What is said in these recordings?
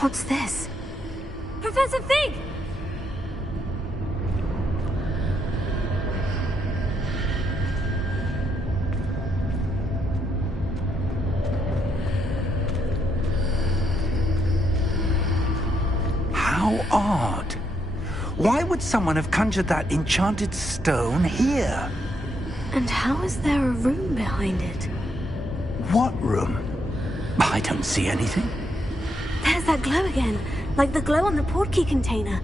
What's this? Professor Fig! How odd. Why would someone have conjured that enchanted stone here? And how is there a room behind it? What room? I don't see anything. There's that glow again, like the glow on the portkey container.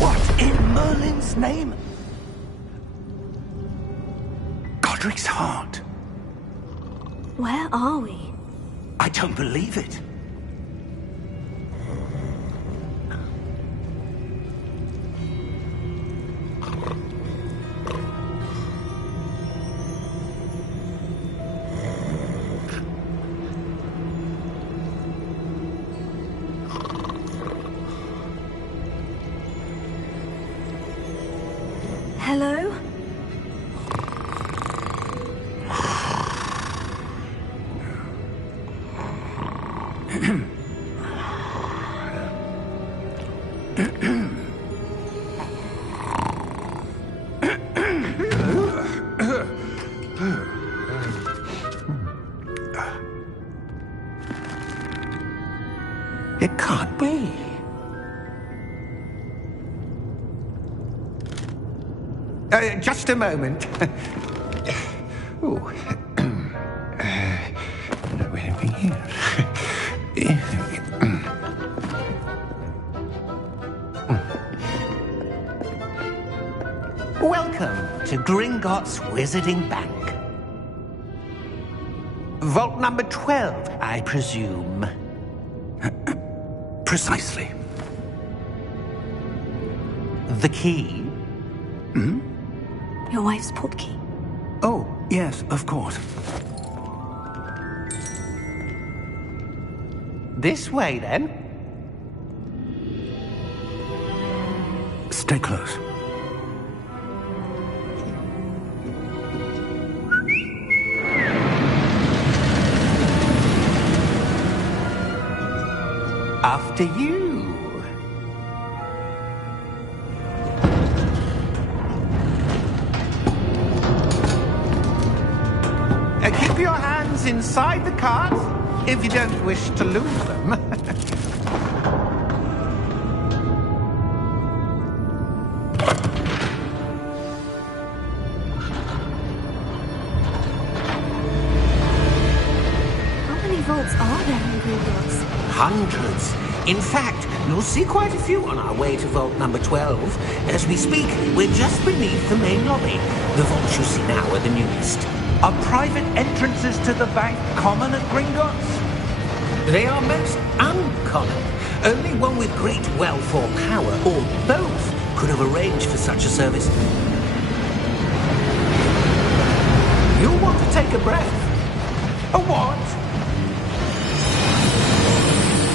What in Merlin's name? Godric's heart. Where are we? I don't believe it. Hello? It can't be. Just a moment. Oh. Welcome to Gringotts Wizarding Bank. Vault number 12, I presume. Precisely. The key? Hmm? Your wife's portkey. Oh, yes, of course. This way, then. Stay close. After you. Keep your hands inside the cart if you don't wish to lose them. How many vaults are there in Gringotts? Hundreds. In fact, you'll see quite a few on our way to vault number 12. As we speak, we're just beneath the main lobby. The vaults you see now are the newest. Are private entrances to the bank common at Gringotts? They are most uncommon. Only one with great wealth or power, or both, could have arranged for such a service. You'll want to take a breath. A what?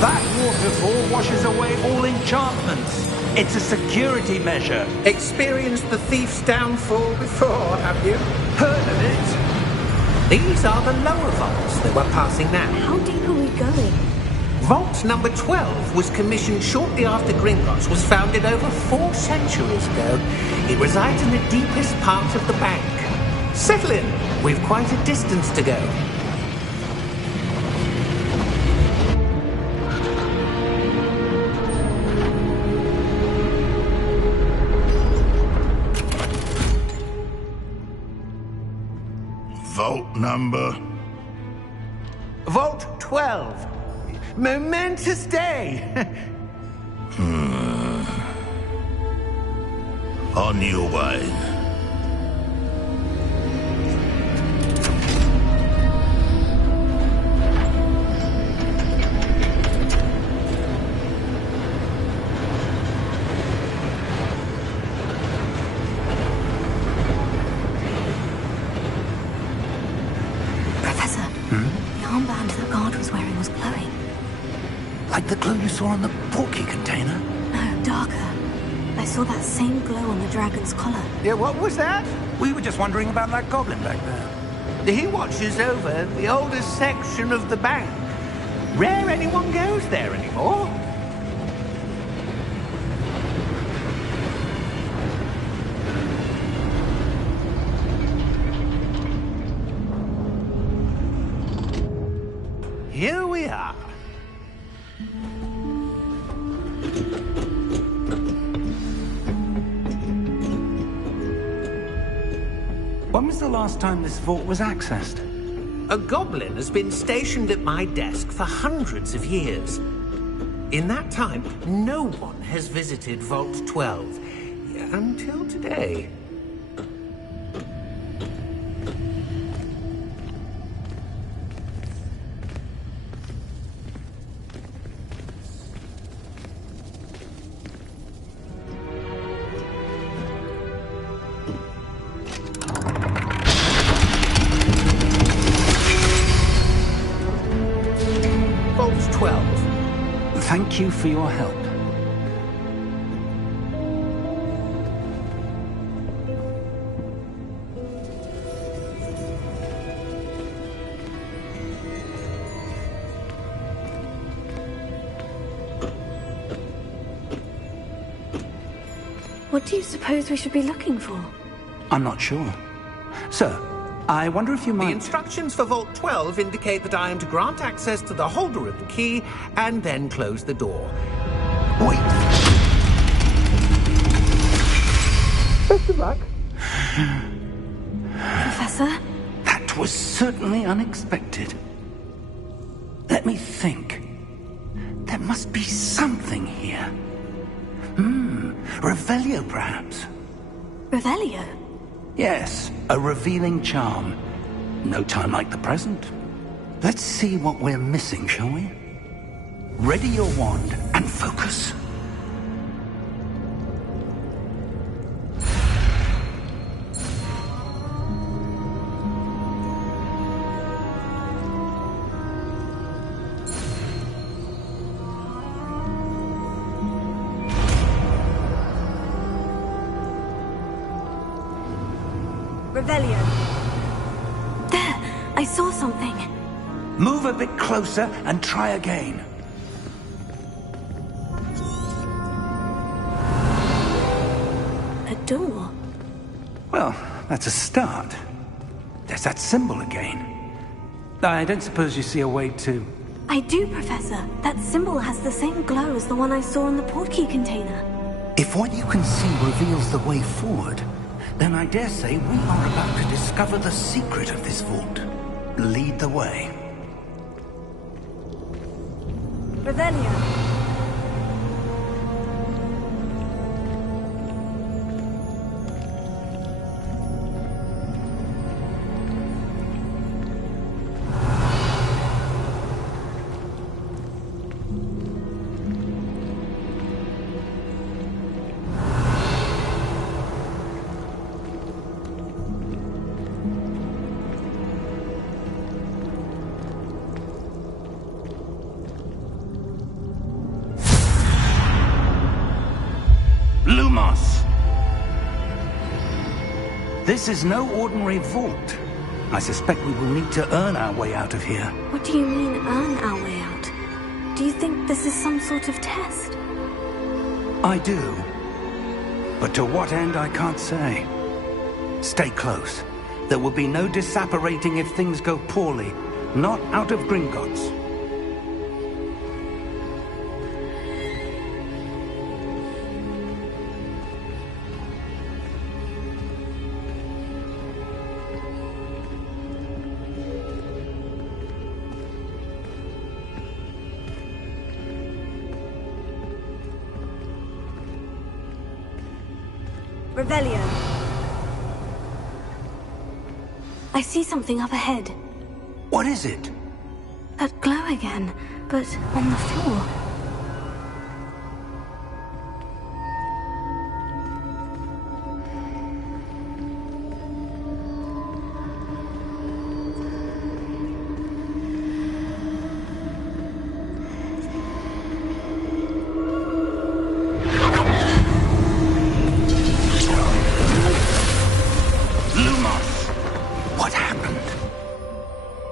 That waterfall washes away all enchantments. It's a security measure. Experienced the thief's downfall before, have you? Heard of it? These are the lower vaults that we're passing now. How deep are we going? Vault number 12 was commissioned shortly after Gringotts was founded over 4 centuries ago. It resides in the deepest part of the bank. Settle in. We've quite a distance to go. Vault number? Vault 12. Momentous day. On your way. Professor, the armband that guard was wearing was glowing. Like the glow you saw on the portkey container? No, darker. I saw that same glow on the dragon's collar. Yeah, what was that? We were just wondering about that goblin back there. He watches over the oldest section of the bank. Rare anyone goes there anymore. Here we are. When was the last time this vault was accessed? A goblin has been stationed at my desk for hundreds of years. In that time, no one has visited Vault 12 until today. Vault 12. Thank you for your help. What do you suppose we should be looking for? I'm not sure. Sir, I wonder if you The might... instructions for Vault 12 indicate that I am to grant access to the holder of the key and then close the door. Wait! Best of luck. Professor? That was certainly unexpected. Let me think. There must be something here. Revelio, perhaps? Revelio? Yes, a revealing charm. No time like the present. Let's see what we're missing, shall we? Ready your wand and focus. Revelio. There! I saw something. Move a bit closer and try again. A door. Well, that's a start. There's that symbol again. I don't suppose you see a way to... I do, Professor. That symbol has the same glow as the one I saw in the portkey container. If what you can see reveals the way forward, then I dare say we are about to discover the secret of this vault. Lead the way. Revelio. Lumos! This is no ordinary vault. I suspect we will need to earn our way out of here. What do you mean, earn our way out? Do you think this is some sort of test? I do. But to what end, I can't say. Stay close. There will be no disapparating if things go poorly. Not out of Gringotts. Revelio. I see something up ahead. What is it? That glow again, but on the floor.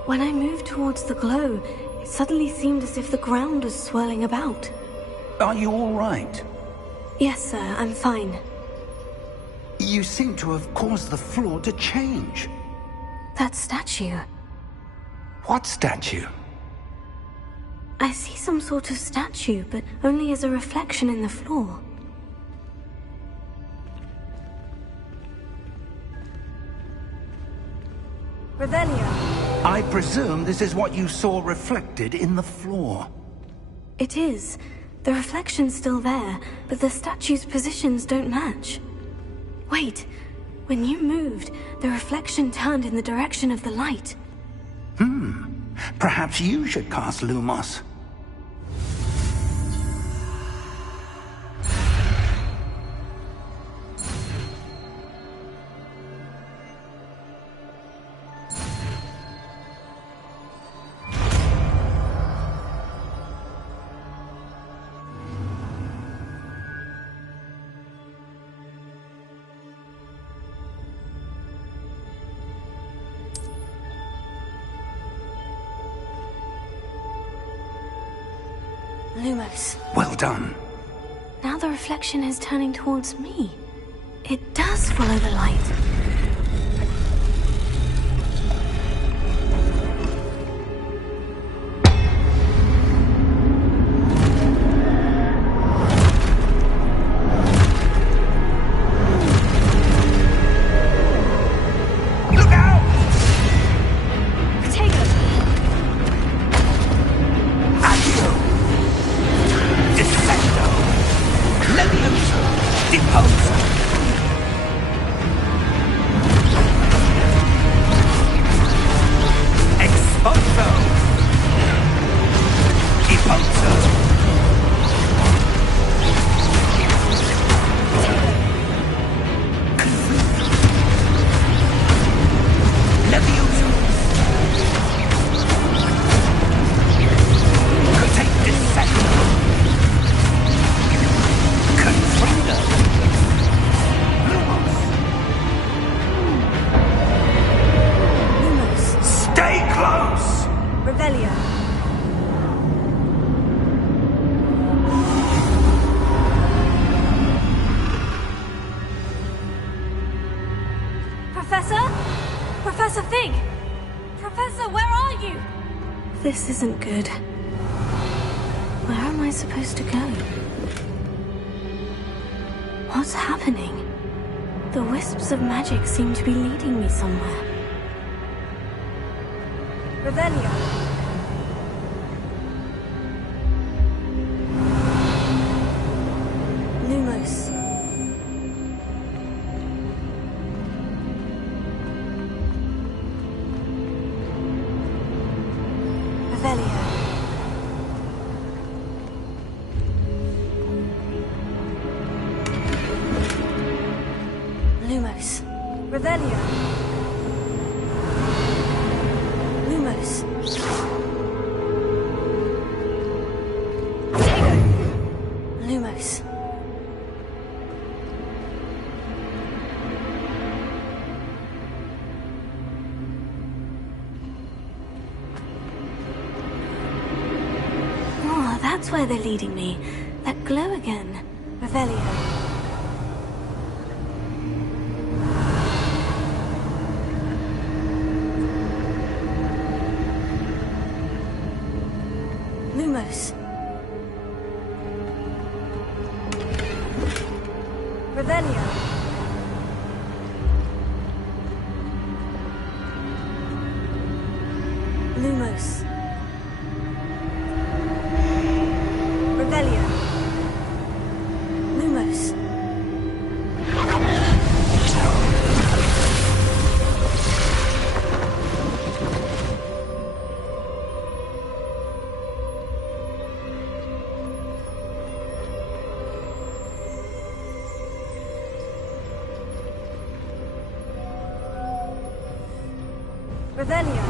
When I moved towards the glow, it suddenly seemed as if the ground was swirling about. Are you all right? Yes, sir, I'm fine. You seem to have caused the floor to change. That statue. What statue? I see some sort of statue, but only as a reflection in the floor. Revelio. I presume this is what you saw reflected in the floor. It is. The reflection's still there, but the statue's positions don't match. Wait, when you moved, the reflection turned in the direction of the light. Perhaps you should cast Lumos. Lumos. Well done. Now the reflection is turning towards me. It does follow the light. Professor Fig! Professor, where are you? This isn't good. Where am I supposed to go? What's happening? The wisps of magic seem to be leading me somewhere. Revelio. Lumos. Revelio. Lumos. Revelio. Lumos. Lumos. Oh, that's where they're leading me. That glow again. Revelio. Lumos. Revelio. Lumos. Revelio. Lumos. Revelio.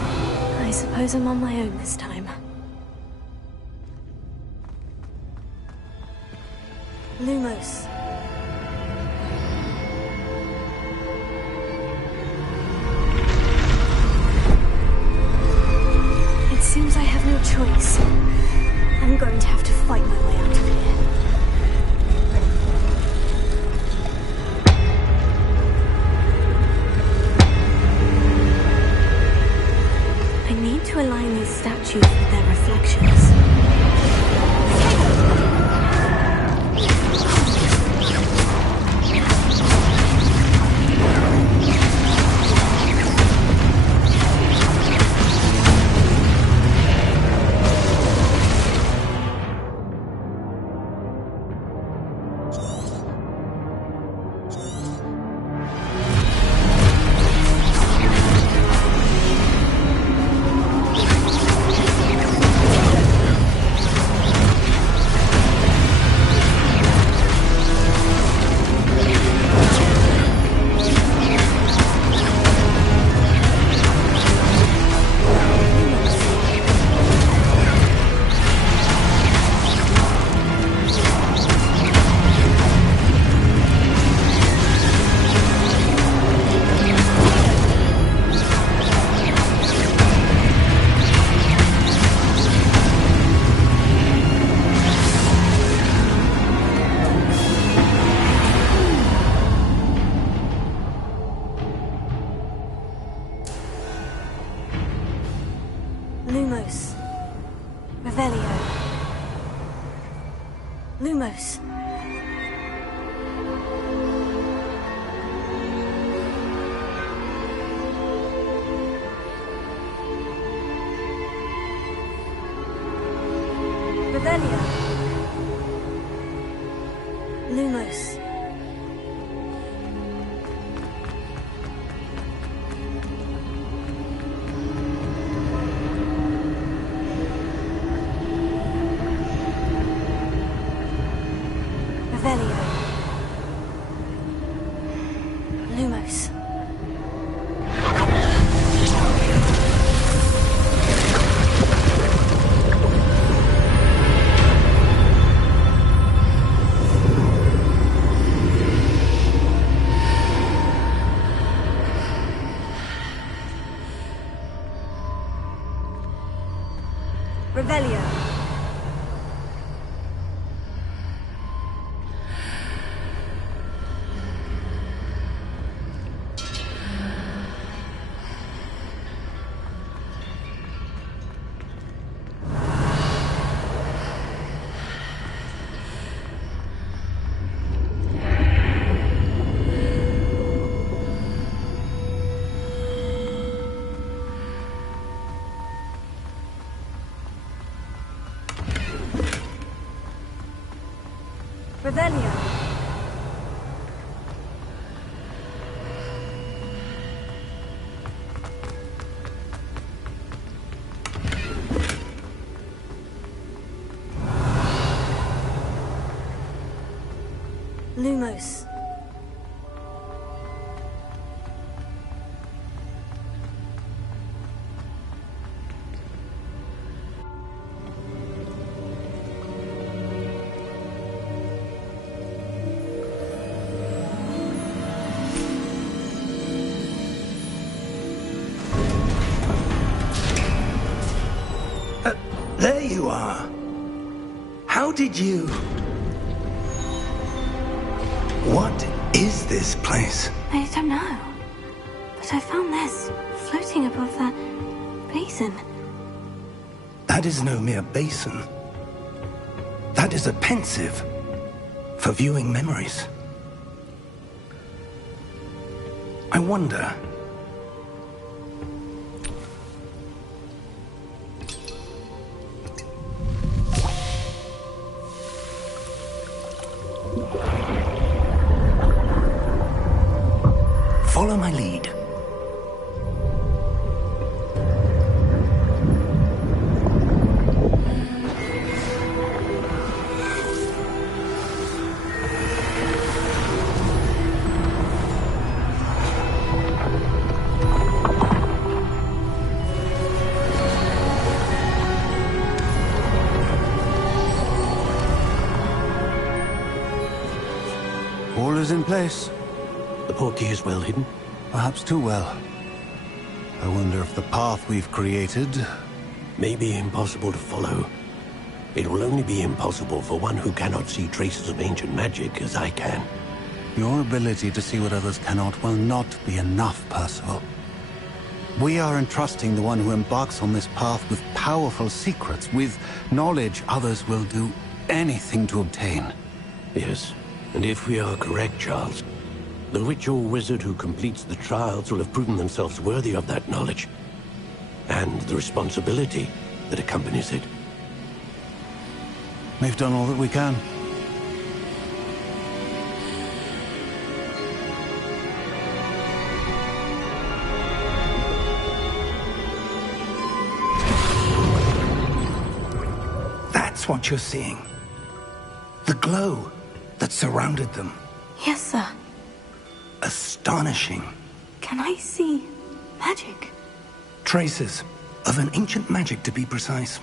I suppose I'm on my own this time. Lumos. choice. I'm going to have to fight my way out of here. I need to align these statues with their reflections. Lumos. Revelio. Lumos. Revelio. Lumos. Revelio. Lumos. Revelio. Revelio. Lumos. There you are. How did you... What is this place? I don't know. But I found this floating above that basin. That is no mere basin. That is a pensive for viewing memories. I wonder... Follow my lead. All is in place. The portkey is well hidden. Perhaps too well. I wonder if the path we've created may be impossible to follow. It will only be impossible for one who cannot see traces of ancient magic as I can. Your ability to see what others cannot will not be enough, Percival. We are entrusting the one who embarks on this path with powerful secrets, with knowledge others will do anything to obtain. Yes, and if we are correct, Charles, the witch or wizard who completes the trials will have proven themselves worthy of that knowledge, and the responsibility that accompanies it. We've done all that we can. That's what you're seeing. The glow that surrounded them. Yes, sir. Astonishing. Can I see magic? Traces of an ancient magic, to be precise.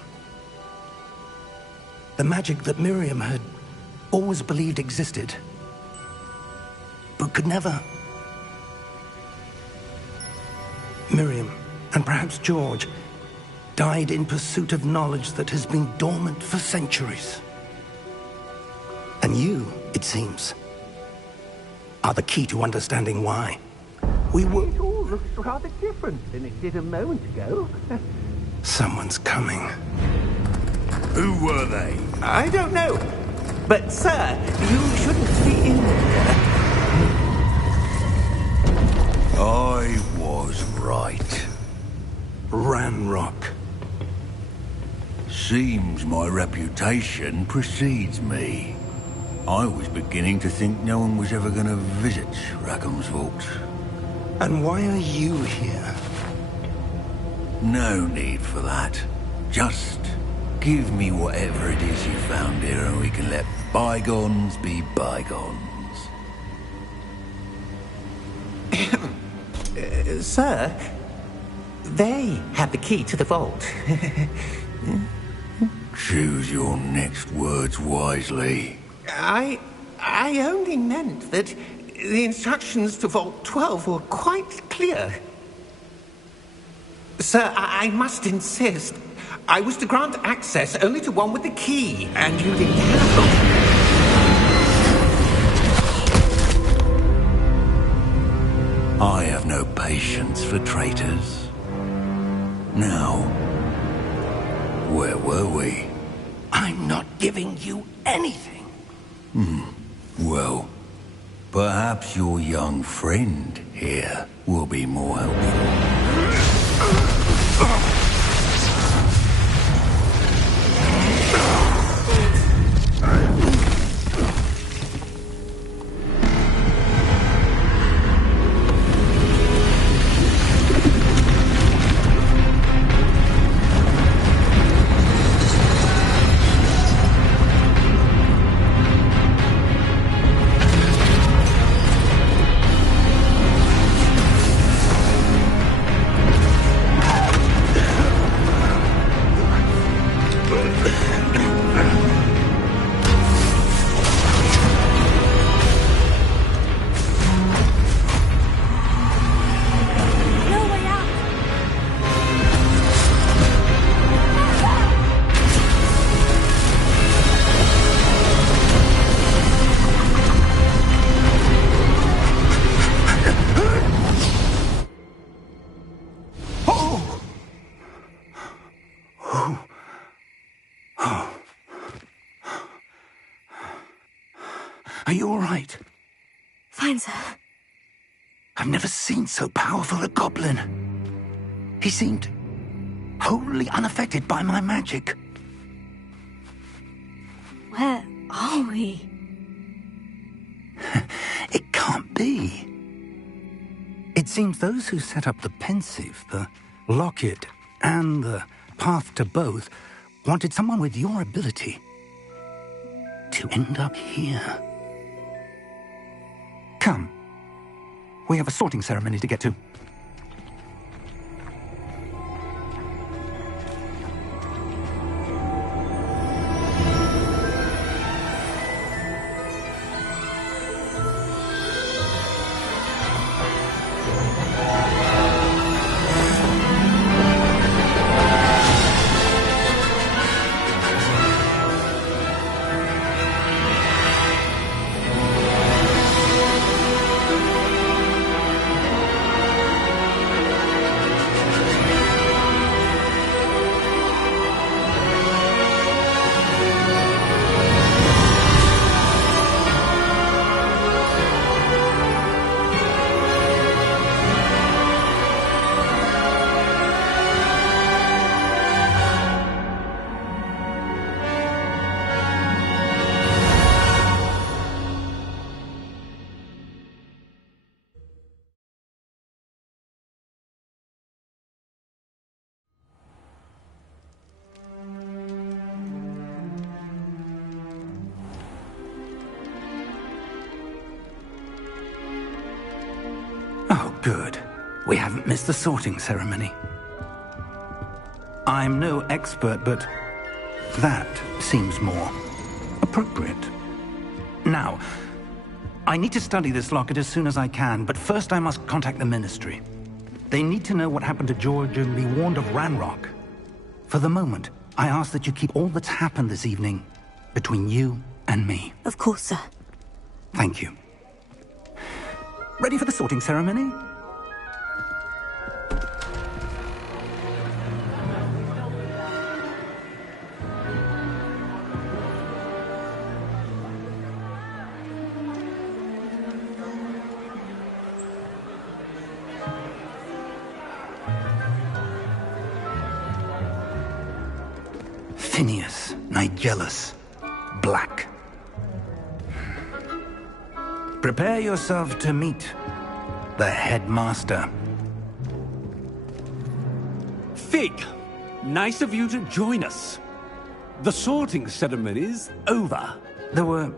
The magic that Miriam had always believed existed, but could never. Miriam, and perhaps George, died in pursuit of knowledge that has been dormant for centuries. And you, it seems, are the key to understanding why. It all looks rather different than it did a moment ago. Someone's coming. Who were they? I don't know. But, sir, you shouldn't be in here. I was right. Ranrock. Seems my reputation precedes me. I was beginning to think no one was ever going to visit Rackham's vault. And why are you here? No need for that. Just give me whatever it is you found here and we can let bygones be bygones. Sir, they have the key to the vault. Choose your next words wisely. I only meant that the instructions to Vault 12 were quite clear. Sir, I must insist. I was to grant access only to one with the key, and you didn't have. I have no patience for traitors. Now, where were we? I'm not giving you anything. Well, perhaps your young friend here will be more helpful. Are you all right? Fine, sir. I've never seen so powerful a goblin. He seemed wholly unaffected by my magic. Where are we? It can't be. It seems those who set up the pensive, the locket, and the path to both wanted someone with your ability to end up here. Come. We have a sorting ceremony to get to. Good. We haven't missed the sorting ceremony. I'm no expert, but that seems more appropriate. Now, I need to study this locket as soon as I can, but first I must contact the Ministry. They need to know what happened to George and be warned of Ranrock. For the moment, I ask that you keep all that's happened this evening between you and me. Of course, sir. Thank you. Ready for the sorting ceremony? Phineas, Nigellus, Black. Prepare yourself to meet the headmaster. Fig, nice of you to join us. The sorting ceremony's over. There were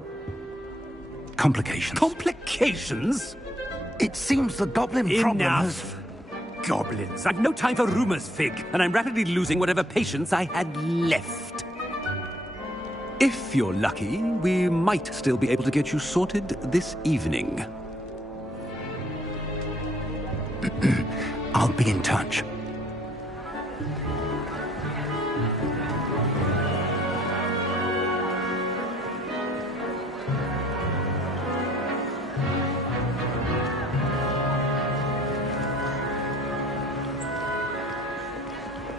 complications. Complications? It seems the goblin problem has... Enough! Goblins. I've no time for rumors, Fig, and I'm rapidly losing whatever patience I had left. If you're lucky, we might still be able to get you sorted this evening. I'll be in touch.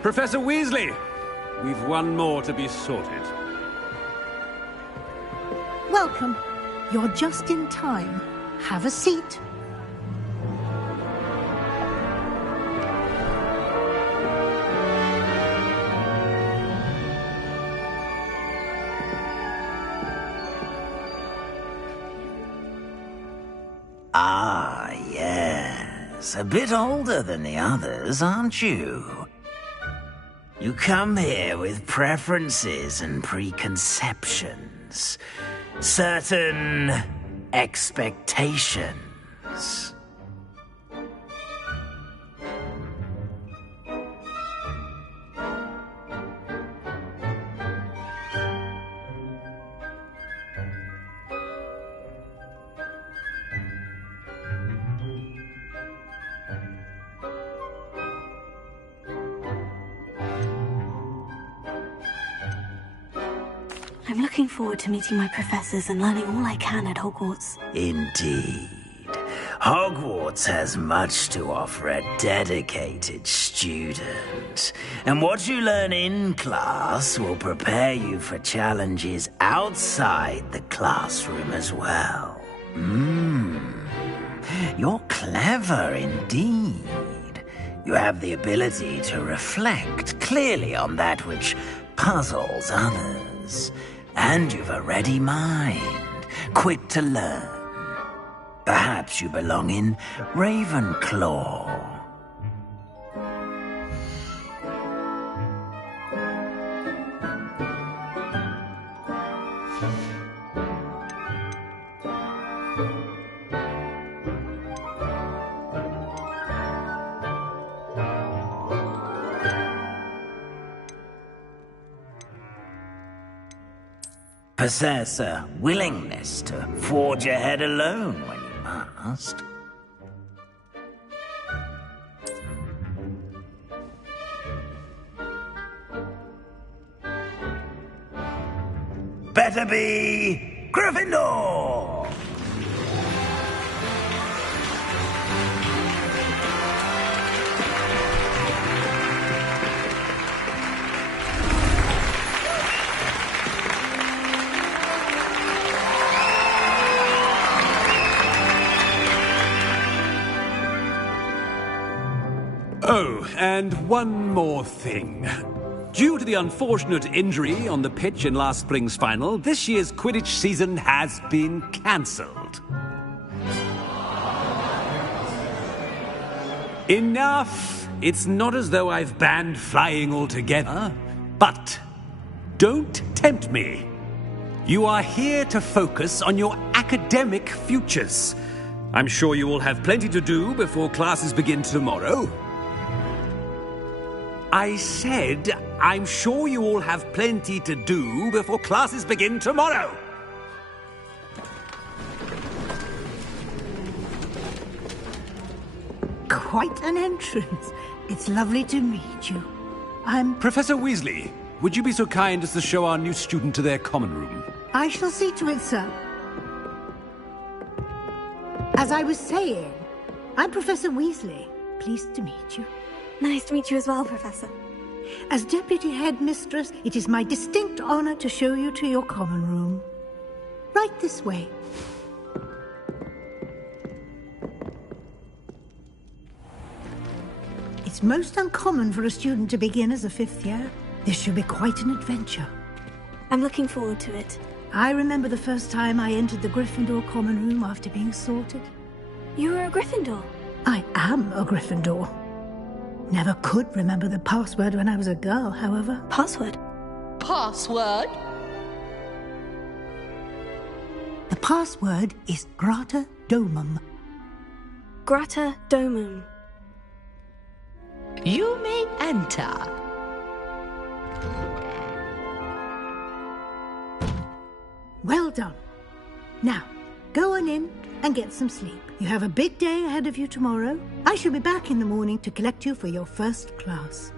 Professor Weasley, we've one more to be sorted. Welcome. You're just in time. Have a seat. Ah, yes. A bit older than the others, aren't you? You come here with preferences and preconceptions. Certain expectations. I'm looking forward to meeting my professors and learning all I can at Hogwarts. Indeed. Hogwarts has much to offer a dedicated student. And what you learn in class will prepare you for challenges outside the classroom as well. You're clever indeed. You have the ability to reflect clearly on that which puzzles others. And you've a ready mind, quick to learn. Perhaps you belong in Ravenclaw. Possess a willingness to forge ahead alone when you must. Better be Gryffindor! Oh, and one more thing. Due to the unfortunate injury on the pitch in last spring's final, this year's Quidditch season has been cancelled. Enough! It's not as though I've banned flying altogether, but don't tempt me. You are here to focus on your academic futures. I'm sure you all have plenty to do before classes begin tomorrow. I said, I'm sure you all have plenty to do before classes begin tomorrow. Quite an entrance. It's lovely to meet you. I'm... Professor Weasley, would you be so kind as to show our new student to their common room? I shall see to it, sir. As I was saying, I'm Professor Weasley. Pleased to meet you. Nice to meet you as well, Professor. As Deputy Headmistress, it is my distinct honor to show you to your common room. Right this way. It's most uncommon for a student to begin as a fifth year. This should be quite an adventure. I'm looking forward to it. I remember the first time I entered the Gryffindor common room after being sorted. You were a Gryffindor? I am a Gryffindor. Never could remember the password when I was a girl, however. Password? Password? The password is Grata Domum. Grata Domum. You may enter. Well done. Now, go on in and get some sleep. You have a big day ahead of you tomorrow. I shall be back in the morning to collect you for your first class.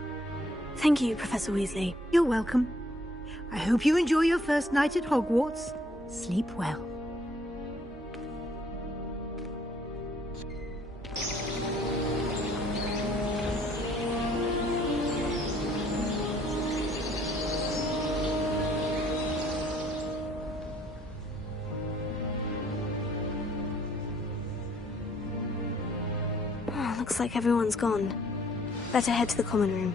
Thank you, Professor Weasley. You're welcome. I hope you enjoy your first night at Hogwarts. Sleep well. Looks like everyone's gone. Better head to the common room.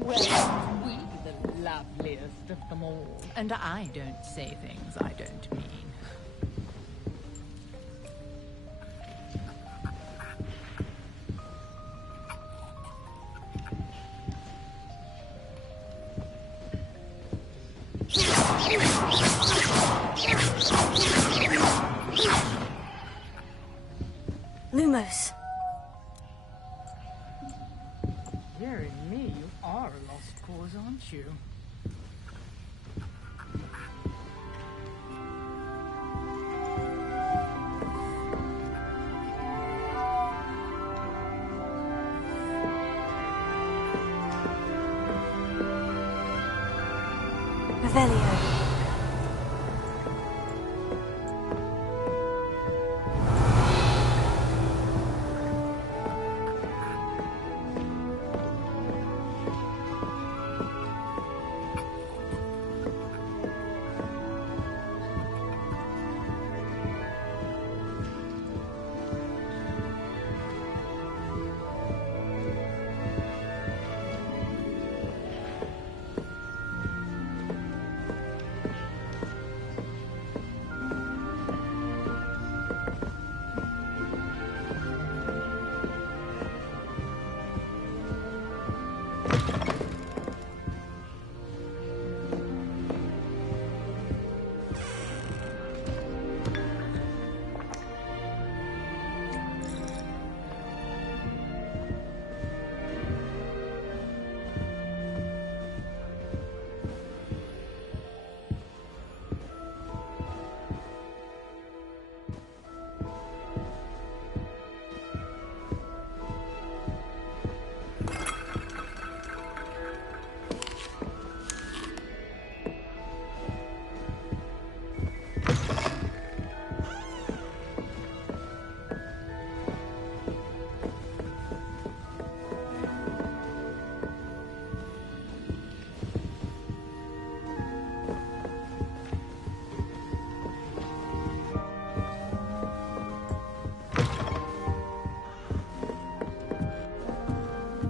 Well, we the loveliest of them all. And I don't say things I don't mean. Lumos. Dearie me, you are a lost cause, aren't you? Revelio.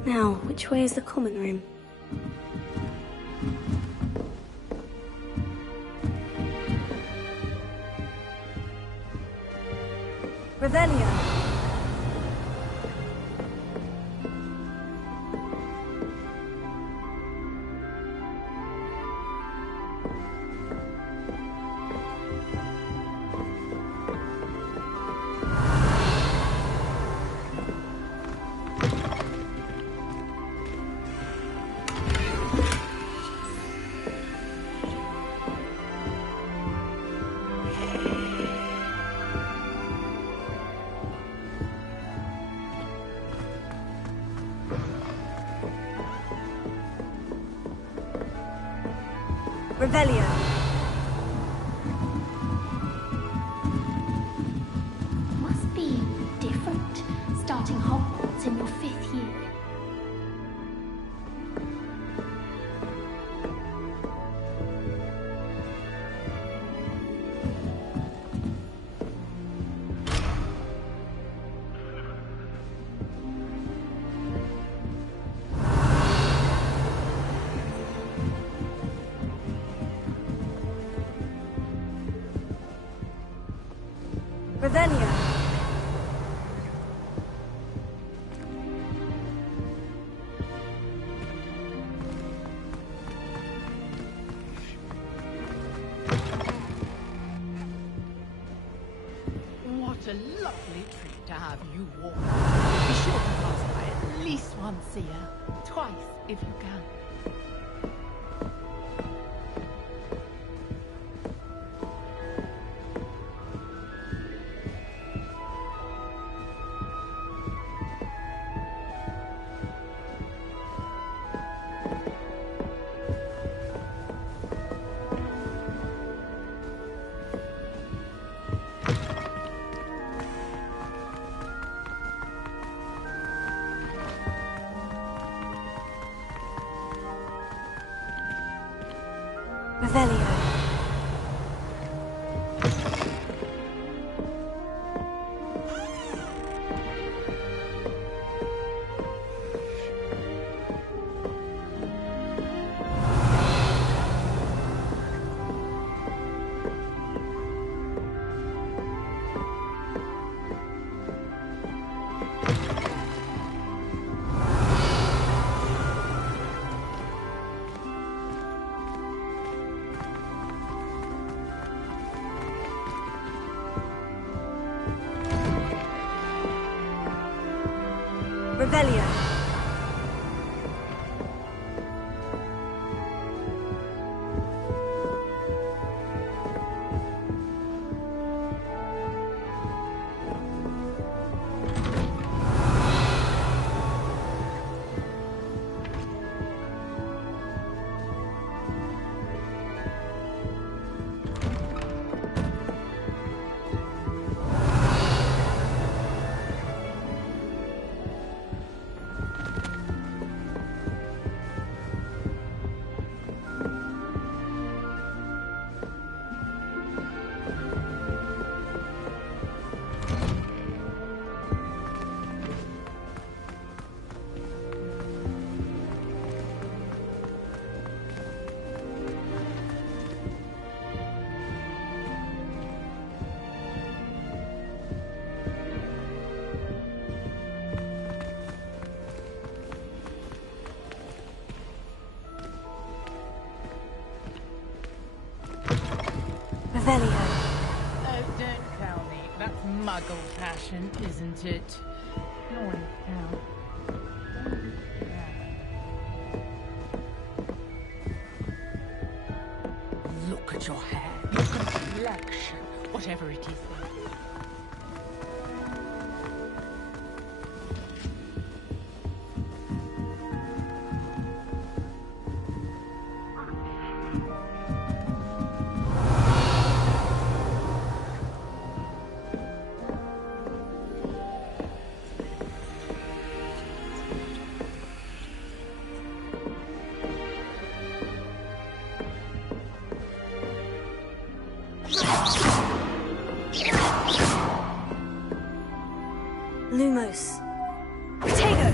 Now, which way is the common room? Revelio. Revelio. Must be different, starting Hogwarts in your 5th year. Revelio. What a lovely treat to have you walk. Be sure to pass by at least once a year. Twice, if you can. Revelio. Revelio. Revelio. Oh, don't tell me. That's muggle passion, isn't it? No one can. Look at your hair, your complexion, whatever it is. Lumos. Protego!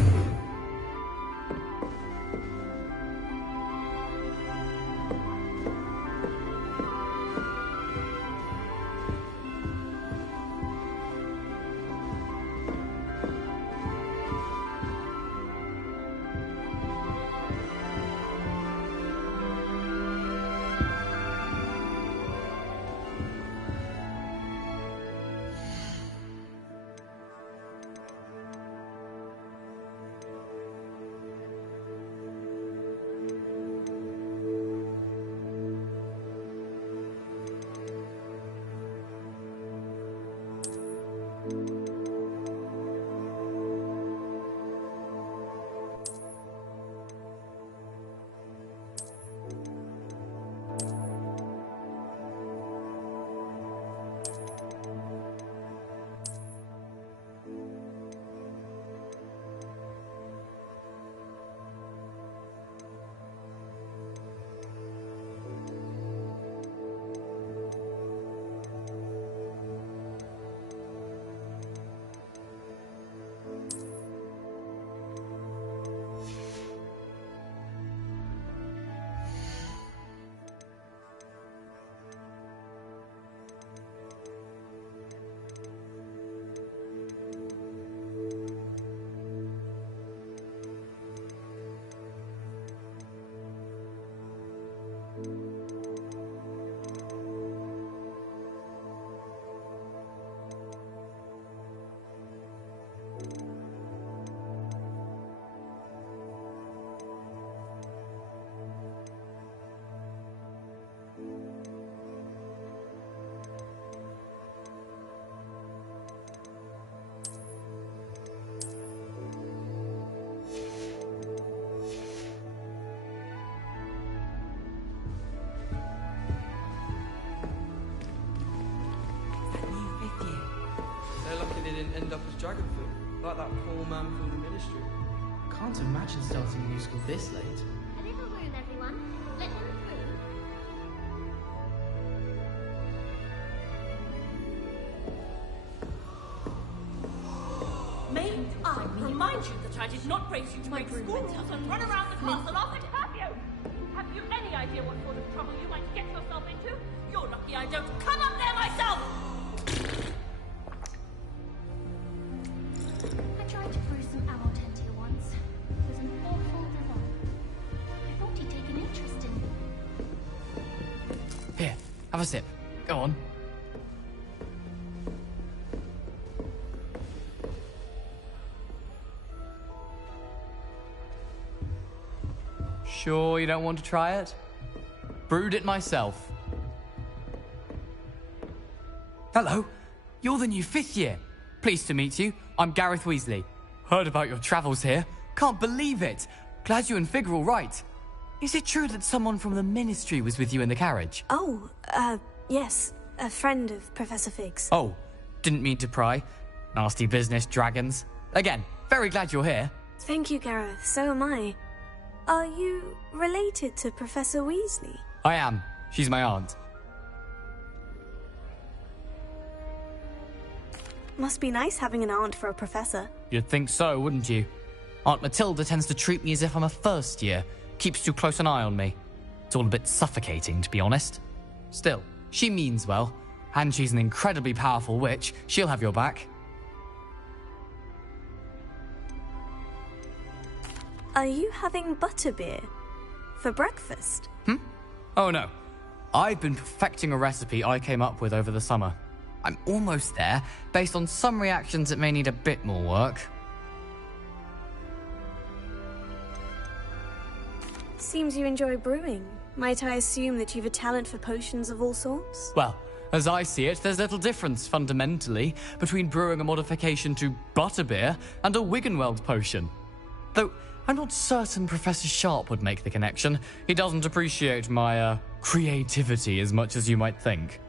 end up as dragon food, like that poor man from the ministry. Can't imagine starting a new school this late. A little room, everyone. Let them through. May I remind you that I did not raise you to make school rules and run around the castle off and have you? Have you any idea what sort of trouble you might get yourself into? You're lucky I don't come up there myself! I tried to brew some amortentia once. It was an awful delight. I thought he'd take an interest in me. Here, have a sip. Go on. Sure you don't want to try it? Brewed it myself. Hello, you're the new 5th year. Pleased to meet you. I'm Gareth Weasley. Heard about your travels here. Can't believe it. Glad you and Fig are all right. Is it true that someone from the Ministry was with you in the carriage? Oh, yes. A friend of Professor Fig's. Oh, didn't mean to pry. Nasty business, dragons. Again, very glad you're here. Thank you, Gareth. So am I. Are you related to Professor Weasley? I am. She's my aunt. Must be nice having an aunt for a professor. You'd think so, wouldn't you? Aunt Matilda tends to treat me as if I'm a first year. Keeps too close an eye on me. It's all a bit suffocating, to be honest. Still, she means well. And she's an incredibly powerful witch. She'll have your back. Are you having butterbeer for breakfast? Oh no. I've been perfecting a recipe I came up with over the summer. I'm almost there. Based on some reactions, it may need a bit more work. Seems you enjoy brewing. Might I assume that you've a talent for potions of all sorts? Well, as I see it, there's little difference, fundamentally, between brewing a modification to butterbeer and a Wiggenweld potion. Though, I'm not certain Professor Sharp would make the connection. He doesn't appreciate my, creativity as much as you might think.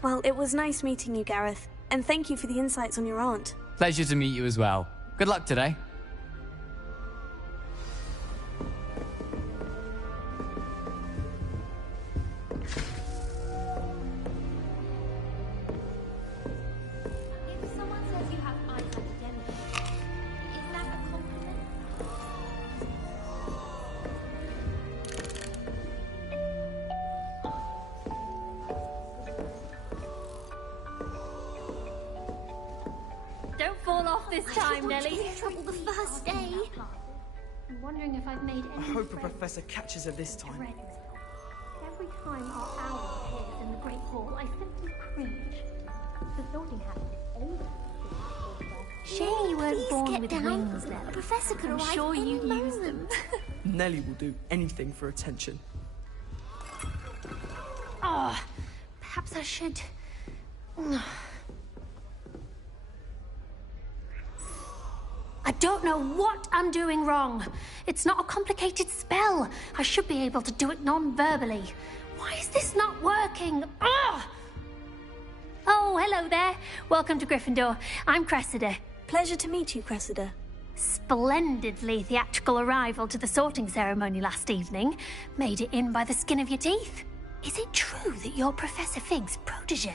Well, it was nice meeting you, Gareth. And thank you for the insights on your aunt. Pleasure to meet you as well. Good luck today. If someone says you have eyes like a demigod, is that a compliment? Don't fall off this time, I Nellie. got in trouble the first day. I'm wondering if I've made any I hope a friends. professor catches her this time. Friends. Every time our owl appears in the Great Hall, I simply cringe. The sorting hat is over. Shame you weren't born with wings then. A professor could I'm arrive sure any you'd use moment. them. Nellie will do anything for attention. Oh, perhaps I should. I don't know what I'm doing wrong. It's not a complicated spell. I should be able to do it non-verbally. Why is this not working? Ugh! Oh, hello there. Welcome to Gryffindor. I'm Cressida. Pleasure to meet you, Cressida. Splendidly theatrical arrival to the sorting ceremony last evening. Made it in by the skin of your teeth. Is it true that you're Professor Fig's protege?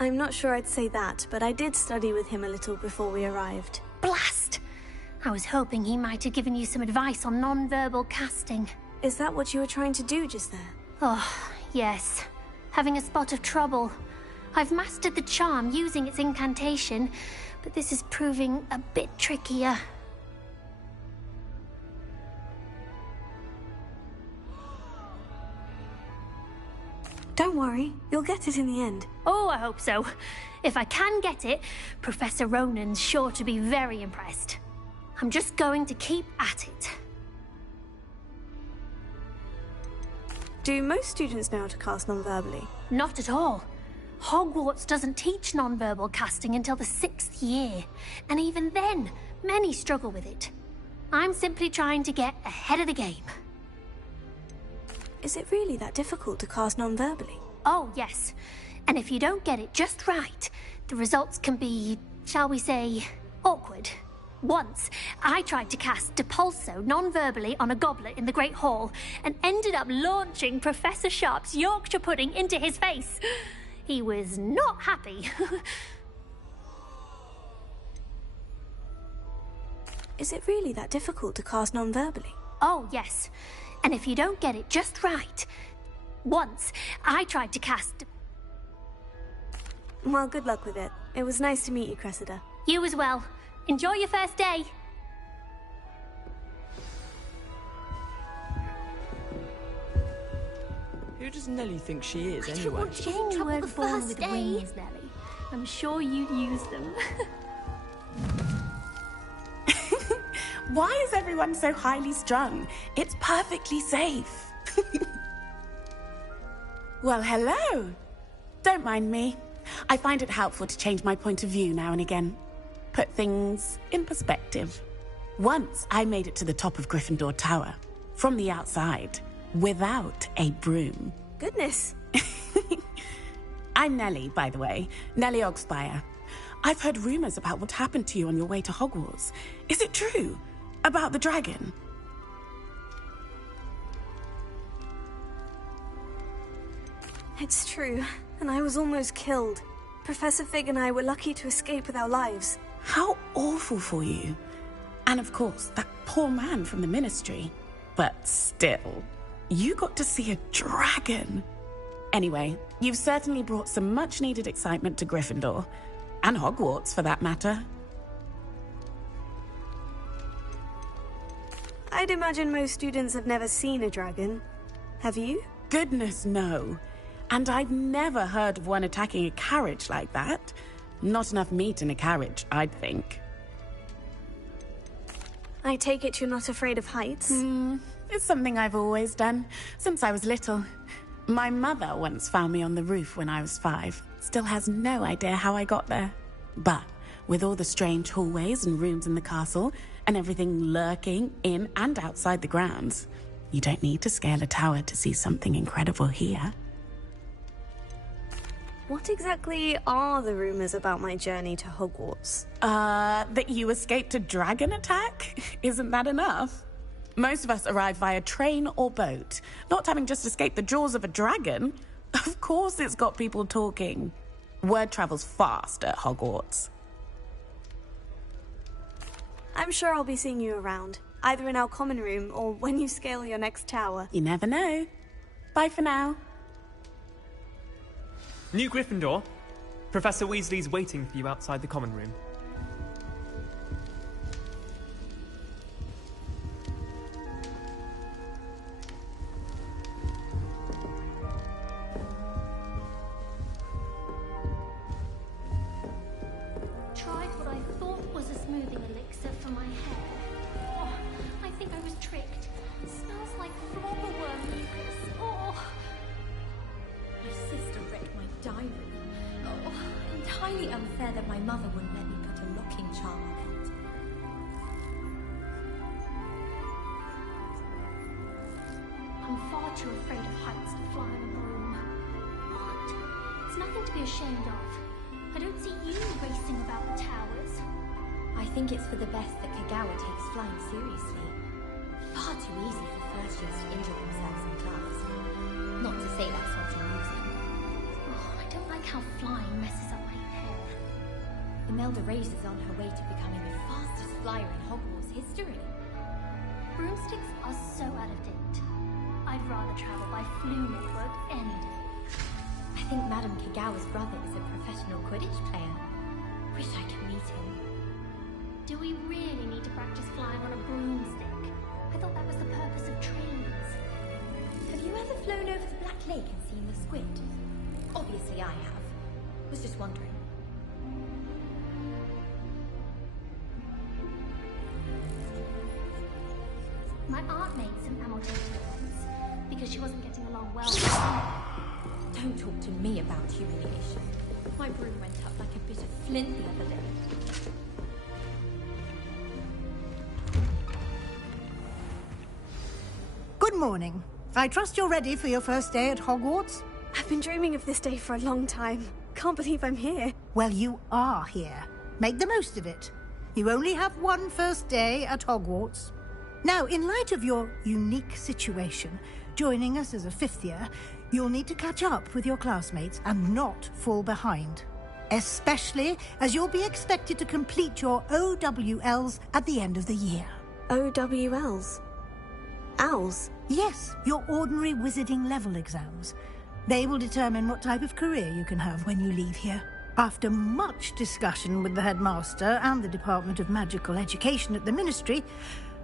I'm not sure I'd say that, but I did study with him a little before we arrived. Blast! I was hoping he might have given you some advice on non-verbal casting. Is that what you were trying to do just there? Oh, yes. Having a spot of trouble. I've mastered the charm using its incantation, but this is proving a bit trickier. Don't worry, you'll get it in the end. Oh, I hope so. If I can get it, Professor Ronan's sure to be very impressed. I'm just going to keep at it. Do most students know how to cast non-verbally? Not at all. Hogwarts doesn't teach non-verbal casting until the 6th year. And even then, many struggle with it. I'm simply trying to get ahead of the game. Is it really that difficult to cast non-verbally? Oh, yes. And if you don't get it just right, the results can be, shall we say, awkward. Once, I tried to cast Depulso non-verbally on a goblet in the Great Hall and ended up launching Professor Sharp's Yorkshire pudding into his face. He was not happy. Is it really that difficult to cast non-verbally? Oh, yes. And if you don't get it just right... Once, I tried to cast... Well, good luck with it. It was nice to meet you, Cressida. You as well. Enjoy your first day. Who does Nellie think she is, I don't anyway? want to get in trouble the first day. Wings, Nellie. I'm sure you'd use them. Why is everyone so highly strung? It's perfectly safe. Well, hello. Don't mind me. I find it helpful to change my point of view now and again. Put things in perspective. Once I made it to the top of Gryffindor Tower, from the outside, without a broom. Goodness. I'm Nellie, by the way. Nellie Ogspire. I've heard rumors about what happened to you on your way to Hogwarts. Is it true? About the dragon? It's true, and I was almost killed. Professor Fig and I were lucky to escape with our lives. How awful for you. And of course, that poor man from the Ministry. But still, you got to see a dragon. Anyway, you've certainly brought some much-needed excitement to Gryffindor. And Hogwarts, for that matter. I'd imagine most students have never seen a dragon. Have you? Goodness, no. And I've never heard of one attacking a carriage like that. Not enough meat in a carriage, I'd think. I take it you're not afraid of heights? It's something I've always done, since I was little. My mother once found me on the roof when I was 5. Still has no idea how I got there. But with all the strange hallways and rooms in the castle, and everything lurking in and outside the grounds, you don't need to scale a tower to see something incredible here. What exactly are the rumors about my journey to Hogwarts? That you escaped a dragon attack? Isn't that enough? Most of us arrive via train or boat, not having just escaped the jaws of a dragon. Of course it's got people talking. Word travels fast at Hogwarts. I'm sure I'll be seeing you around, either in our common room or when you scale your next tower. You never know. Bye for now. New Gryffindor, Professor Weasley's waiting for you outside the common room. Tried what I thought was a smoothing elixir for my hair. Oh, I think I was tricked. It smells like flobberworm mucus. Oh. My sister wrecked my diary. Oh, entirely unfair that my mother wouldn't let me put a locking charm on it. I'm far too afraid of heights to fly on a broom. What? It's nothing to be ashamed of. I don't see you racing about the towers. I think it's for the best that Kagawa takes flying seriously. Far too easy for first years to injure themselves in class. Not to say that's not amusing. Oh, I don't like how flying messes up my hair. Imelda Reyes is on her way to becoming the fastest flyer in Hogwarts history. Broomsticks are so out of date. I'd rather travel by Flume network any day. I think Madame Kagawa's brother is a professional Quidditch player. Wish I could meet him. Do we really need to practice flying on a broomstick? I thought that was the purpose of trains. Have you ever flown over the Black Lake and seen the squid? Obviously I have. Was just wondering. My aunt made some amortigued ones because she wasn't getting along well. Don't talk to me about humiliation. My broom went up like a bit of flint the other day. morning. I trust you're ready for your first day at Hogwarts? I've been dreaming of this day for a long time. Can't believe I'm here. Well, you are here. Make the most of it. You only have one first day at Hogwarts. Now, in light of your unique situation, joining us as a fifth year, you'll need to catch up with your classmates and not fall behind. Especially as you'll be expected to complete your OWLs at the end of the year. OWLs? Owls? Yes, your ordinary wizarding level exams. They will determine what type of career you can have when you leave here. After much discussion with the headmaster and the Department of Magical Education at the Ministry,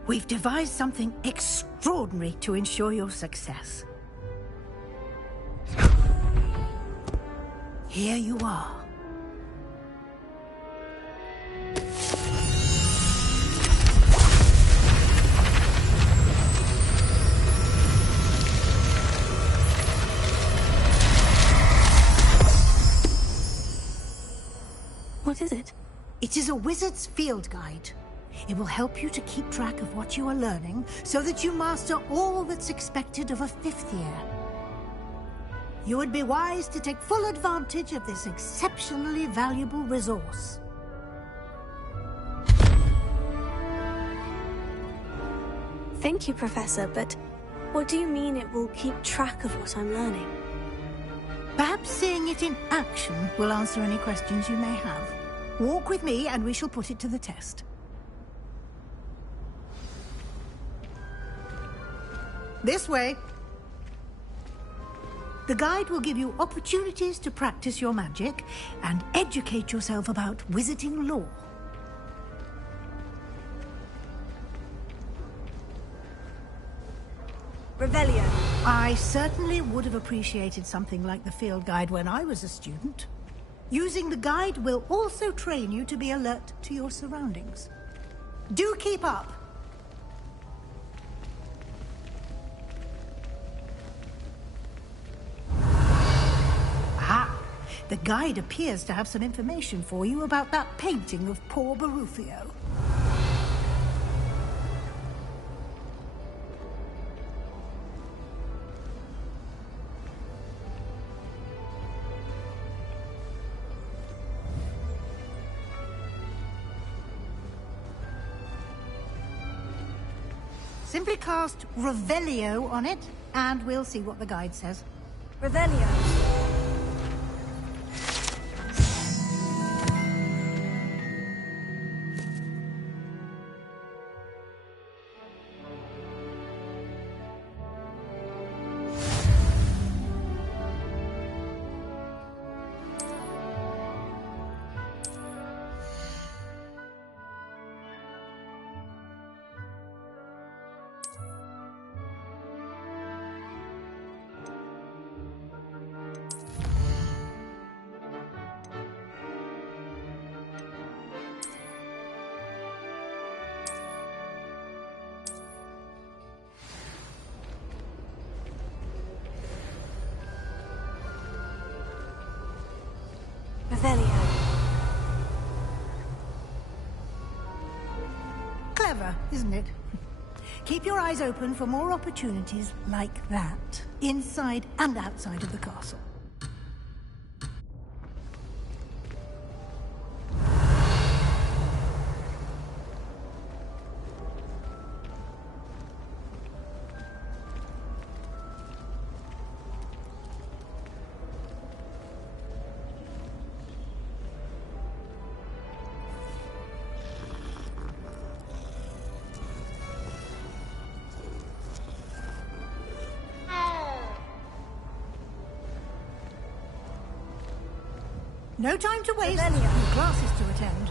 we've devised something extraordinary to ensure your success. Here you are. What is it? It is a wizard's field guide. It will help you to keep track of what you are learning so that you master all that's expected of a fifth year. You would be wise to take full advantage of this exceptionally valuable resource. Thank you, Professor, but what do you mean it will keep track of what I'm learning? Perhaps seeing it in action will answer any questions you may have. Walk with me and we shall put it to the test. This way. The guide will give you opportunities to practice your magic and educate yourself about wizarding lore. Revelio. I certainly would have appreciated something like the field guide when I was a student. Using the guide will also train you to be alert to your surroundings. Do keep up! Ah! The guide appears to have some information for you about that painting of poor Barufio. Simply cast Revelio on it, and we'll see what the guide says. Revelio. Revelio. Clever, isn't it? Keep your eyes open for more opportunities like that, inside and outside of the castle. No time to waste. New classes to attend.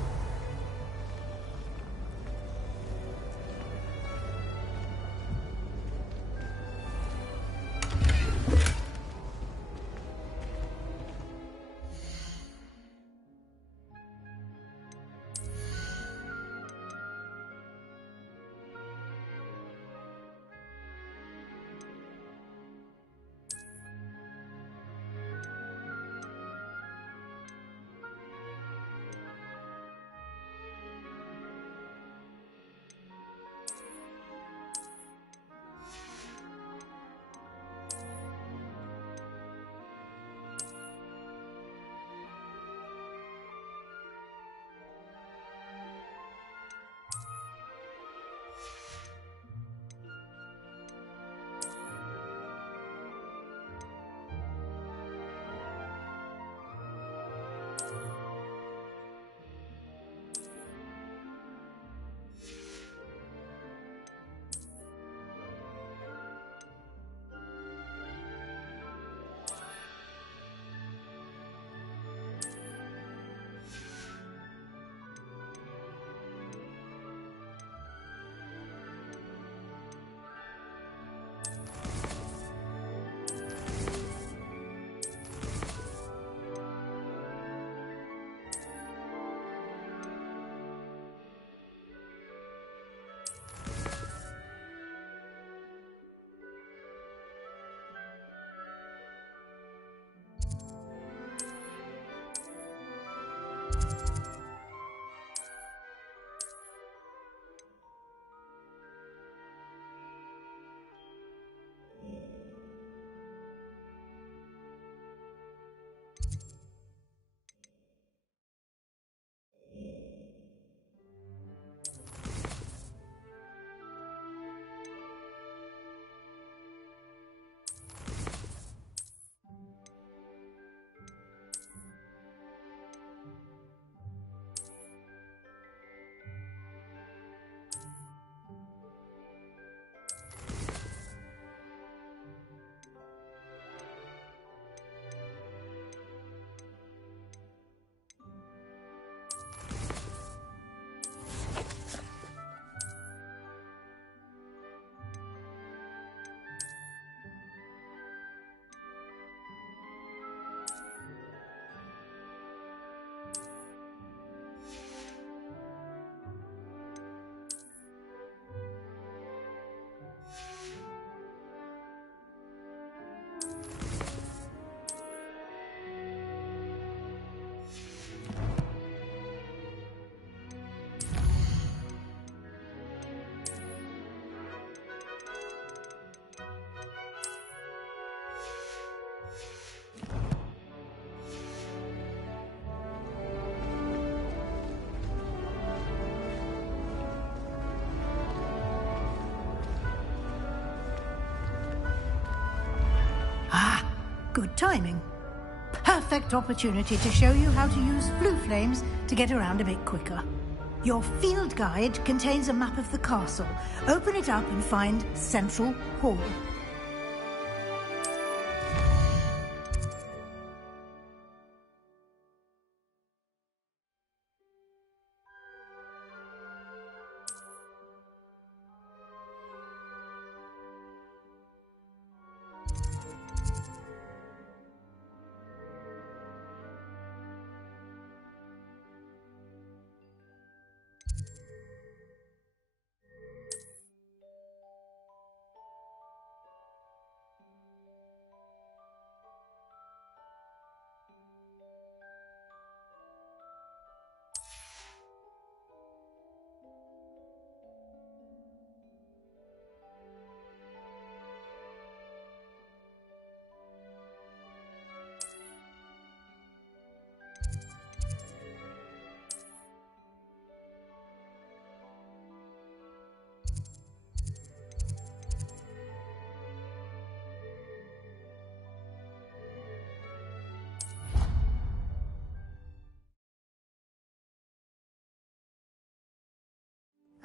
Good timing. Perfect opportunity to show you how to use flue flames to get around a bit quicker. Your field guide contains a map of the castle. Open it up and find Central Hall.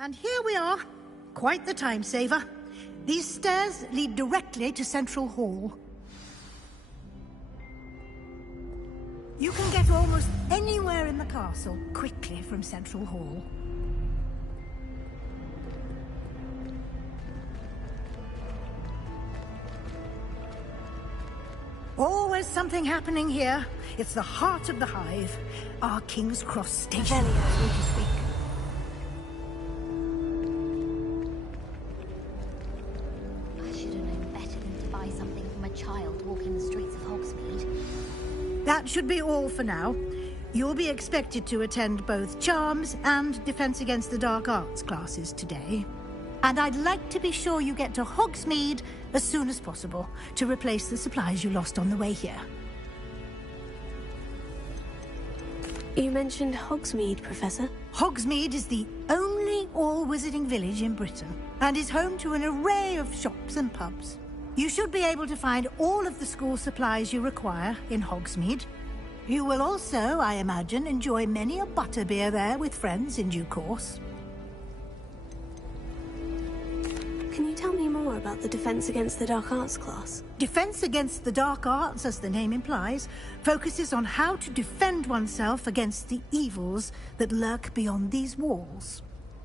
And here we are. Quite the time saver. These stairs lead directly to Central Hall. You can get almost anywhere in the castle quickly from Central Hall. Always something happening here. It's the heart of the hive. Our King's Cross station, so to speak. That should be all for now. You'll be expected to attend both Charms and Defense Against the Dark Arts classes today. And I'd like to be sure you get to Hogsmeade as soon as possible to replace the supplies you lost on the way here. You mentioned Hogsmeade, Professor. Hogsmeade is the only all-wizarding village in Britain and is home to an array of shops and pubs. You should be able to find all of the school supplies you require in Hogsmeade. You will also, I imagine, enjoy many a butterbeer there with friends in due course. Can you tell me more about the Defense Against the Dark Arts class? Defense Against the Dark Arts, as the name implies, focuses on how to defend oneself against the evils that lurk beyond these walls.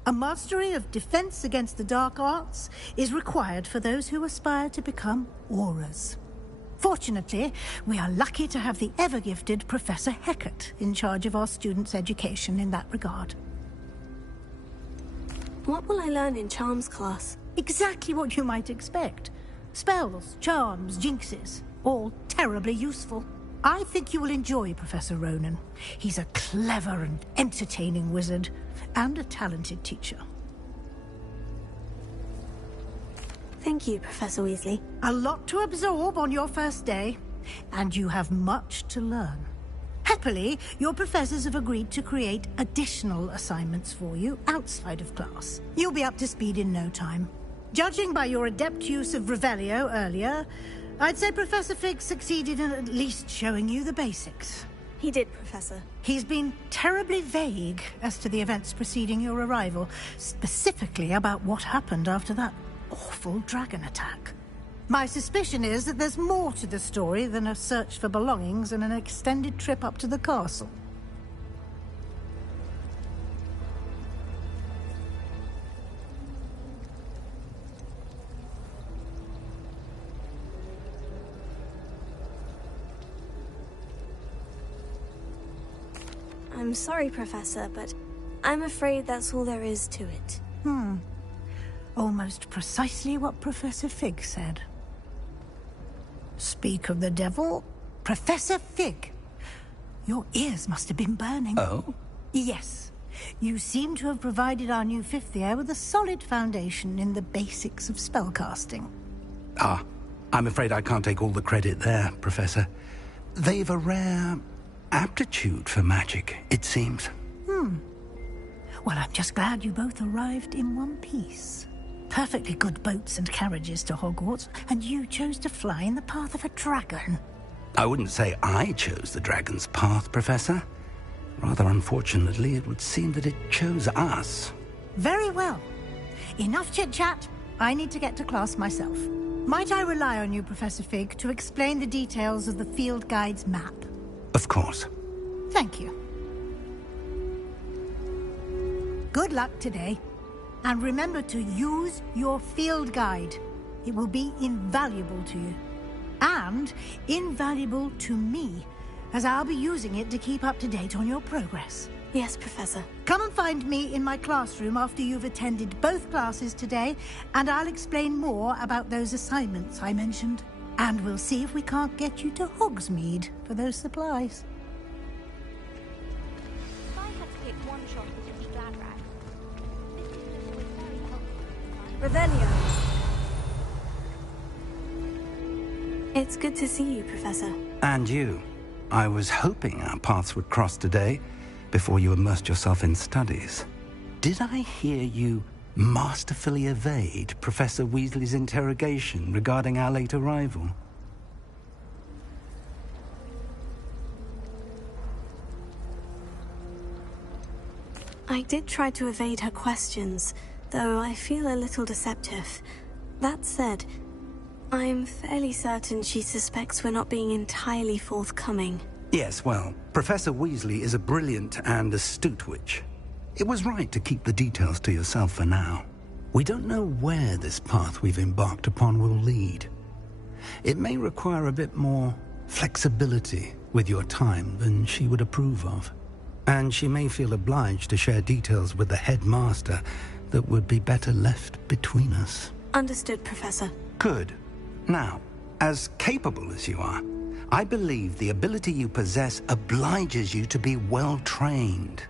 A mastery of Defense Against the Dark Arts is required for those who aspire to become Aurors. Fortunately, we are lucky to have the ever-gifted Professor Hecat in charge of our students' education in that regard. What will I learn in Charms class? Exactly what you might expect. Spells, charms, jinxes, all terribly useful. I think you will enjoy Professor Ronan. He's a clever and entertaining wizard, and a talented teacher. Thank you, Professor Weasley. A lot to absorb on your first day, and you have much to learn. Happily, your professors have agreed to create additional assignments for you outside of class. You'll be up to speed in no time. Judging by your adept use of Revelio earlier, I'd say Professor Fig succeeded in at least showing you the basics. He did, Professor. He's been terribly vague as to the events preceding your arrival, specifically about what happened after that awful dragon attack. My suspicion is that there's more to the story than a search for belongings and an extended trip up to the castle. I'm sorry, Professor, but I'm afraid that's all there is to it. Almost precisely what Professor Fig said. Speak of the devil, Professor Fig. Your ears must have been burning. Oh? Yes. You seem to have provided our new fifth year with a solid foundation in the basics of spellcasting. Ah, I'm afraid I can't take all the credit there, Professor. They've a rare aptitude for magic, it seems. Well, I'm just glad you both arrived in one piece. Perfectly good boats and carriages to Hogwarts, and you chose to fly in the path of a dragon. I wouldn't say I chose the dragon's path, Professor. Rather unfortunately, it would seem that it chose us. Very well. Enough chit-chat. I need to get to class myself. Might I rely on you, Professor Fig, to explain the details of the field guide's map? Of course. Thank you. Good luck today. And remember to use your field guide. It will be invaluable to you. And invaluable to me, as I'll be using it to keep up to date on your progress. Yes, Professor. Come and find me in my classroom after you've attended both classes today, and I'll explain more about those assignments I mentioned. And we'll see if we can't get you to Hogsmeade for those supplies. If I had to pick one shop with the glad rag, this was very helpful. Revelio. It's good to see you, Professor. And you. I was hoping our paths would cross today, before you immersed yourself in studies. Did I hear you masterfully evade Professor Weasley's interrogation regarding our late arrival? I did try to evade her questions, though I feel a little deceptive. That said, I'm fairly certain she suspects we're not being entirely forthcoming. Yes, well, Professor Weasley is a brilliant and astute witch. It was right to keep the details to yourself for now. We don't know where this path we've embarked upon will lead. It may require a bit more flexibility with your time than she would approve of. And she may feel obliged to share details with the headmaster that would be better left between us. Understood, Professor. Good. Now, as capable as you are, I believe the ability you possess obliges you to be well trained.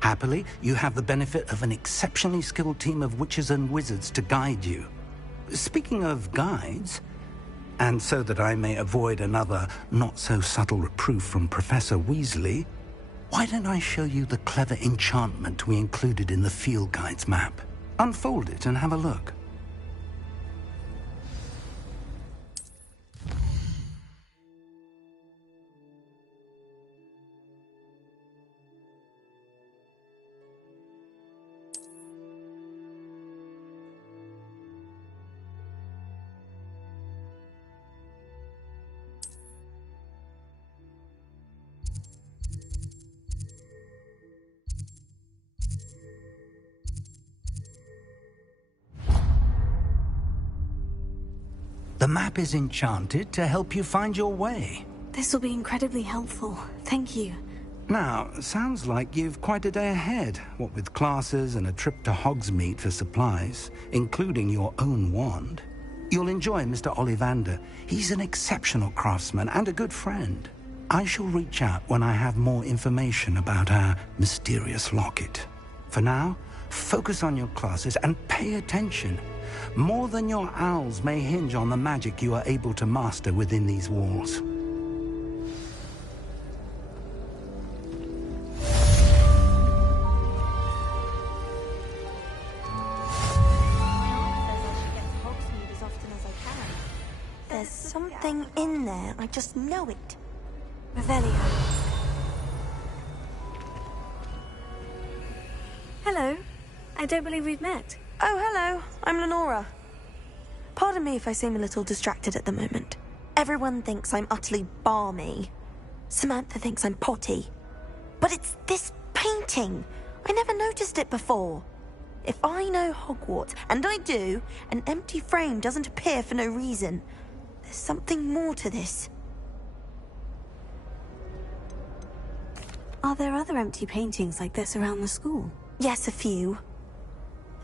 Happily, you have the benefit of an exceptionally skilled team of witches and wizards to guide you. Speaking of guides, and so that I may avoid another not-so-subtle reproof from Professor Weasley, why don't I show you the clever enchantment we included in the field guide's map? Unfold it and have a look. The map is enchanted to help you find your way. This will be incredibly helpful. Thank you. Now, sounds like you've quite a day ahead, what with classes and a trip to Hogsmeade for supplies, including your own wand. You'll enjoy Mr. Ollivander. He's an exceptional craftsman and a good friend. I shall reach out when I have more information about our mysterious locket. For now, focus on your classes and pay attention. More than your owls may hinge on the magic you are able to master within these walls. There's something in there. I just know it. Revelio. Hello. I don't believe we've met. Oh, hello. I'm Lenora. Pardon me if I seem a little distracted at the moment. Everyone thinks I'm utterly balmy. Samantha thinks I'm potty. But it's this painting. I never noticed it before. If I know Hogwarts, and I do, an empty frame doesn't appear for no reason. There's something more to this. Are there other empty paintings like this around the school? Yes, a few.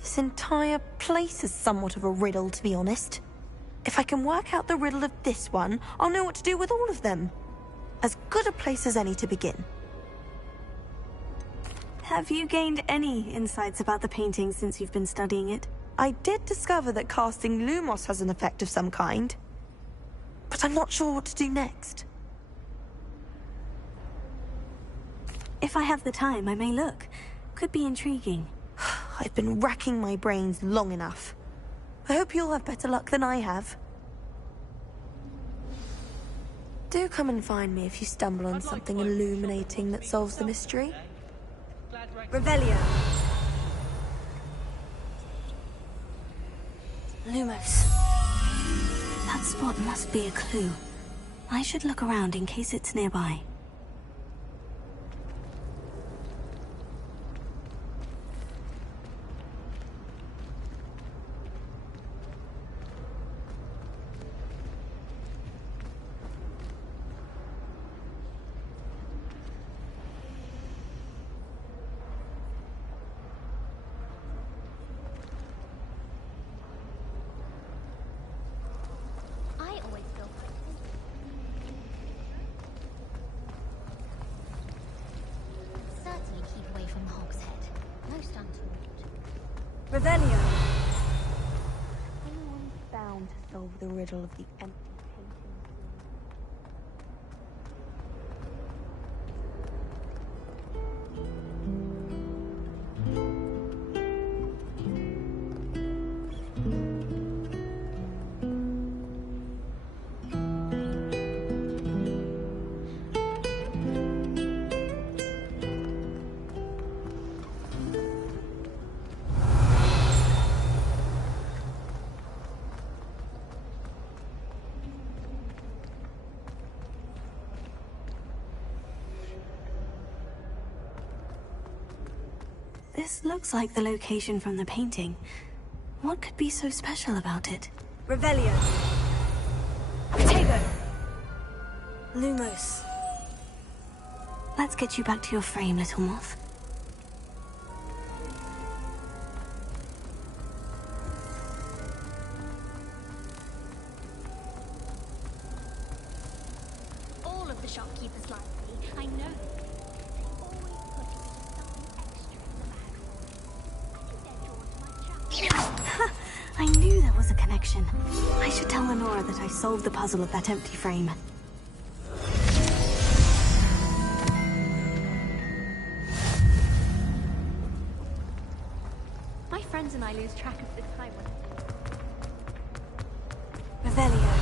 This entire place is somewhat of a riddle, to be honest. If I can work out the riddle of this one, I'll know what to do with all of them. As good a place as any to begin. Have you gained any insights about the painting since you've been studying it? I did discover that casting Lumos has an effect of some kind. But I'm not sure what to do next. If I have the time, I may look. Could be intriguing. I've been racking my brains long enough. I hope you'll have better luck than I have. Do come and find me if you stumble on something illuminating that solves the mystery. Revelio. Lumos. That spot must be a clue. I should look around in case it's nearby. Revelio. Anyone bound to solve the riddle of the empty painting? This looks like the location from the painting. What could be so special about it? Revelio. Tego. Lumos. Let's get you back to your frame, little moth. All of the shopkeepers like me. I know this. They always put a bit of something extra in the bag for me. I think they're drawn to my charm. I knew there was a connection. I should tell Lenora that I solved the puzzle of that empty frame. My friends and I lose track of the time when Revelio.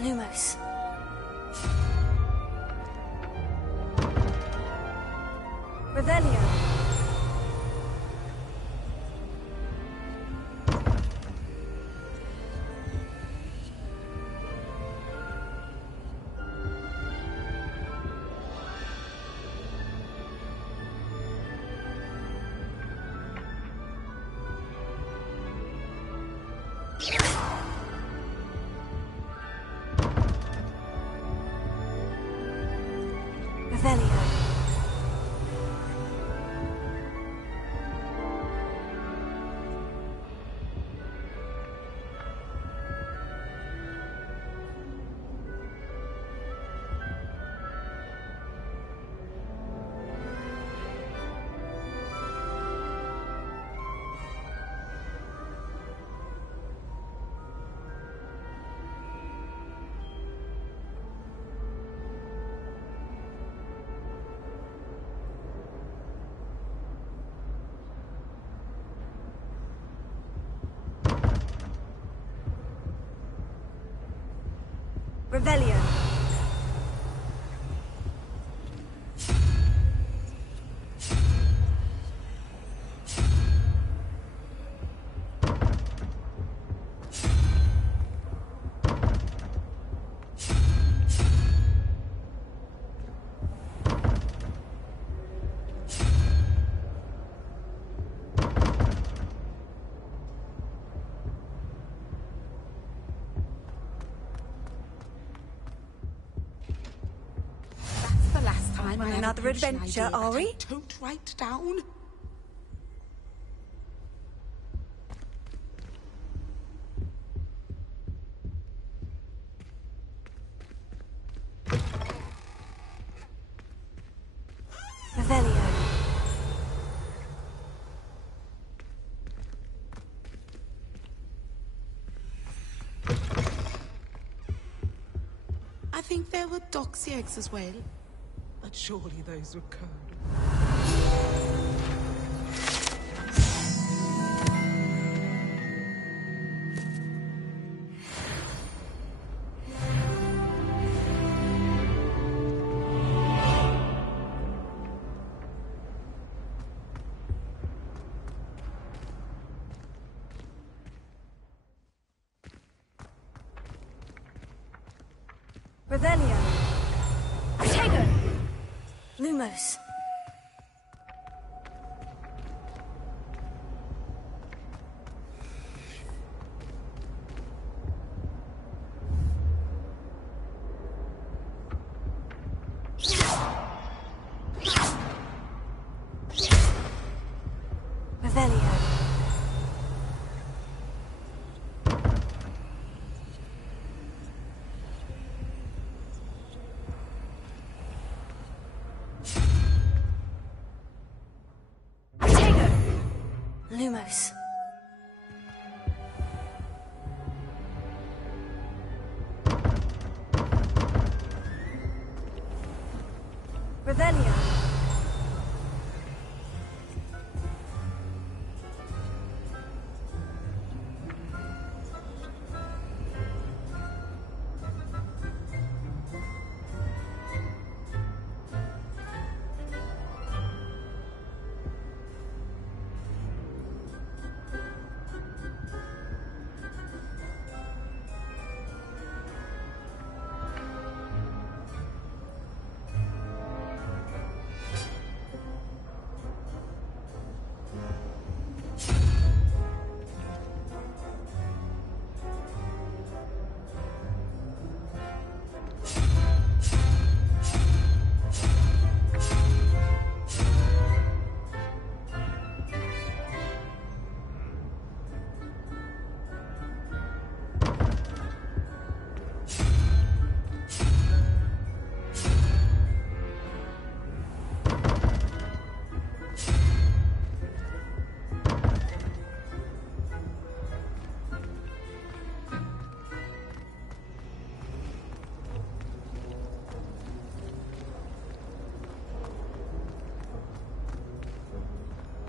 Lumos. Revelio. Revelio. Revelio. another adventure, are we? Don't write down. Revelio. I think there were doxy eggs as well. But surely those were code. Revelio. Tego. Lumos. Revelio. Lumos. Revelio.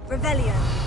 Revelio.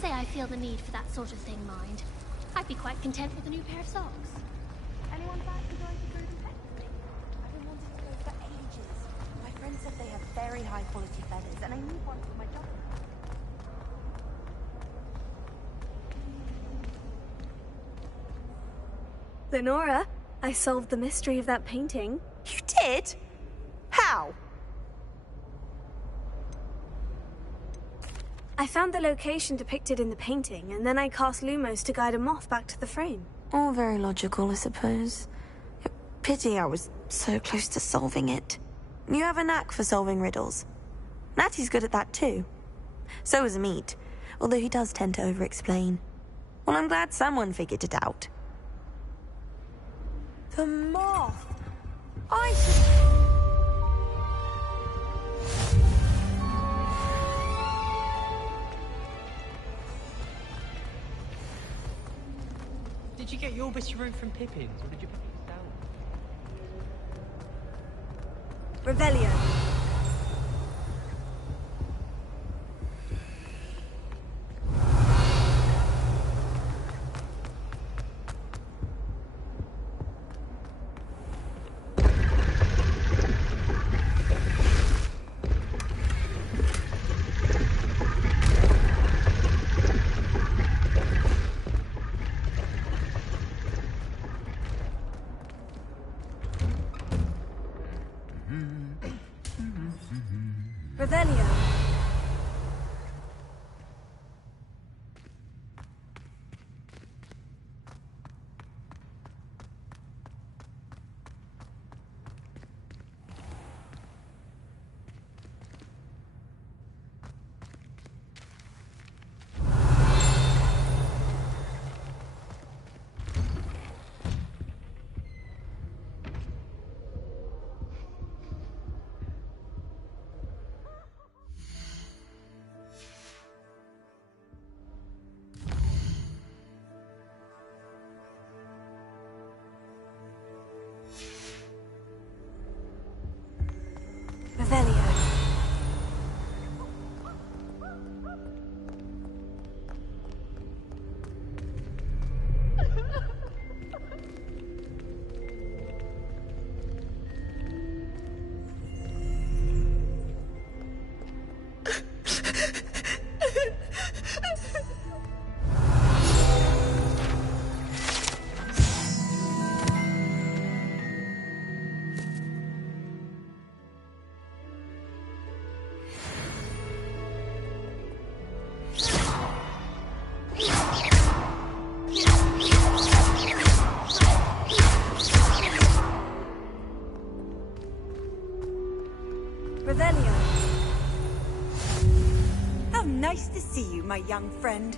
say I feel the need for that sort of thing, mind. I'd be quite content with a new pair of socks. Anyone back to going to Golden Pet? I've been wanting to go for ages. My friend said they have very high quality feathers, and I need one for my dog. Lenora, I solved the mystery of that painting. You did? How? I found the location depicted in the painting, and then I cast Lumos to guide a moth back to the frame. All very logical, I suppose. Pity I was so close to solving it. You have a knack for solving riddles. Natty's good at that too. So is Meat, although he does tend to over-explain. Well, I'm glad someone figured it out. The moth! I should... Did you get your Bisharoo from Pippin's, or did you pick it down? Revelio. Revelio. Revelio. Revelio. How nice to see you, my young friend.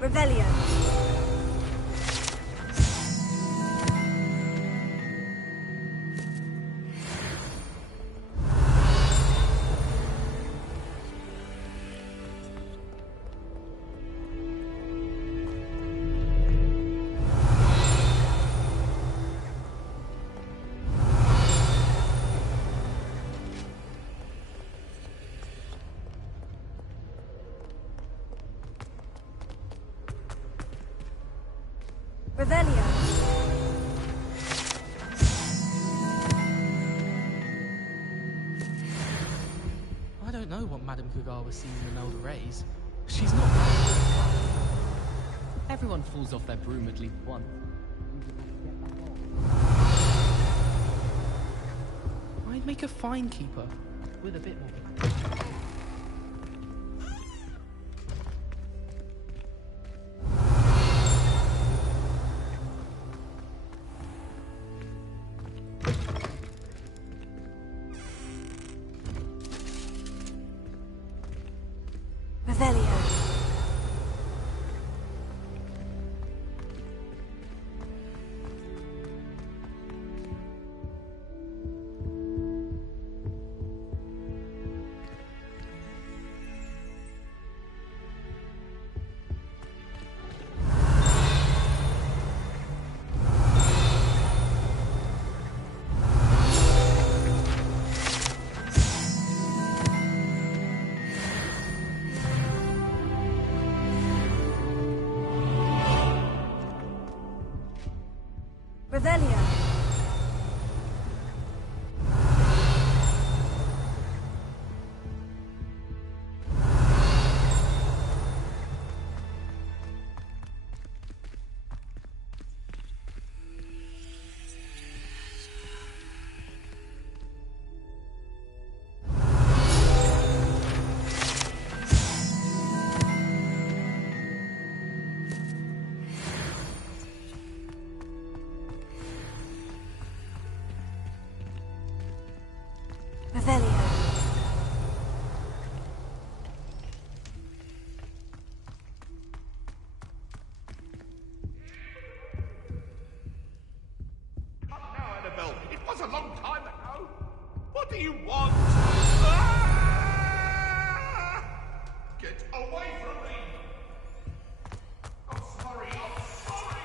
Revelio. Revelio. I don't know what Madame Kugawa sees in the Elder Rays. She's not... Everyone falls off their broom at least once. I'd make a fine keeper, with a bit more... Revelio. Revelio. Revelio. Come now, Annabelle. It was a long time ago. What do you want? Ah! Get away from me! I'm sorry. I'm sorry.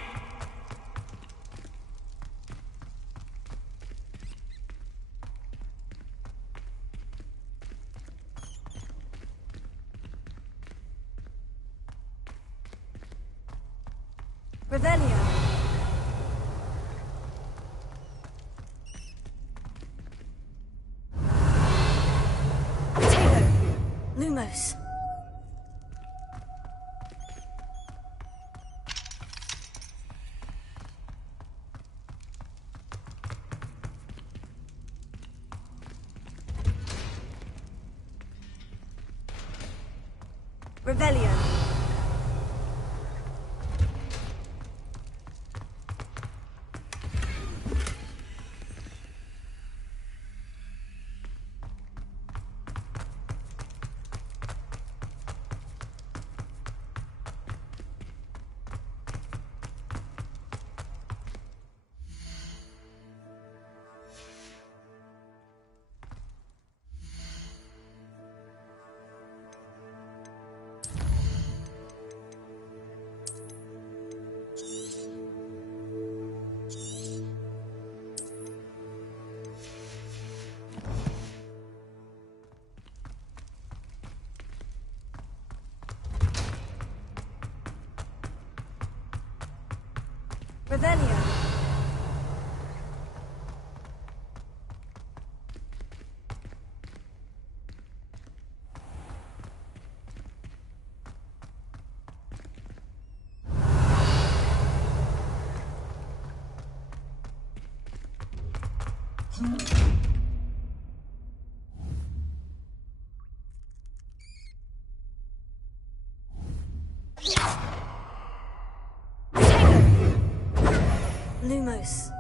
Revelio. Taylor. Lumos. Revelio. Revelio. Lumos.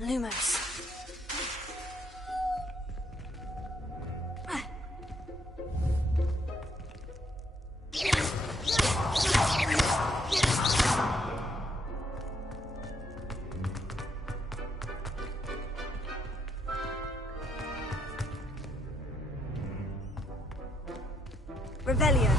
Lumos. Revelio.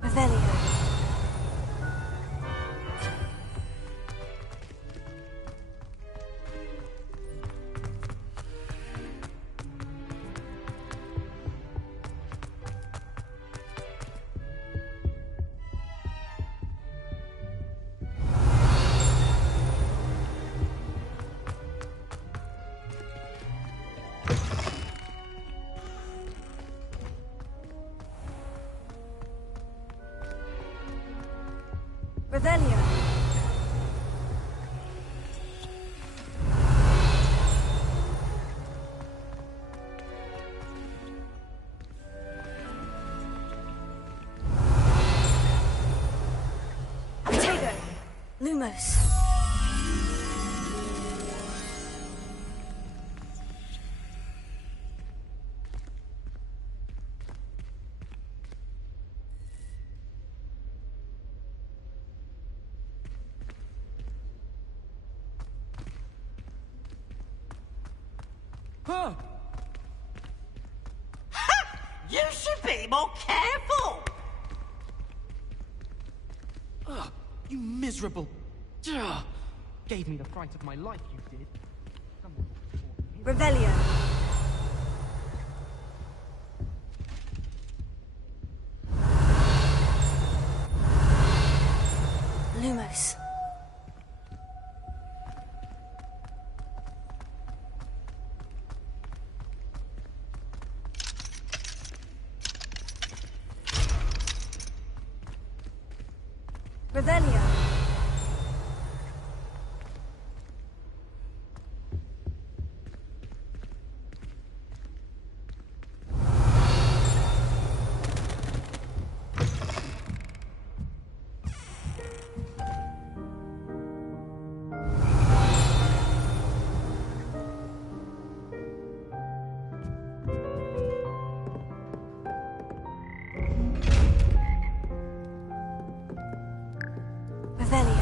Revelio. Revelio. Protego. Lumos. Huh. You should be more careful! Ugh, you miserable. Ugh. Gave me the fright of my life, you did. Revelio. Lumos. Revelio. Revelio.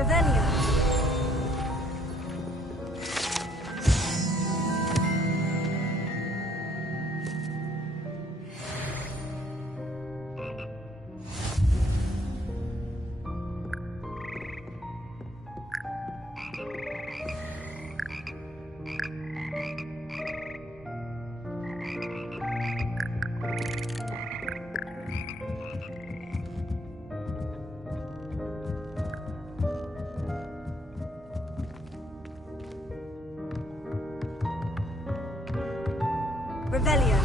Revelio. Revelio.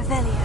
Revelio.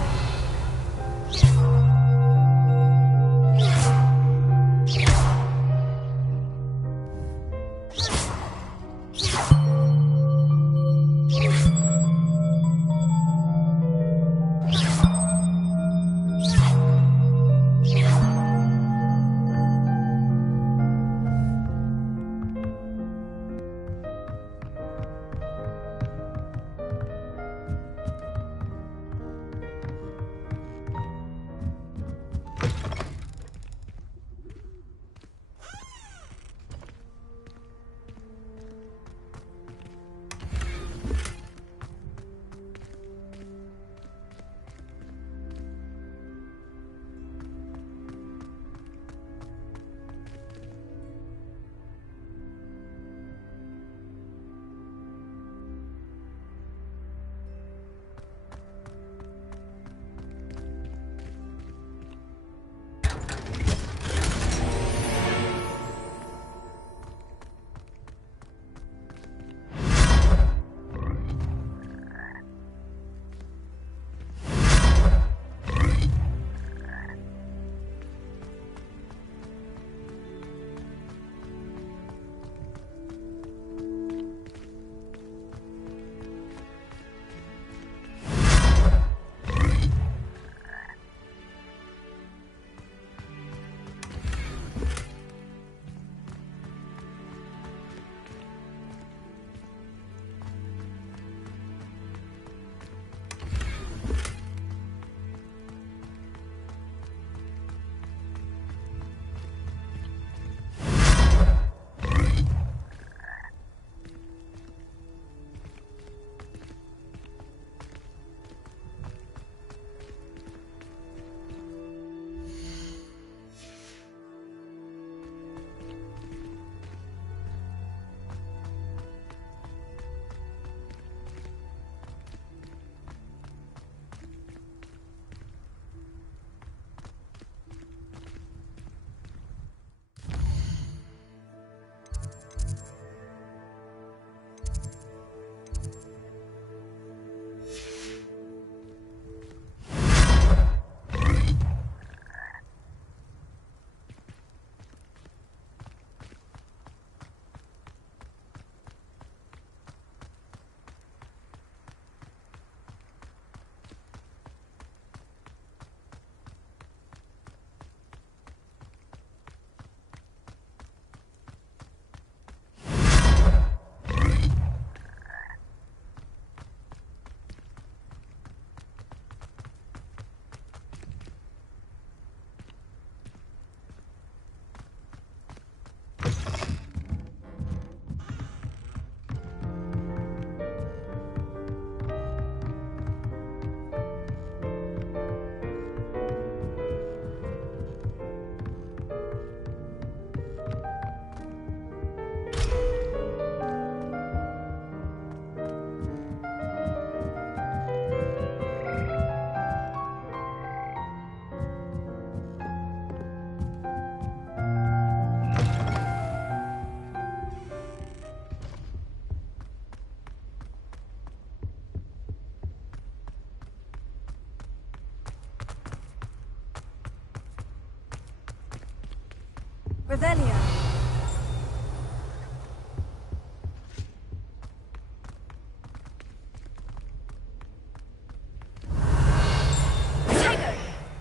Revelio.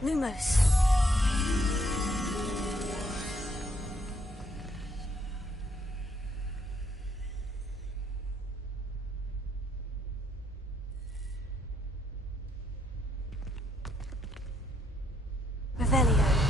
Lumos. Revelio.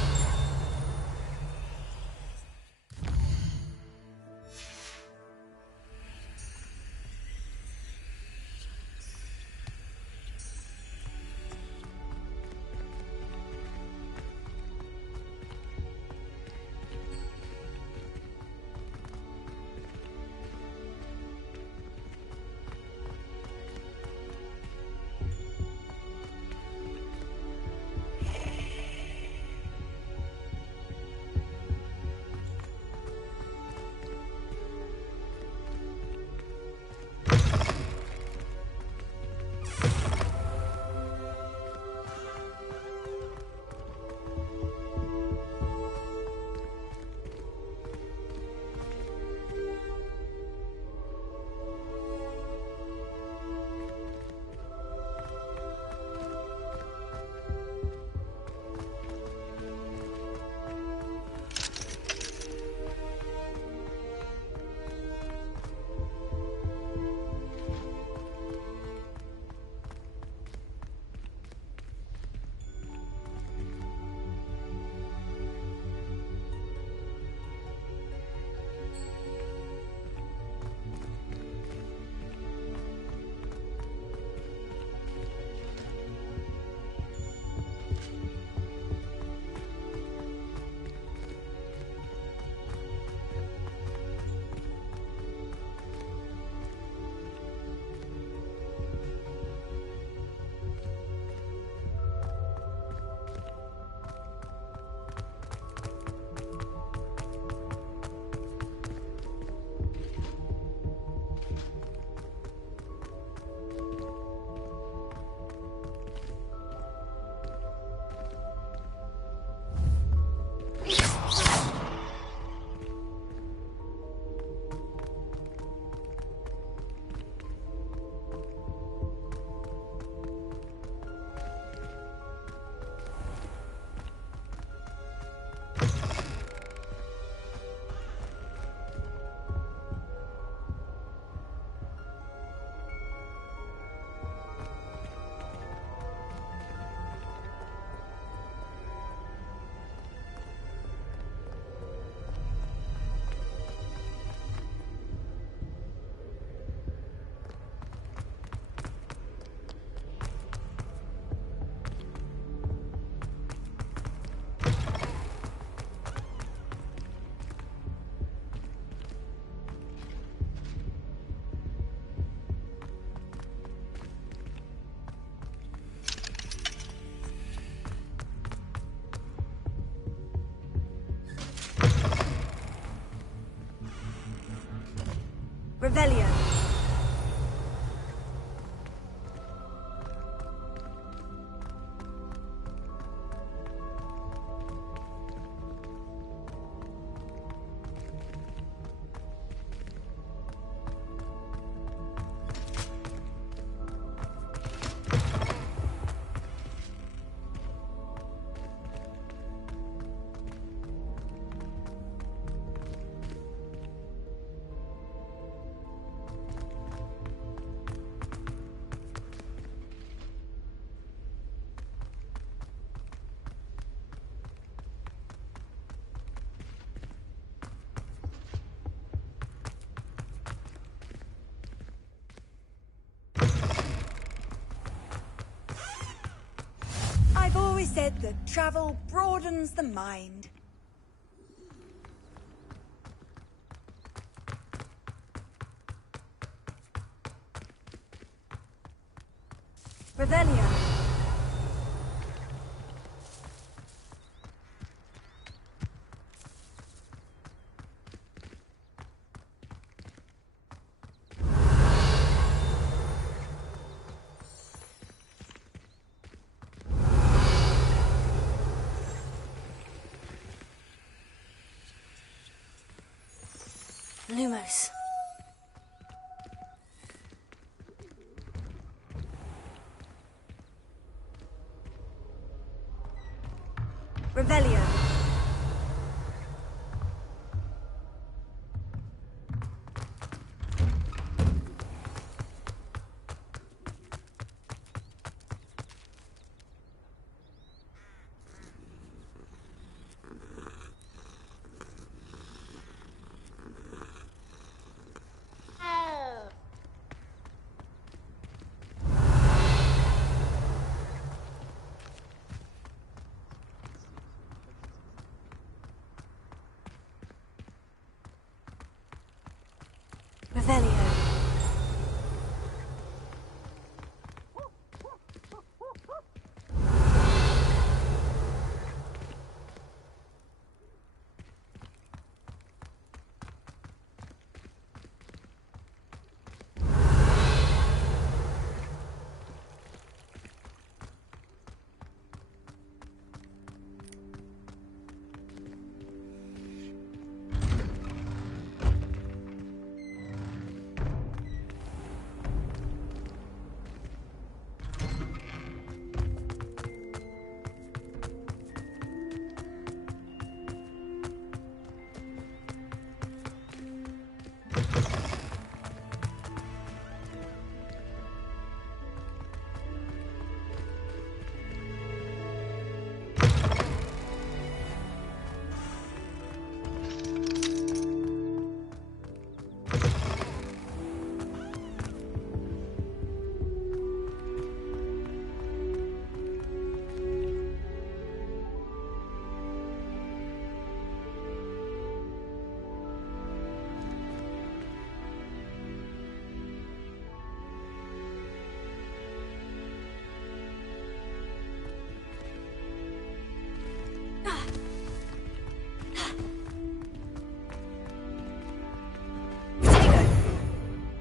Revelio. I've always said that travel broadens the mind. Revelio. Lumos. Revelio. Revelio.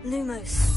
Lumos.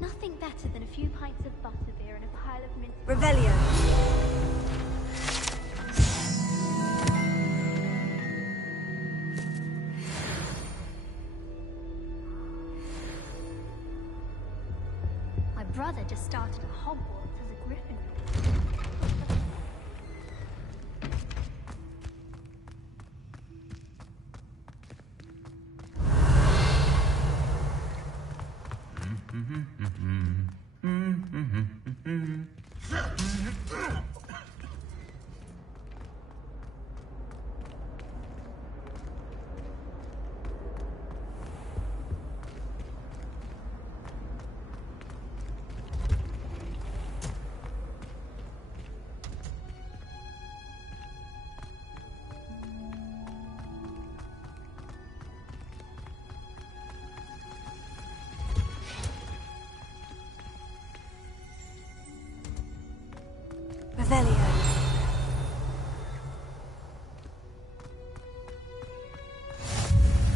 Nothing better than a few pints of butterbeer and a pile of mint. Revelio. My brother just started at Hogwarts as a Griffin.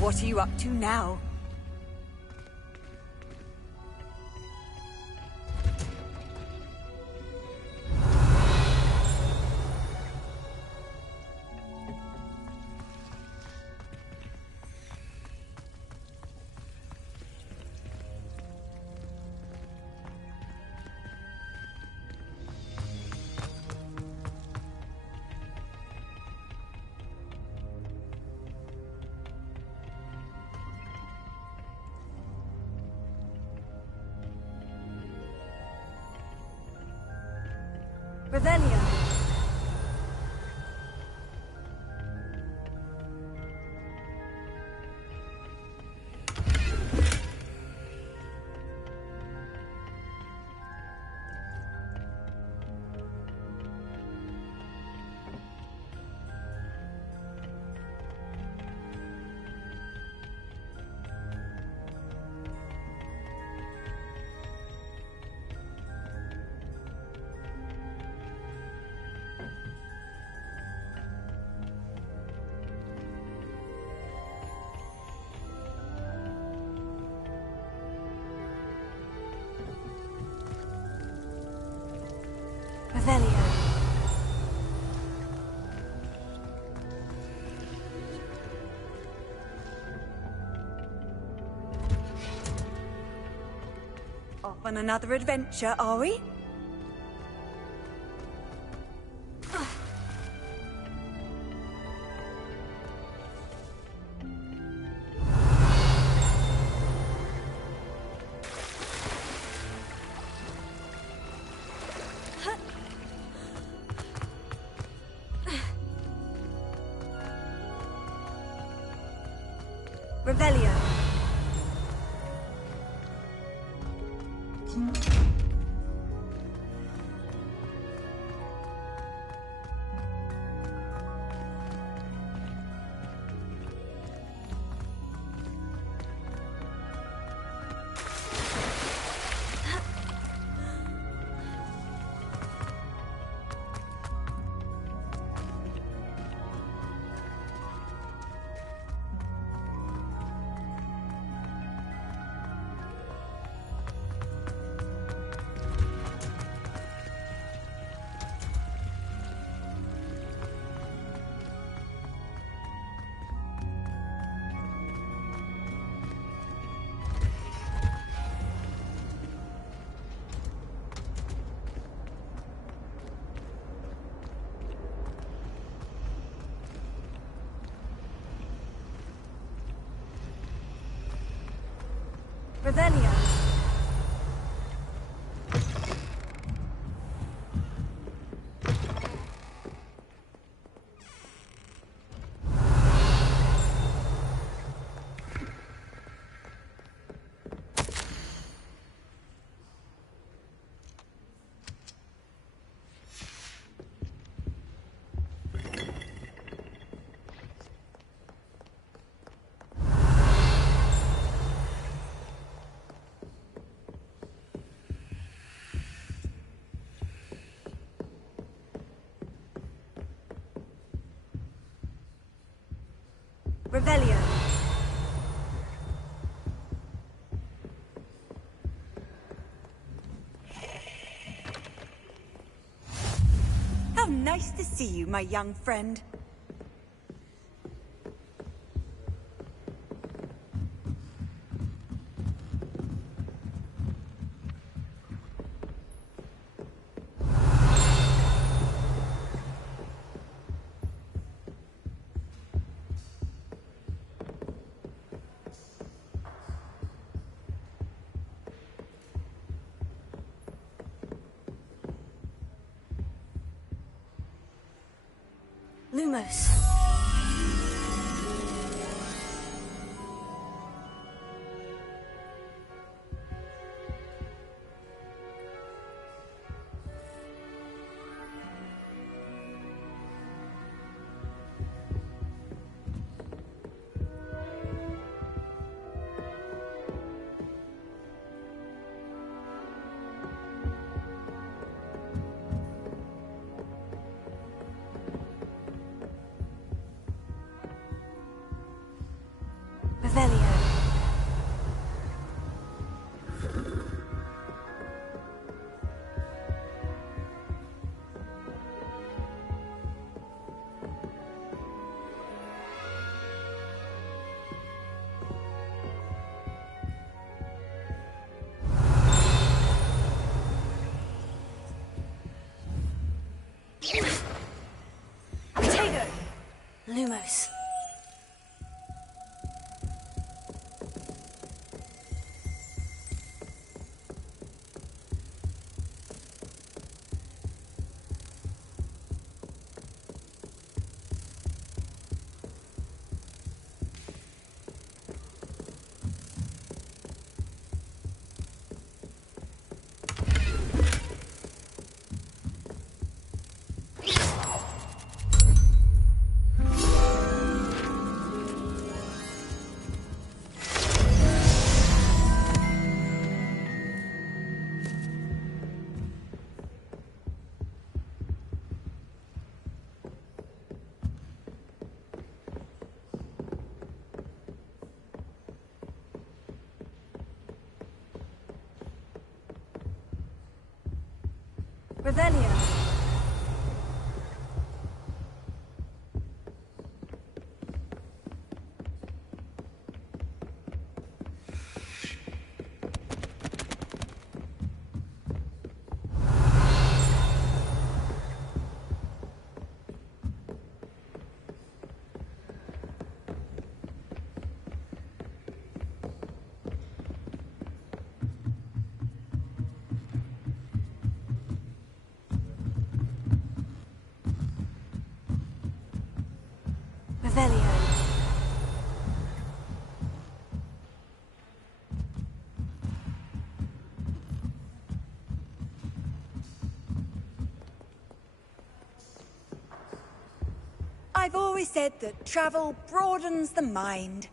What are you up to now? Revelio. Revelio. Off on another adventure, are we? Revelio. Revelio. Revelio. How nice to see you, my young friend. Lumos. Revelio. Revelio. I've always said that travel broadens the mind.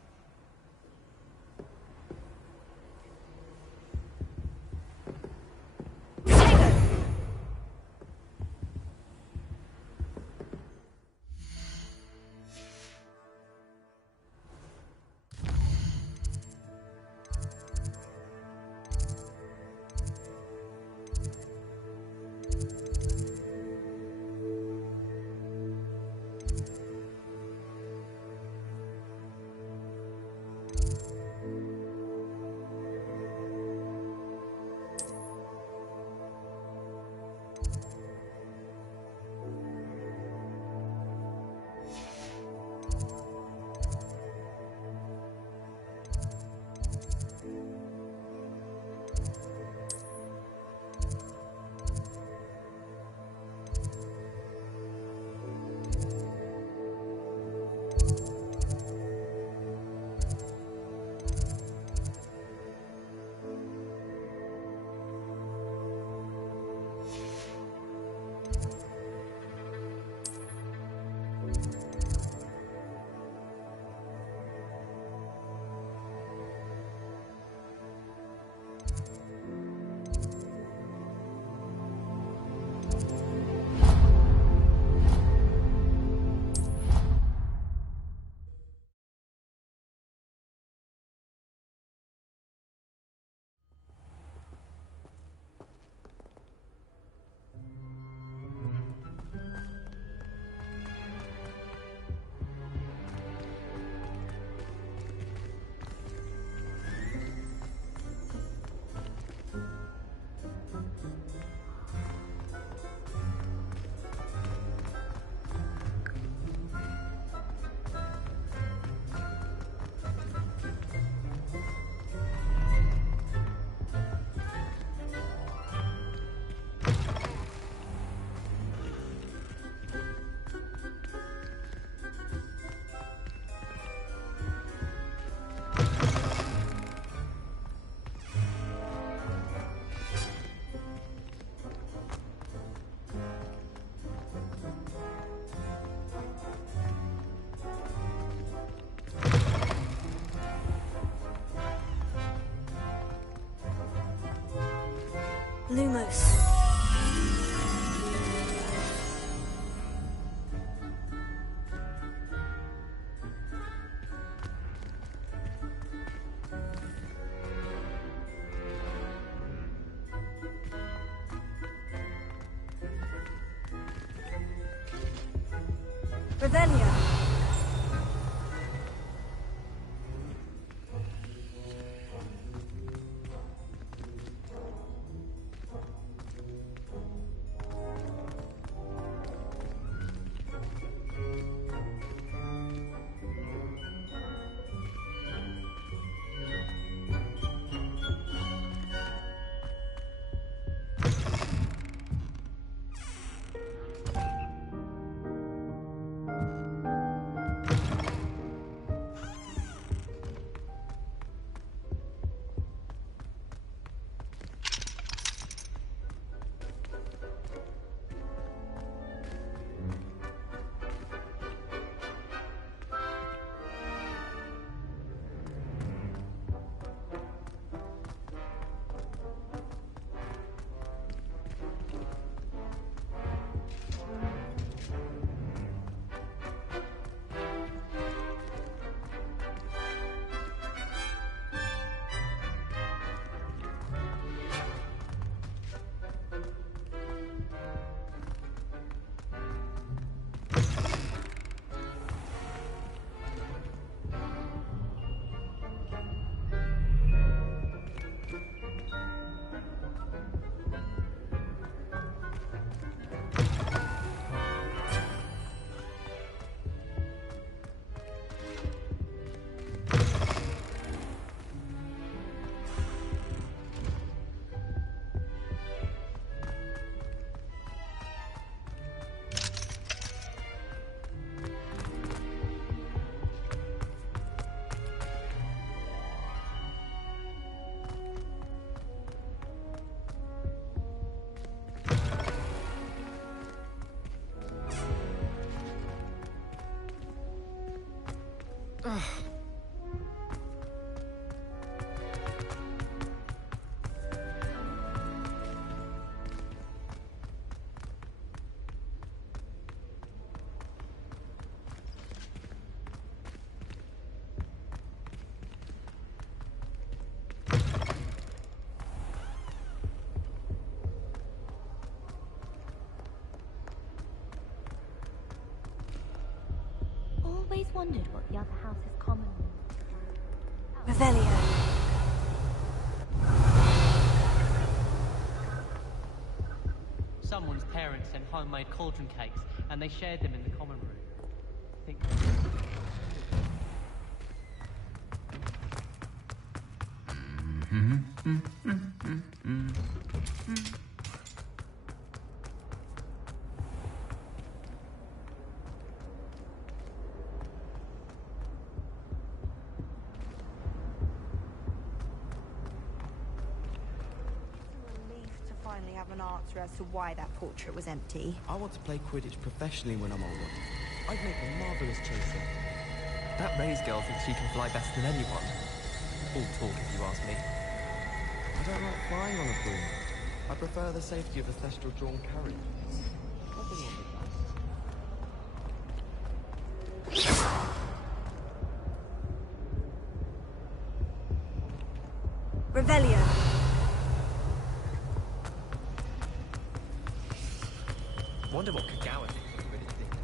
Lumos. Revelio. wondered what the other house's common room was like. Revelio. Someone's parents sent homemade cauldron cakes, and they shared them in the common room. I think. Finally have an answer as to why that portrait was empty. I want to play Quidditch professionally when I'm older. I'd make a marvellous chaser. That Ray's girl thinks she can fly best than anyone. All talk, if you ask me. I don't like flying on a broom. I prefer the safety of a thestral-drawn carriage. Nothing wrong with that. Revelio. Wonder what Kagawa thinks of Quidditch things.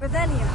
Revelio.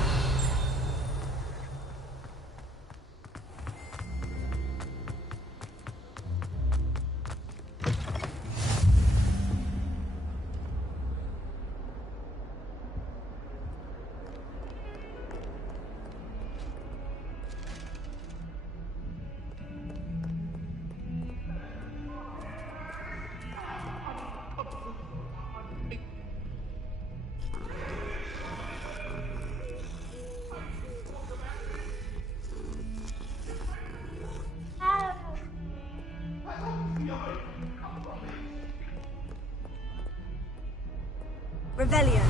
Revelio.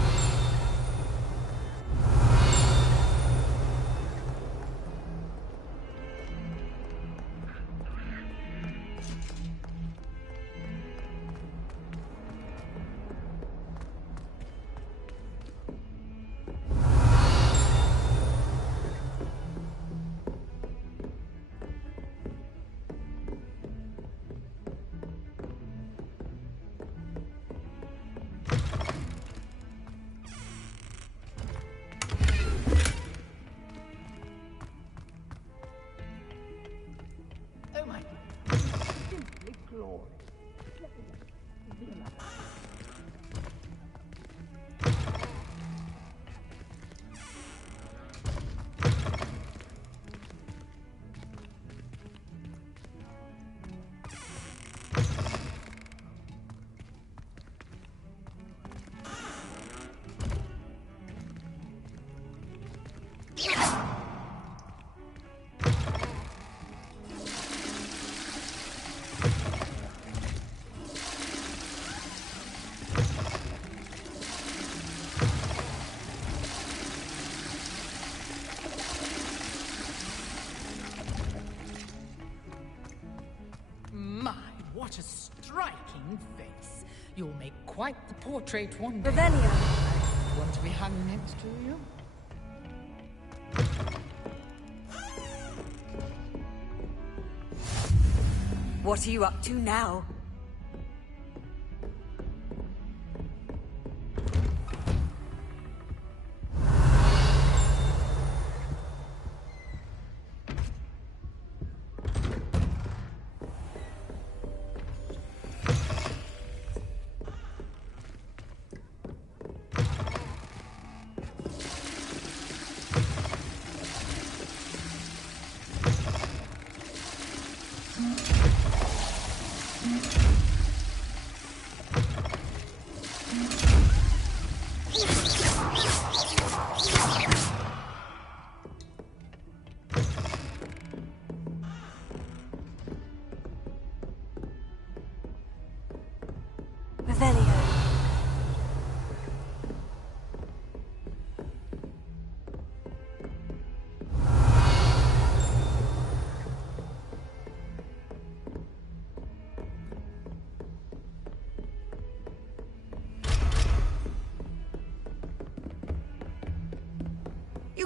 What a striking face. You'll make quite the portrait one day. Revelio. Want to be hung next to you? What are you up to now?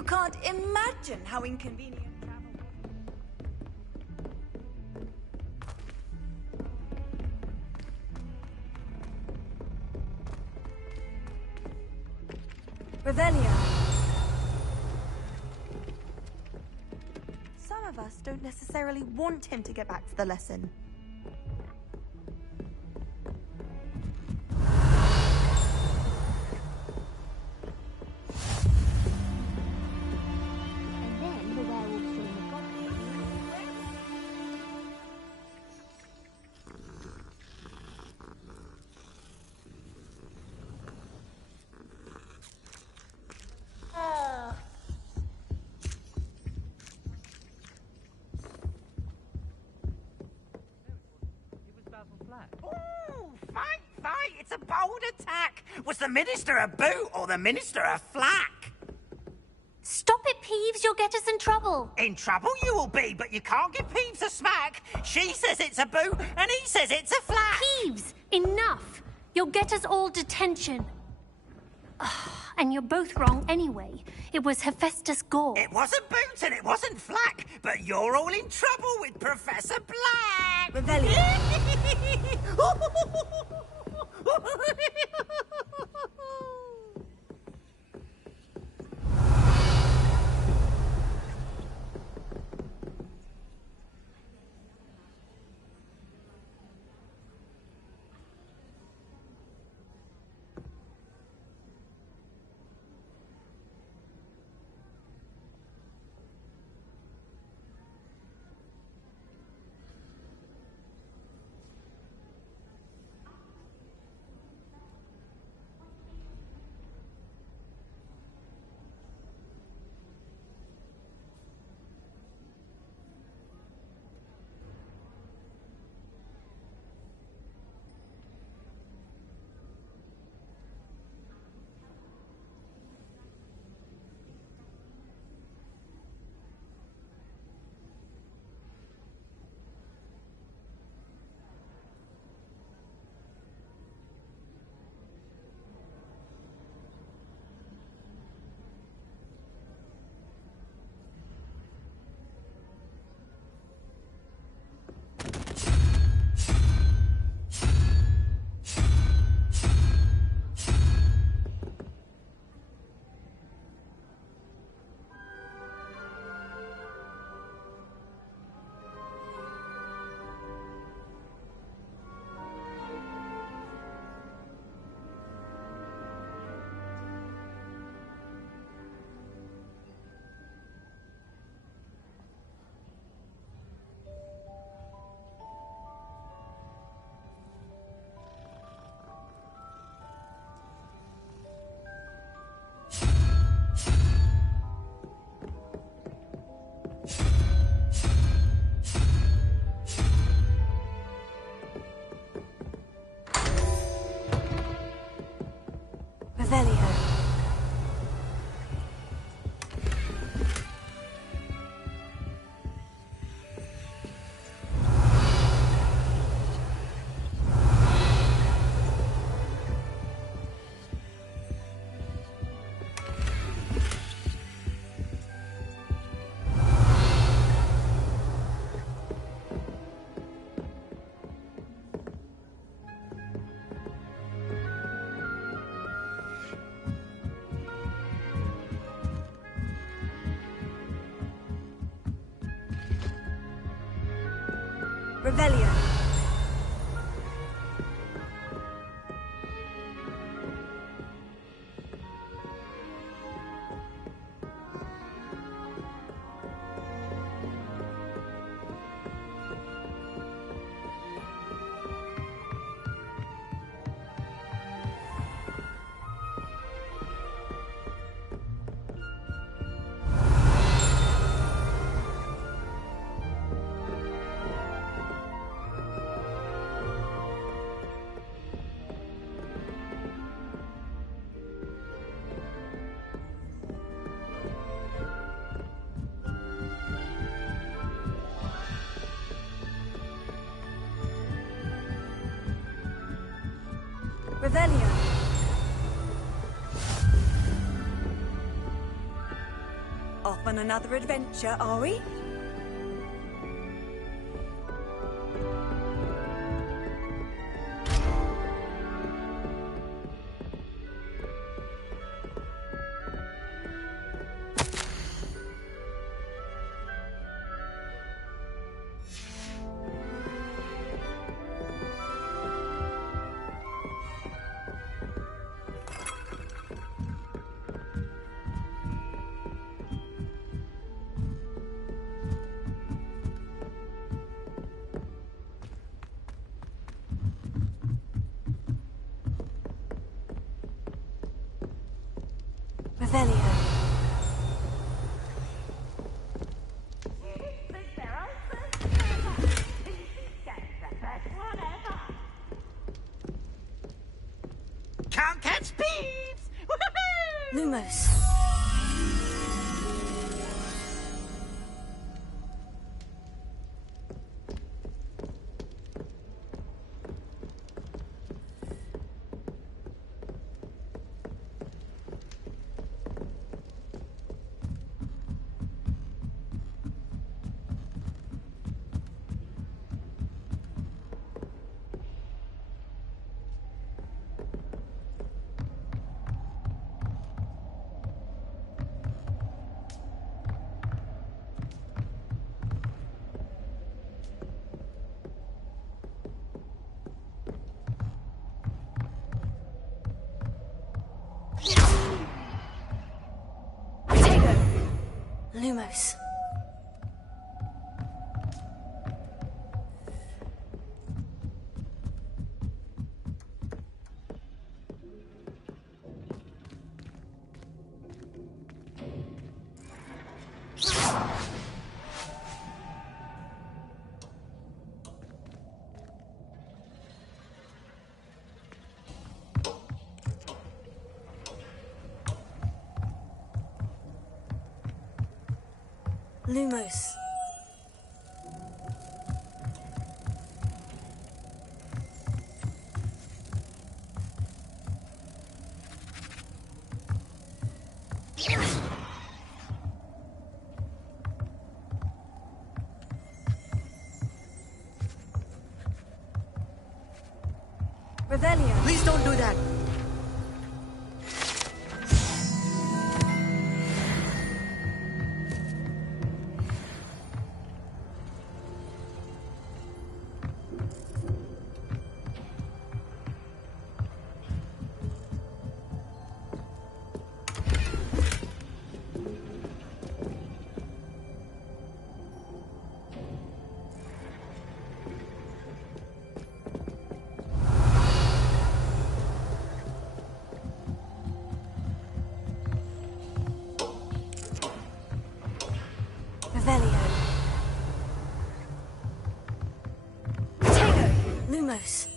You can't imagine how inconvenient travel Revelia. Some of us don't necessarily want him to get back to the lesson. And then the werewolves join the goblins. Ooh, fight! It's a bold attack! Was the Minister a boot or the Minister a flack? Stop it, Peeves. You'll get us in trouble. In trouble you will be, but you can't give Peeves a smack. She says it's a boot, and he says it's a flack. Peeves, enough. You'll get us all detention. And you're both wrong anyway. It was Hephaestus Gore. It wasn't boot and it wasn't flack, but you're all in trouble with Professor Black. Revelia. Revelio. Revelio. Revelio. Off on another adventure, are we? Revelio. Can't catch beeps! Lumos. Lumos. Lumos. Revelio. Please don't do that! Revelio. Tego. Lumos.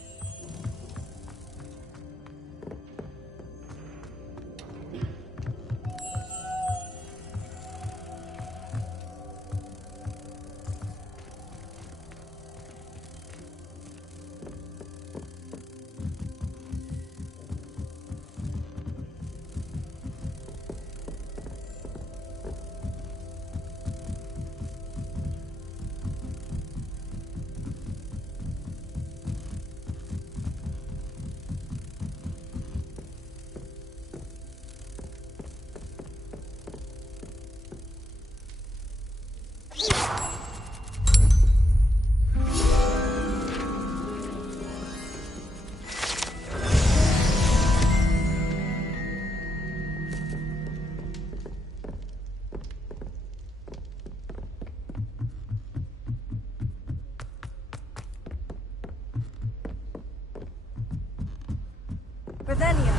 Revelio.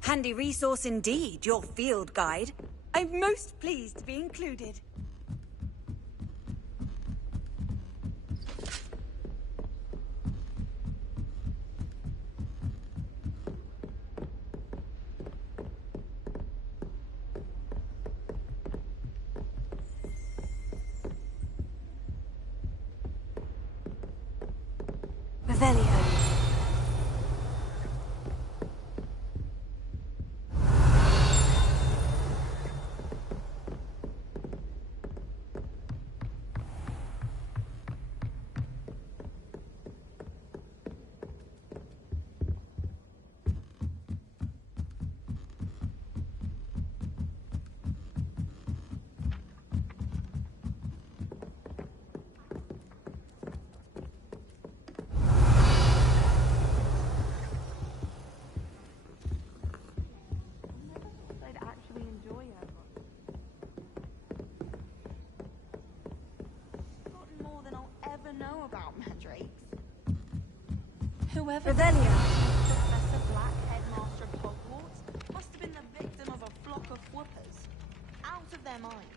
Handy resource indeed, your field guide. I'm most pleased to be included. Revelio. I'd actually enjoy her. Not more than I'll ever know about mandrakes. Whoever Revelio. Professor Black, headmaster of Hogwarts, must have been the victim of a flock of whoopers. Out of their mind.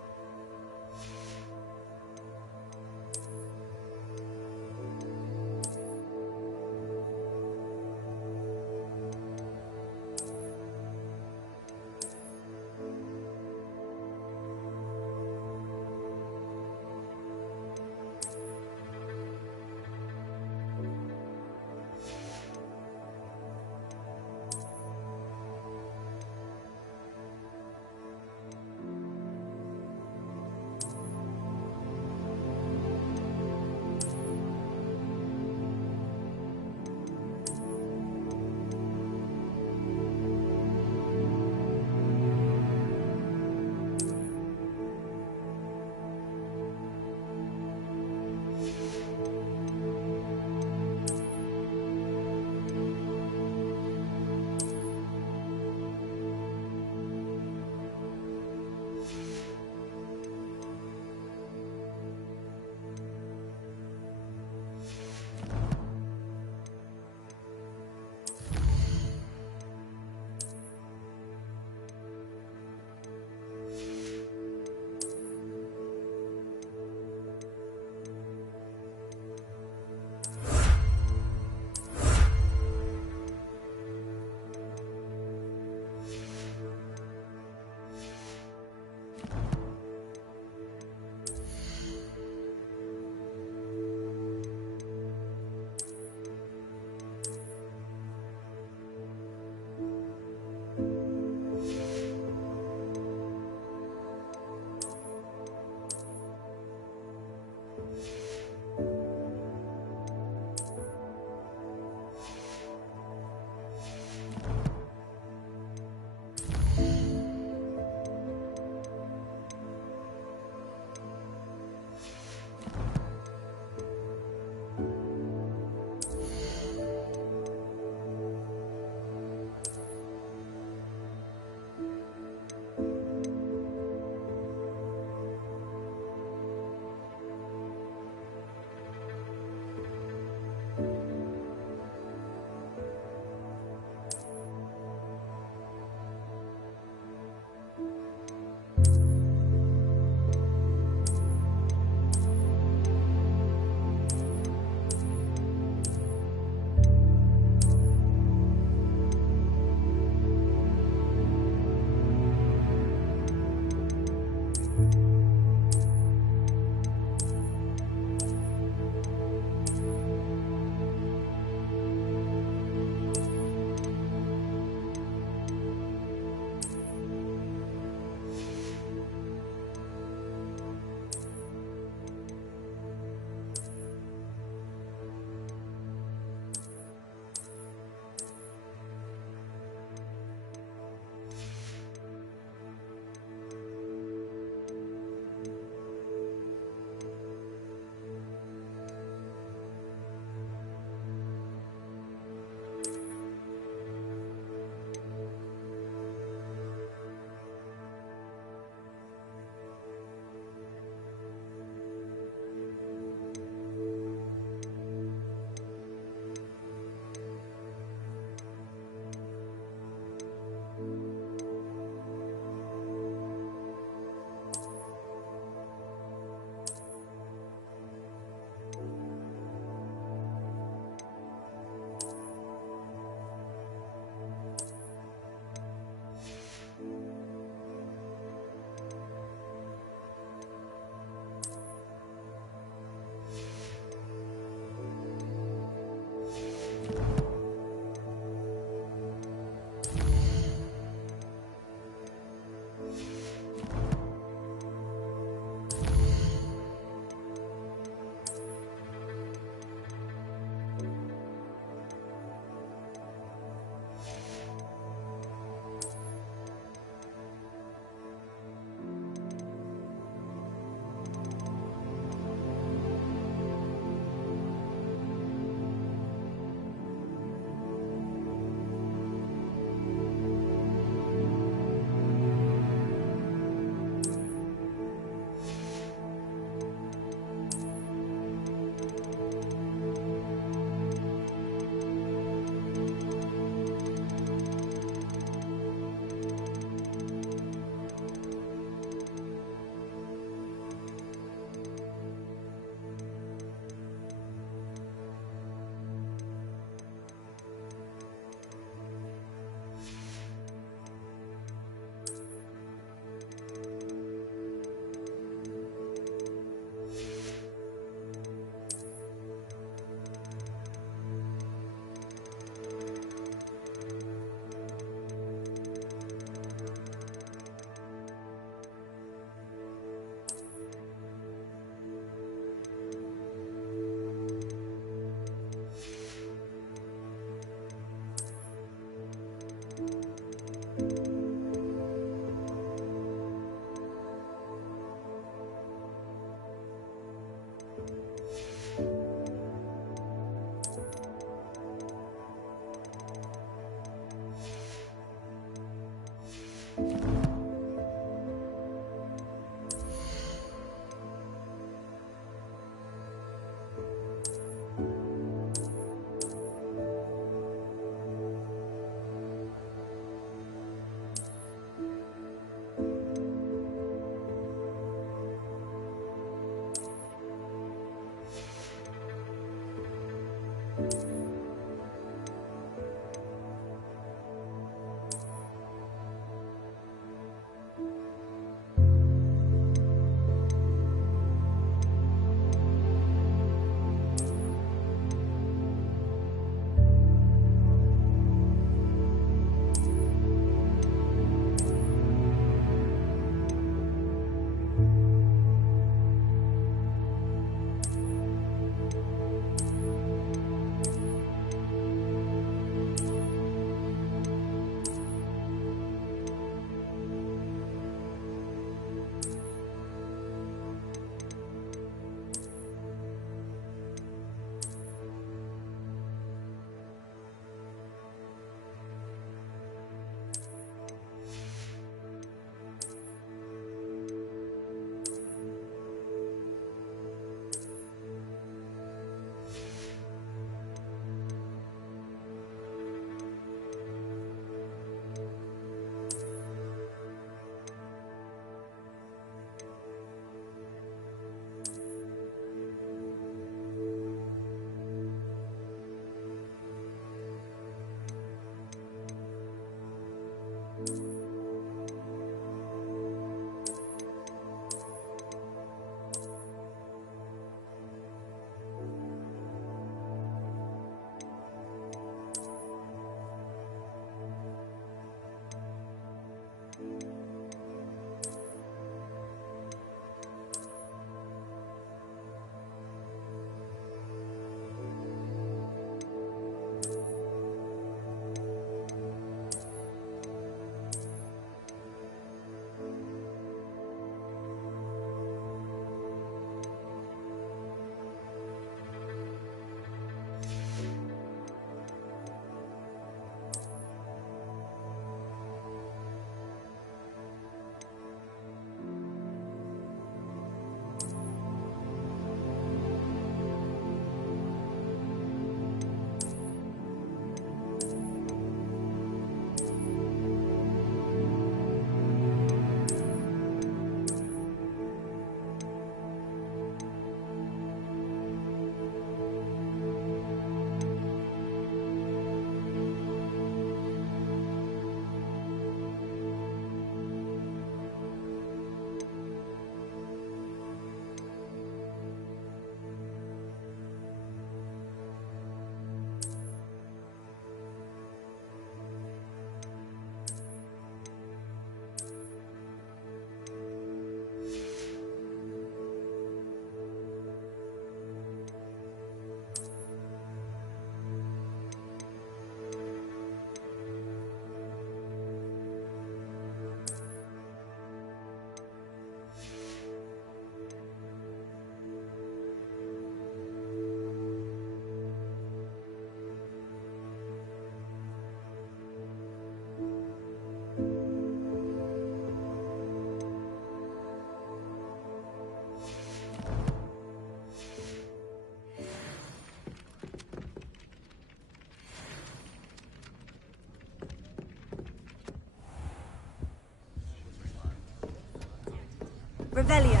Revelio.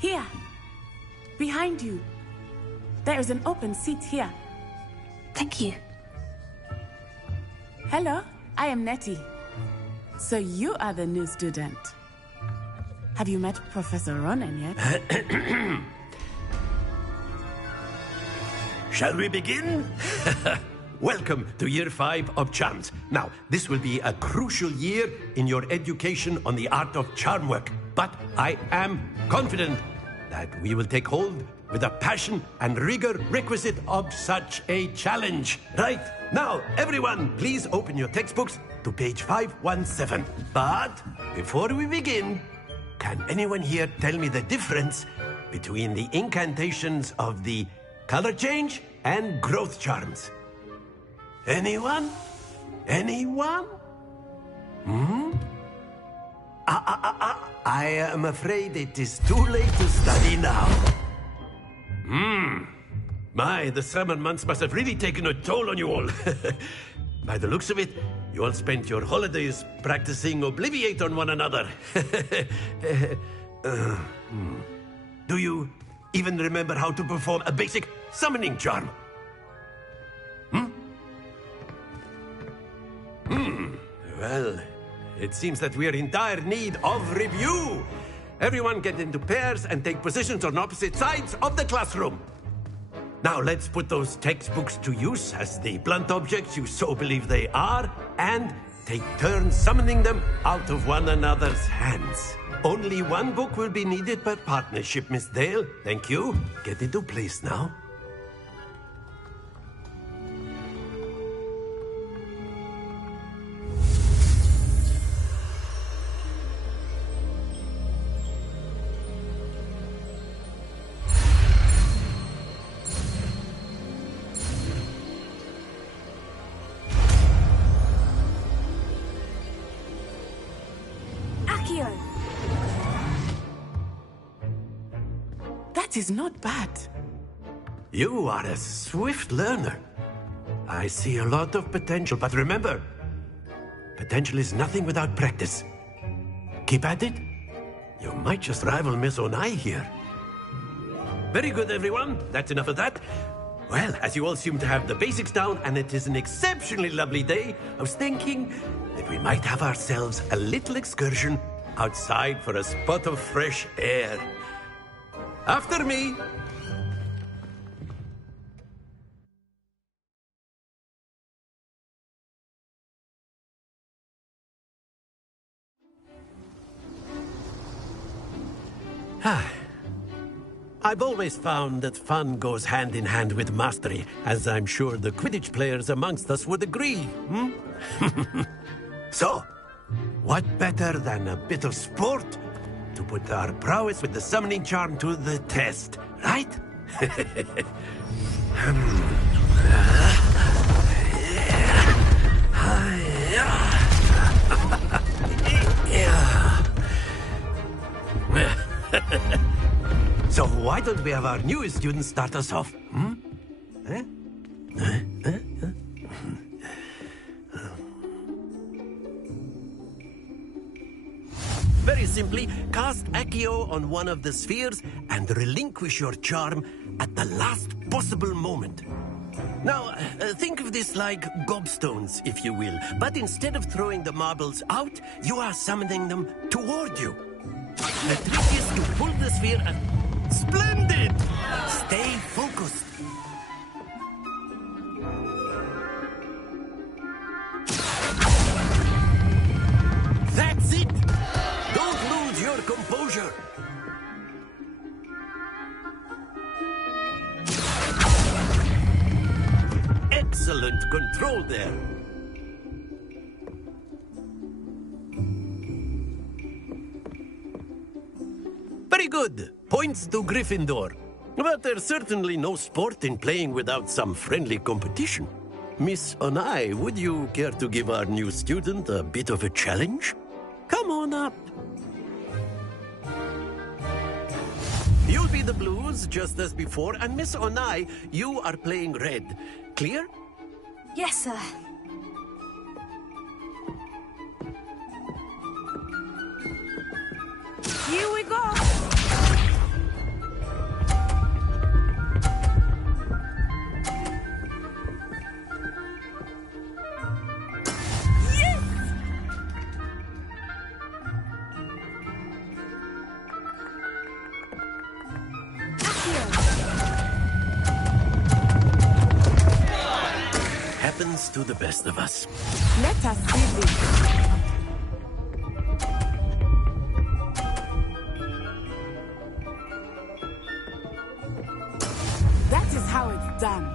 Here. Behind you. There is an open seat here. Thank you. Hello, I am Nettie. So you are the new student. Have you met Professor Ronan yet? Shall we begin? Welcome to Year 5 of Charms. Now, this will be a crucial year in your education on the art of charm work. But I am confident that we will take hold with the passion and rigor requisite of such a challenge. Right, now, everyone, please open your textbooks to page 517. But before we begin, can anyone here tell me the difference between the incantations of the color change and growth charms? Anyone? Anyone? I am afraid it is too late to study now. My, the summer months must have really taken a toll on you all. By the looks of it, you all spent your holidays practicing Obliviate on one another. Do you even remember how to perform a basic summoning charm? Well, it seems that we are in dire need of review. Everyone get into pairs and take positions on opposite sides of the classroom. Now let's put those textbooks to use as the blunt objects you so believe they are, and take turns summoning them out of one another's hands. Only one book will be needed per partnership, Miss Dale. Thank you. Get into place now. That is not bad. You are a swift learner. I see a lot of potential, but remember, potential is nothing without practice. Keep at it. You might just rival Miss Onai here. Very good, everyone. That's enough of that. Well, as you all seem to have the basics down, and it is an exceptionally lovely day, I was thinking that we might have ourselves a little excursion outside for a spot of fresh air. After me. I've always found that fun goes hand in hand with mastery, as I'm sure the Quidditch players amongst us would agree. So, what better than a bit of sport to put our prowess with the summoning charm to the test, right? So why don't we have our newest student start us off? Very simply, cast Accio on one of the spheres and relinquish your charm at the last possible moment. Now, think of this like gobstones, if you will, but instead of throwing the marbles out, you are summoning them toward you. The trick is to pull the sphere and... Splendid! Stay focused. That's it! Don't lose your composure. Excellent control there. Very good. Points to Gryffindor. But there's certainly no sport in playing without some friendly competition. Miss Onai, would you care to give our new student a bit of a challenge? Come on up. You'll be the blues, just as before, and Miss Onai, you are playing red. Clear? Yes, sir. Here we go! Happens to the best of us. Let us see this. That is how it's done.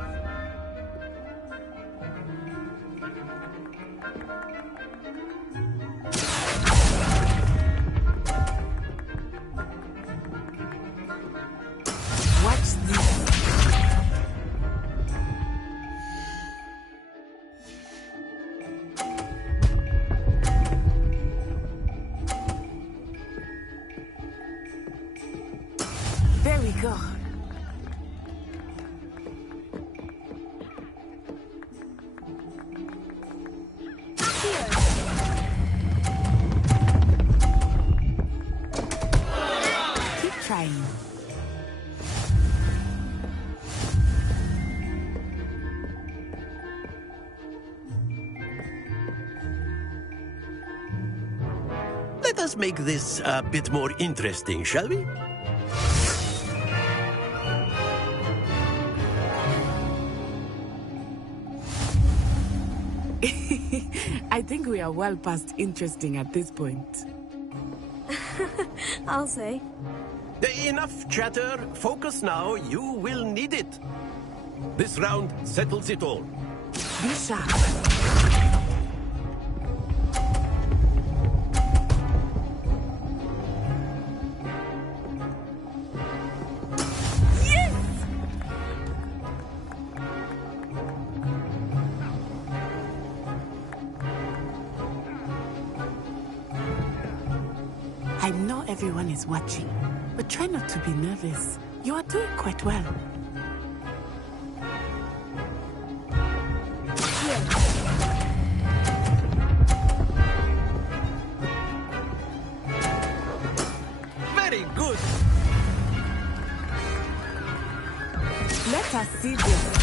Watch this. There we go. Keep trying. Let us make this a bit more interesting, shall we? I think we are well past interesting at this point. I'll say. Enough chatter. Focus now. You will need it. This round settles it all. Be sharp. I know everyone is watching, but try not to be nervous. You are doing quite well. Very good. Let us see this.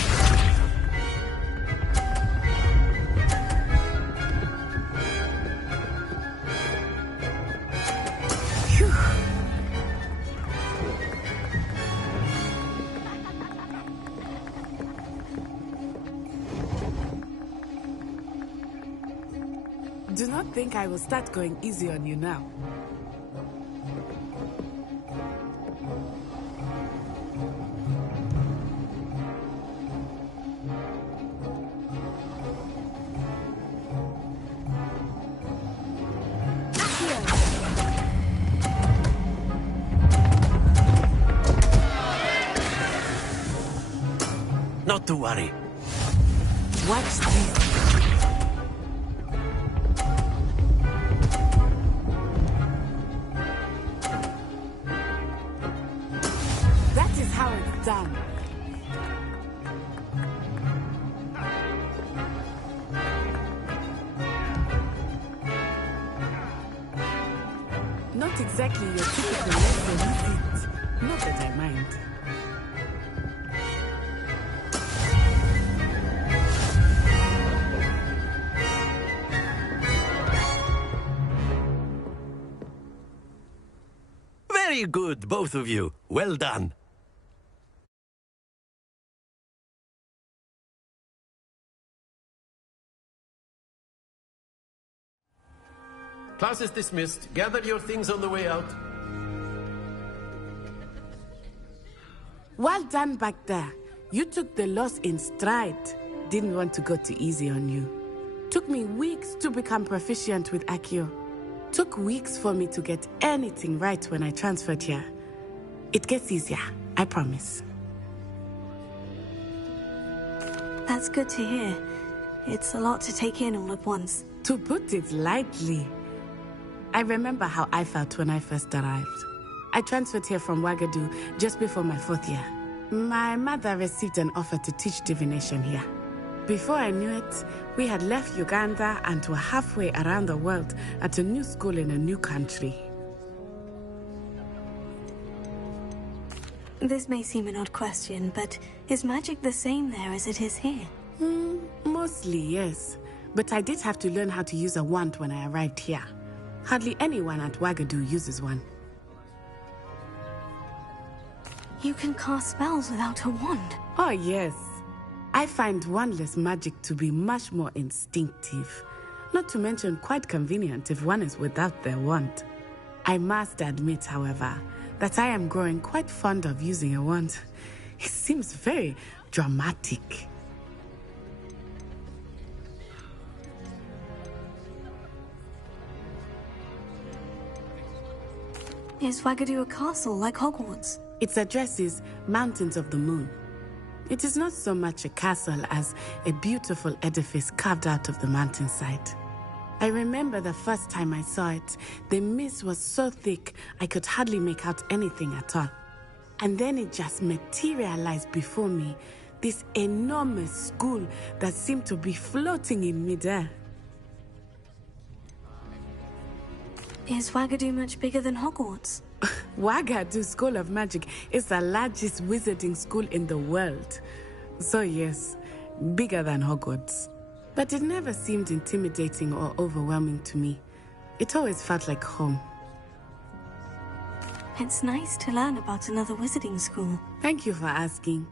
Do not think I will start going easy on you now. Not to worry. Watch this. That is how it's done. Not exactly your typical lesson, is it? Not that I mind. Very good, both of you. Well done. Class is dismissed. Gather your things on the way out. Well done back there. You took the loss in stride. Didn't want to go too easy on you. Took me weeks to become proficient with Accio. Took weeks for me to get anything right when I transferred here. It gets easier, I promise. That's good to hear. It's a lot to take in all at once. To put it lightly, I remember how I felt when I first arrived. I transferred here from Ouagadougou just before my 4th year. My mother received an offer to teach divination here. Before I knew it, we had left Uganda and were halfway around the world at a new school in a new country. This may seem an odd question, but is magic the same there as it is here? Mostly, yes. But I did have to learn how to use a wand when I arrived here. Hardly anyone at Ouagadougou uses one. You can cast spells without a wand? Oh, yes. I I find wandless magic to be much more instinctive, not to mention quite convenient if one is without their wand. I must admit, however, that I am growing quite fond of using a wand. It seems very dramatic. Is Wagadu a castle like Hogwarts? Its address is Mountains of the Moon. It is not so much a castle as a beautiful edifice carved out of the mountainside. I remember the first time I saw it, the mist was so thick I could hardly make out anything at all. And then it just materialized before me, this enormous school that seemed to be floating in midair. Is Wagadu much bigger than Hogwarts? Wagadu School of Magic is the largest wizarding school in the world. So yes, bigger than Hogwarts. But it never seemed intimidating or overwhelming to me. It always felt like home. It's nice to learn about another wizarding school. Thank you for asking.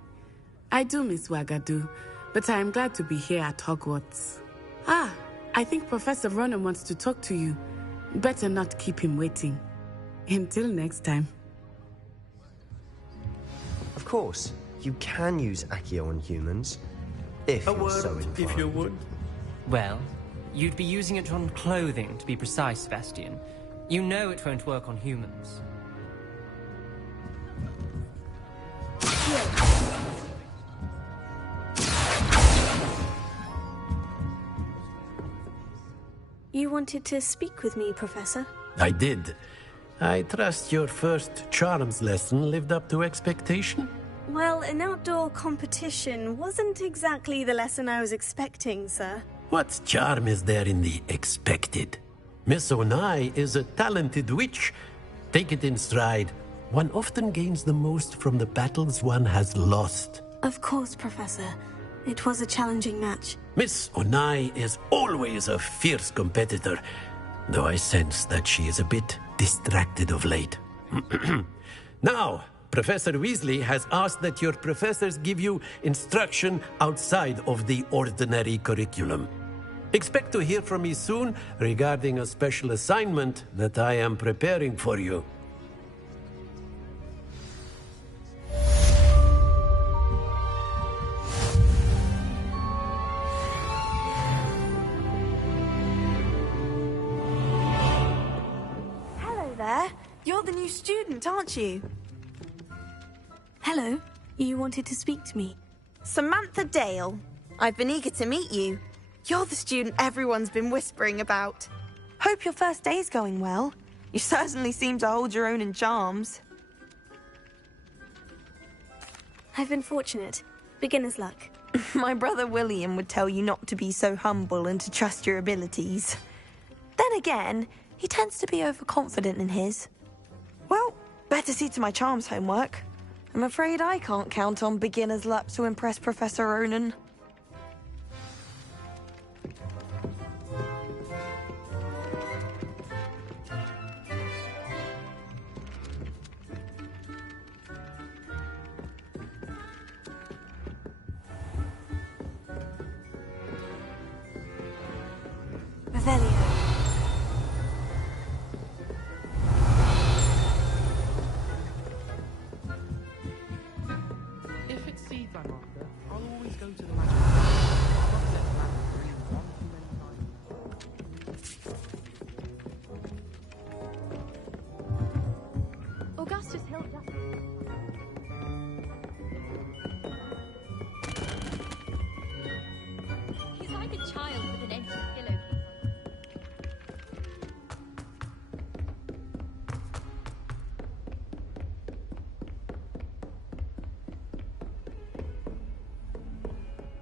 I do miss Wagadu, but I am glad to be here at Hogwarts. Ah, I think Professor Ronan wants to talk to you. Better not keep him waiting. Until next time. Of course, you can use Accio on humans. If you're so inclined. If you would. Well, you'd be using it on clothing, to be precise, Sebastian. You know it won't work on humans. You wanted to speak with me, Professor? I did. I trust your first charms lesson lived up to expectation? Well, an outdoor competition wasn't exactly the lesson I was expecting, sir. What charm is there in the expected? Miss Onai is a talented witch. Take it in stride. One often gains the most from the battles one has lost. Of course, Professor. It was a challenging match. Miss Onai is always a fierce competitor, though I sense that she is a bit distracted of late. Now, Professor Weasley has asked that your professors give you instruction outside of the ordinary curriculum. Expect to hear from me soon regarding a special assignment that I am preparing for you. Hello there. You're the new student, aren't you? Hello. You wanted to speak to me. Samantha Dale. I've been eager to meet you. You're the student everyone's been whispering about. Hope your first day's going well. You certainly seem to hold your own in charms. I've been fortunate. Beginner's luck. My brother William would tell you not to be so humble and to trust your abilities. Then again, he tends to be overconfident in his. Well, better see to my charms homework. I'm afraid I can't count on beginner's luck to impress Professor Ronan. Revelio. If it's seeds I'm after, I'll always go to the magic. I've not set the magic green one too many times. Augustus Hill just... He's like a child with an empty pillow.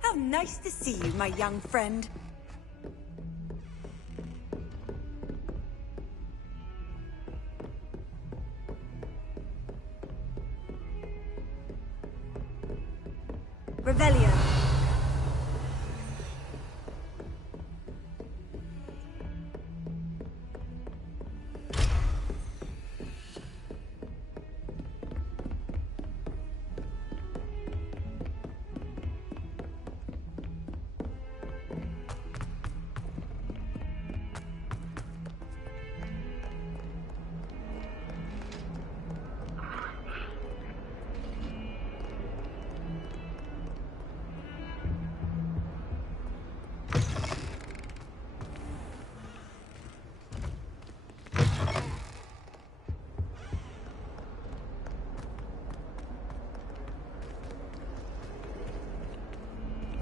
How nice to see you, my young friend. Revelio.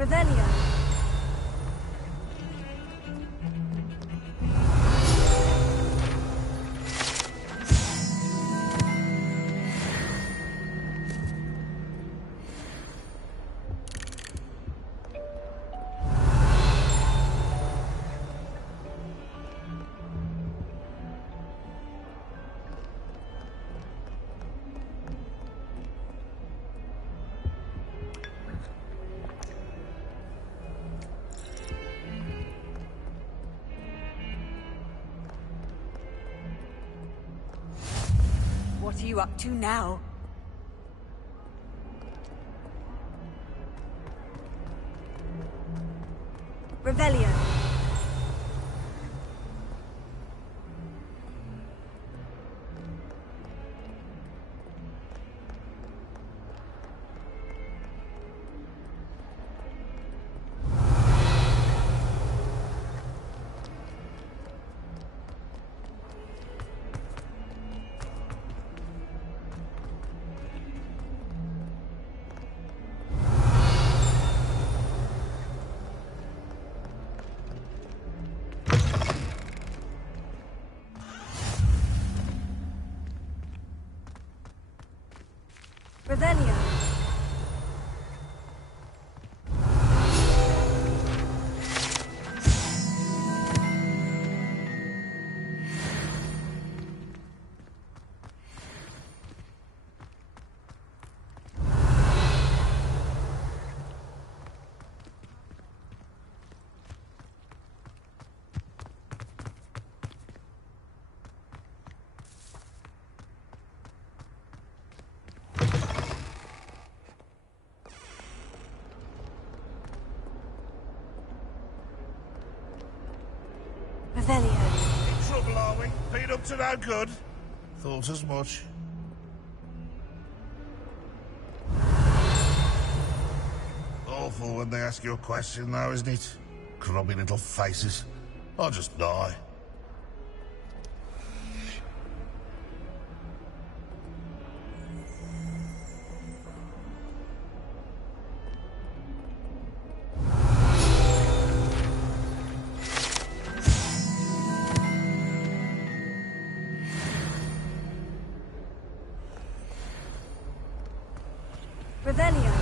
Revelio. What are you up to now? Revelio. Revelio. Revelio. In trouble, are we? Been up to no good? Thought as much. Awful when they ask you a question, though, isn't it? Grubby little faces. I'll just die. Revelio.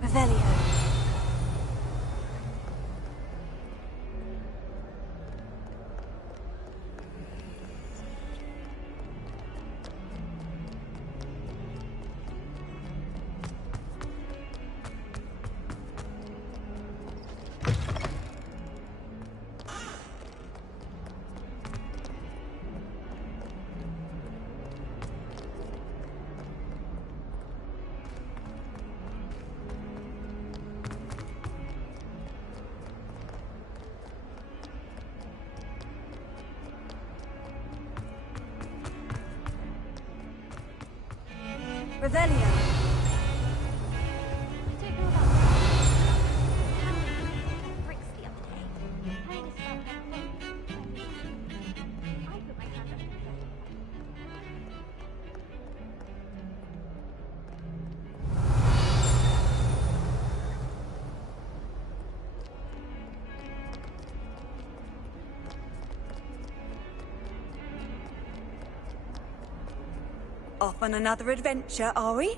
Revelio. Revelio. Off on another adventure, are we?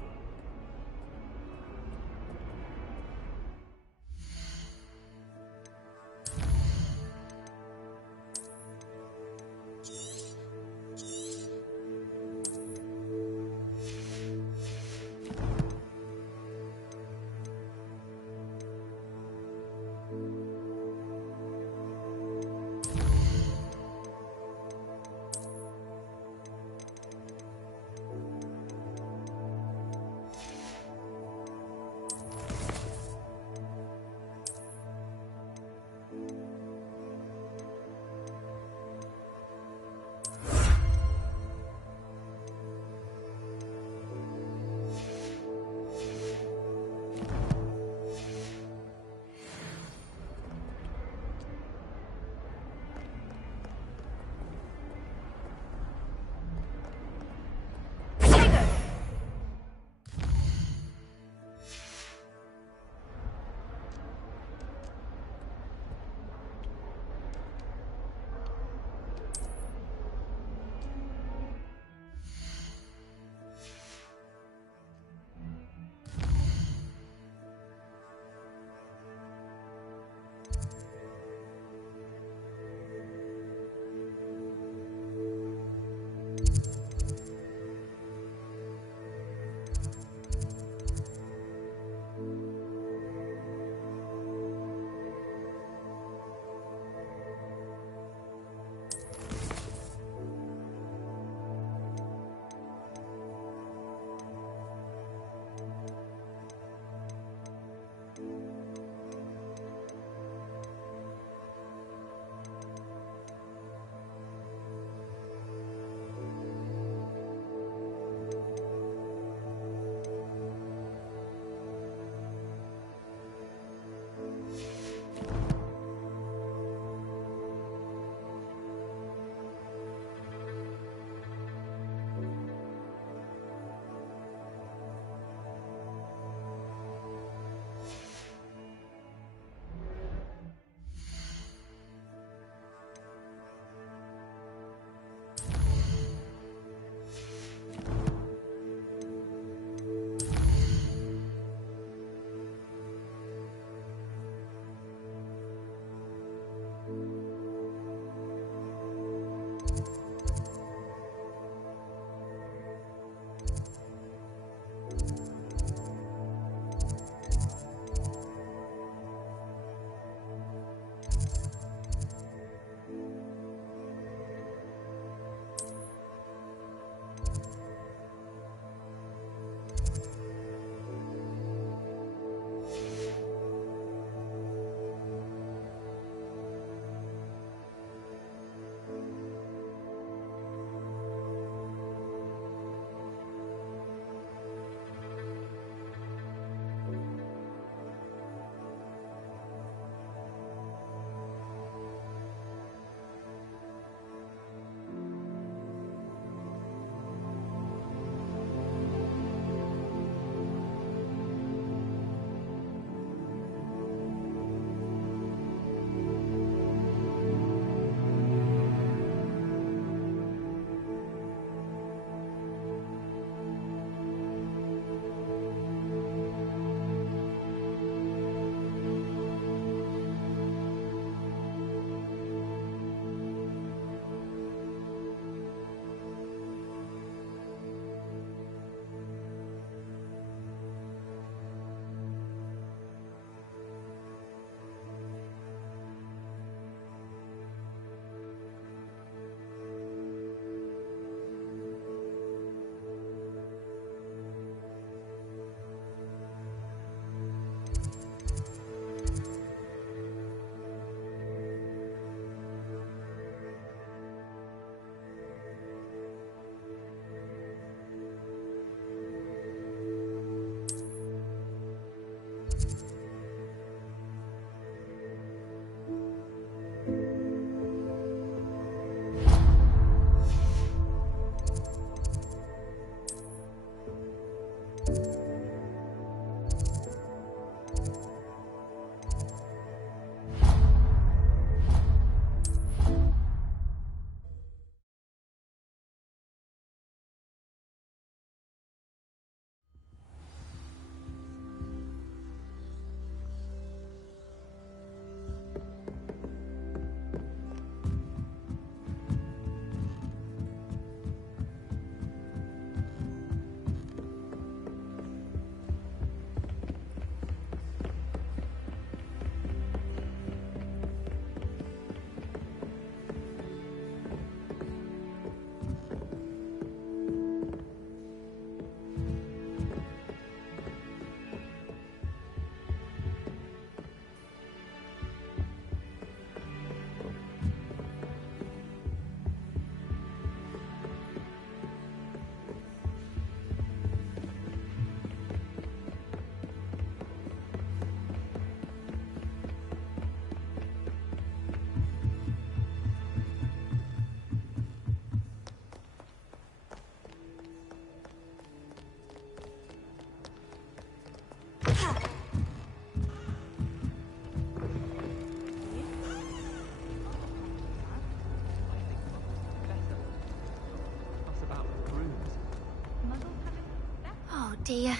dear.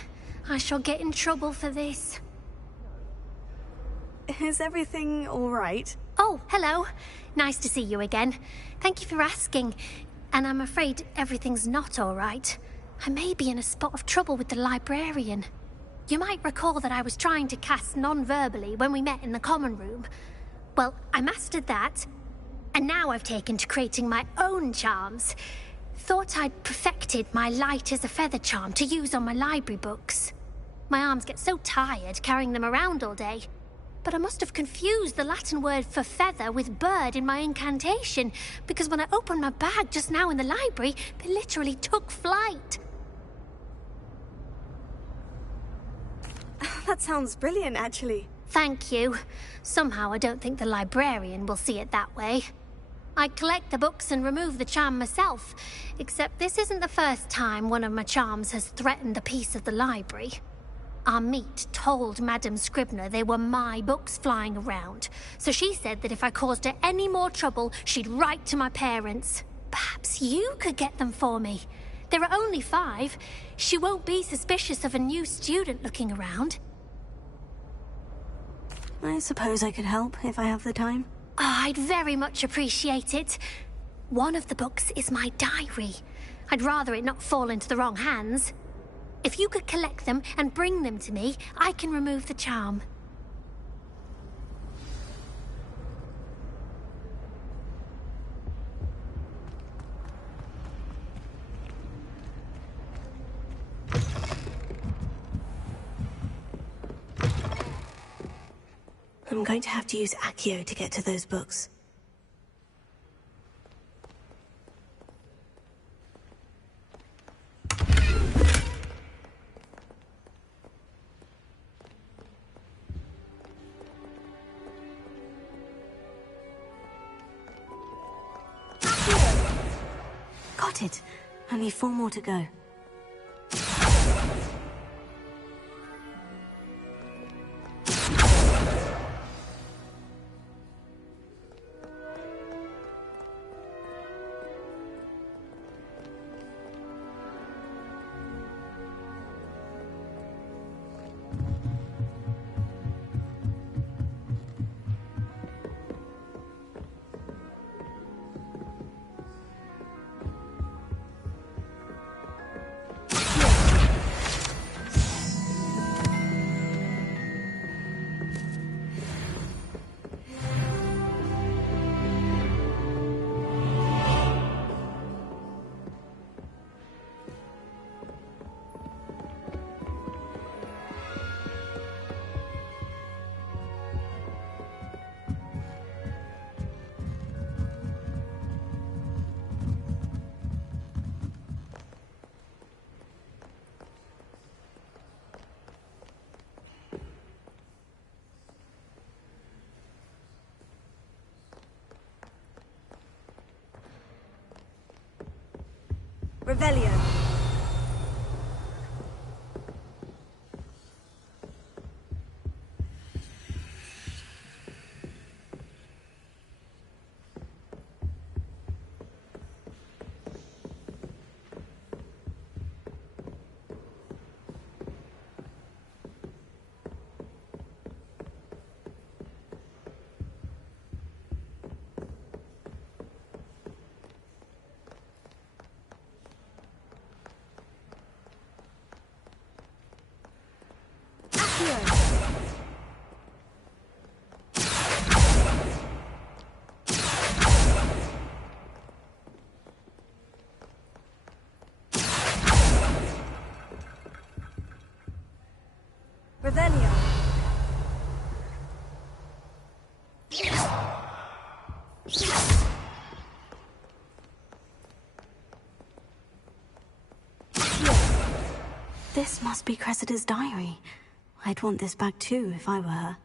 I shall get in trouble for this. Is everything all right? Oh, hello. Nice to see you again. Thank you for asking. And I'm afraid everything's not all right. I may be in a spot of trouble with the librarian. You might recall that I was trying to cast non-verbally when we met in the common room. Well, I mastered that, and now I've taken to creating my own charms. Thought I'd perfected my light as a feather charm to use on my library books. My arms get so tired carrying them around all day. But I must have confused the Latin word for feather with bird in my incantation, because when I opened my bag just now in the library, they literally took flight. That sounds brilliant, actually. Thank you. Somehow I don't think the librarian will see it that way. I collect the books and remove the charm myself, except this isn't the first time one of my charms has threatened the peace of the library. Our meet told Madame Scribner they were my books flying around, so she said that if I caused her any more trouble, she'd write to my parents. Perhaps you could get them for me. There are only 5. She won't be suspicious of a new student looking around. I suppose I could help if I have the time. Oh, I'd very much appreciate it. One of the books is my diary. I'd rather it not fall into the wrong hands. If you could collect them and bring them to me, I can remove the charm. I'm going to have to use Accio to get to those books. Got it. Only 4 more to go. Revelio. Revelio. This must be Cressida's diary. I'd want this back too if I were her.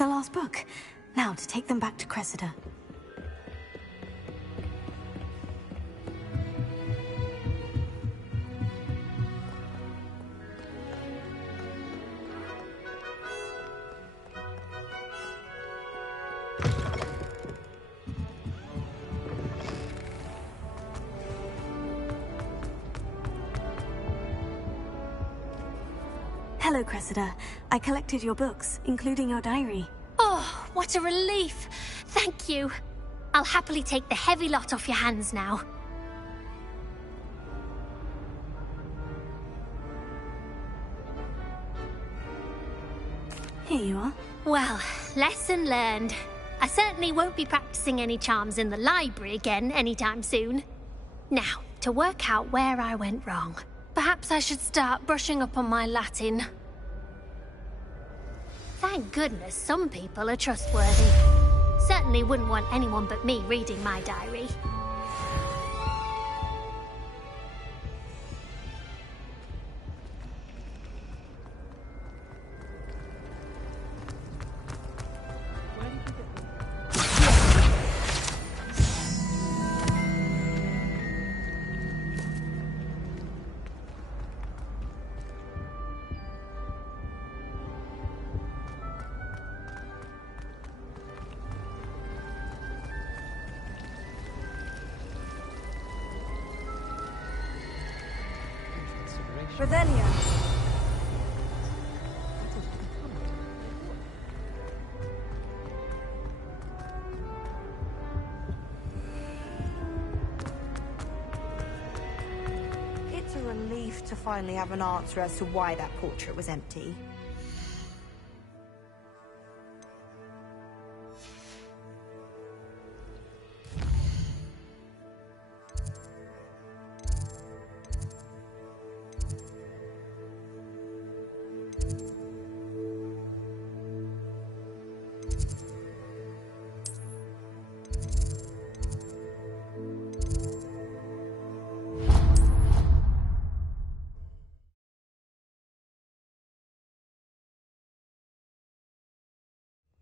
the last book. Now to take them back to Cressida. Hello, Cressida. I collected your books, including your diary. Oh, what a relief. Thank you. I'll happily take the heavy lot off your hands now. Here you are. Well, lesson learned. I certainly won't be practicing any charms in the library again anytime soon. Now, to work out where I went wrong. Perhaps I should start brushing up on my Latin. Thank goodness some people are trustworthy. Certainly wouldn't want anyone but me reading my diary. Revelio. It's a relief to finally have an answer as to why that portrait was empty.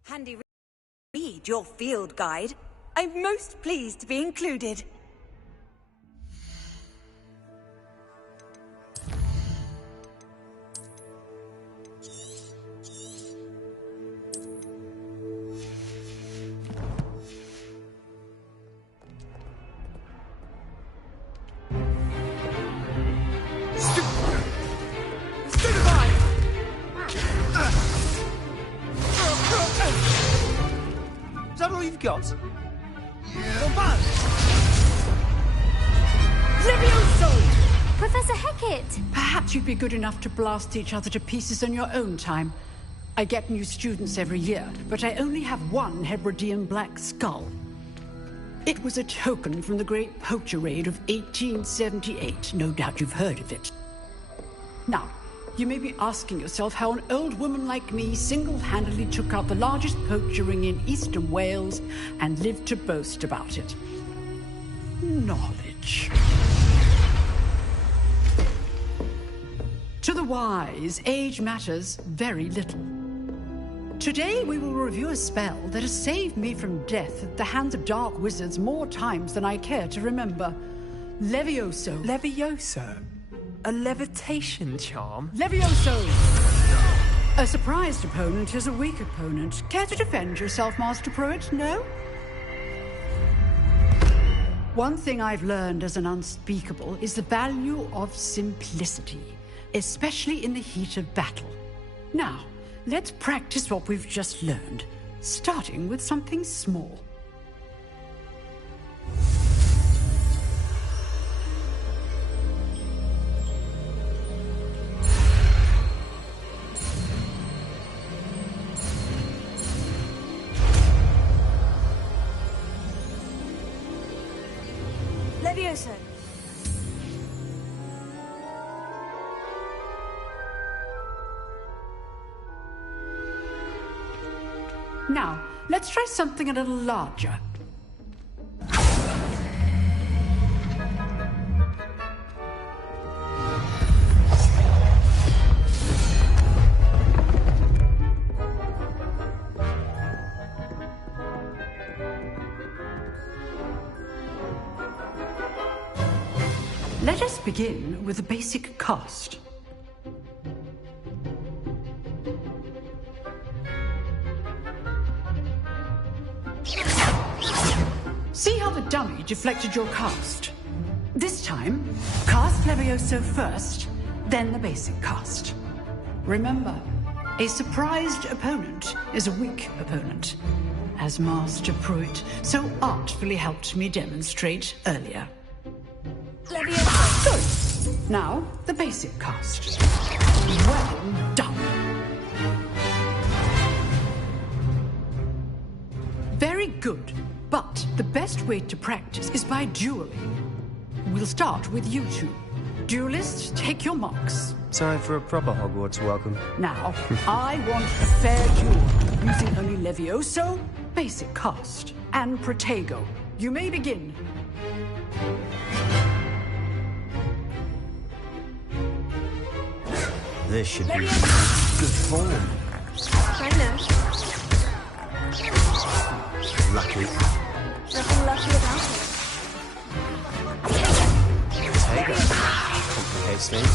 Handy read your field guide. I'm most pleased to be included. Is that all you've got? Levioso! Professor Hecat! Perhaps you'd be good enough to blast each other to pieces in your own time. I get new students every year, but I only have one Hebridean black skull. It was a token from the Great Poacher Raid of 1878. No doubt you've heard of it. Now, you may be asking yourself how an old woman like me single-handedly took out the largest poacher ring in eastern Wales and lived to boast about it. Knowledge. To the wise, age matters very little. Today we will review a spell that has saved me from death at the hands of dark wizards more times than I care to remember. Levioso. Levioso? A levitation charm? Levioso! A surprised opponent is a weak opponent. Care to defend yourself, Master Pruitt? No? One thing I've learned as an unspeakable is the value of simplicity, especially in the heat of battle. Now, let's practice what we've just learned, starting with something small. Levioso. Now, let's try something a little larger. begin with the basic cast. See how the dummy deflected your cast? This time, cast Levioso first, then the basic cast. Remember, a surprised opponent is a weak opponent, as Master Pruitt so artfully helped me demonstrate earlier. Levioso! Good. Now, the basic cast. Well done. Very good. But the best way to practice is by dueling. We'll start with you two. Duelists, take your marks. Time for a proper Hogwarts welcome. Now, I want a fair duel, using only Levioso, basic cast, and Protego. You may begin. This should be good form. I know. Lucky. Nothing lucky about it. Protego. Complicates things.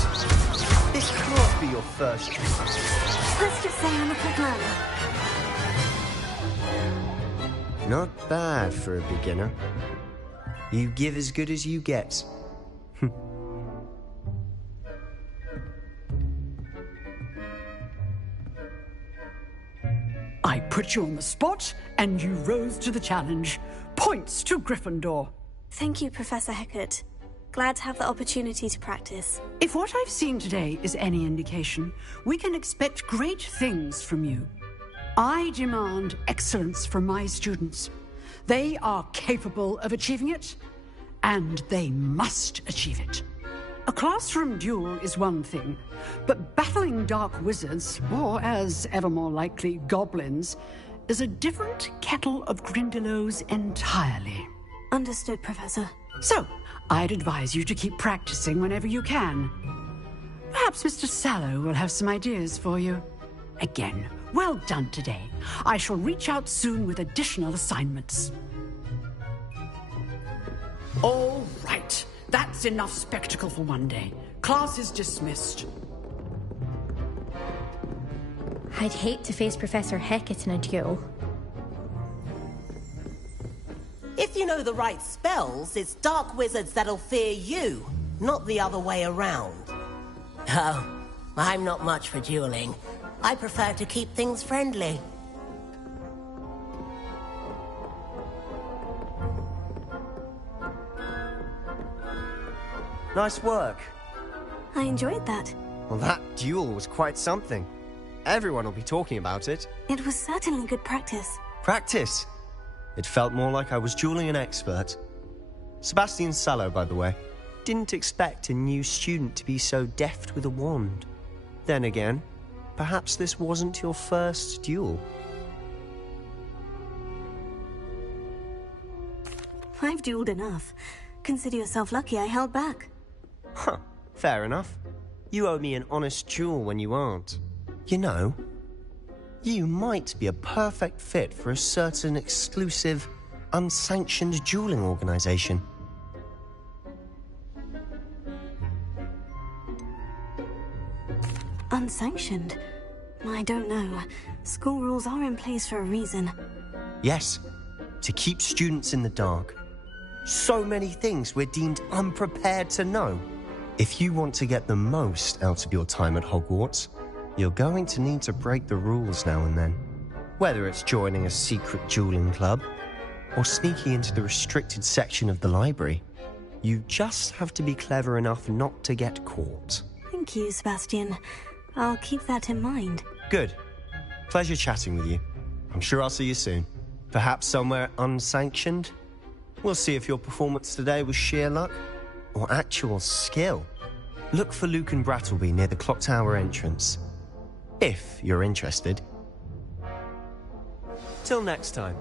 This can't be your first choice. Let's just say I'm a quick learner. Not bad for a beginner. You give as good as you get. I put you on the spot, and you rose to the challenge. Points to Gryffindor. Thank you, Professor Hecat. Glad to have the opportunity to practice. If what I've seen today is any indication, we can expect great things from you. I demand excellence from my students. They are capable of achieving it, and they must achieve it. A classroom duel is one thing, but battling dark wizards, or as ever more likely, goblins, is a different kettle of Grindylows entirely. Understood, Professor. So, I'd advise you to keep practicing whenever you can. Perhaps Mr. Sallow will have some ideas for you. Again, well done today. I shall reach out soon with additional assignments. All right. That's enough spectacle for one day. Class is dismissed. I'd hate to face Professor Hecat in a duel. If you know the right spells, it's dark wizards that'll fear you, not the other way around. Oh, I'm not much for dueling. I prefer to keep things friendly. Nice work. I enjoyed that. Well, that duel was quite something. Everyone will be talking about it. It was certainly good practice. Practice? It felt more like I was dueling an expert. Sebastian Sallow, by the way. Didn't expect a new student to be so deft with a wand. Then again, perhaps this wasn't your first duel. I've dueled enough. Consider yourself lucky I held back. Huh, fair enough. You owe me an honest duel when you aren't. You know, you might be a perfect fit for a certain exclusive, unsanctioned dueling organization. Unsanctioned? I don't know. School rules are in place for a reason. Yes, to keep students in the dark. So many things we're deemed unprepared to know. If you want to get the most out of your time at Hogwarts, you're going to need to break the rules now and then. Whether it's joining a secret dueling club or sneaking into the restricted section of the library, you just have to be clever enough not to get caught. Thank you, Sebastian. I'll keep that in mind. Good. Pleasure chatting with you. I'm sure I'll see you soon. Perhaps somewhere unsanctioned? We'll see if your performance today was sheer luck or actual skill. Look for Luke and Brattleby near the clock tower entrance. If you're interested. Till next time.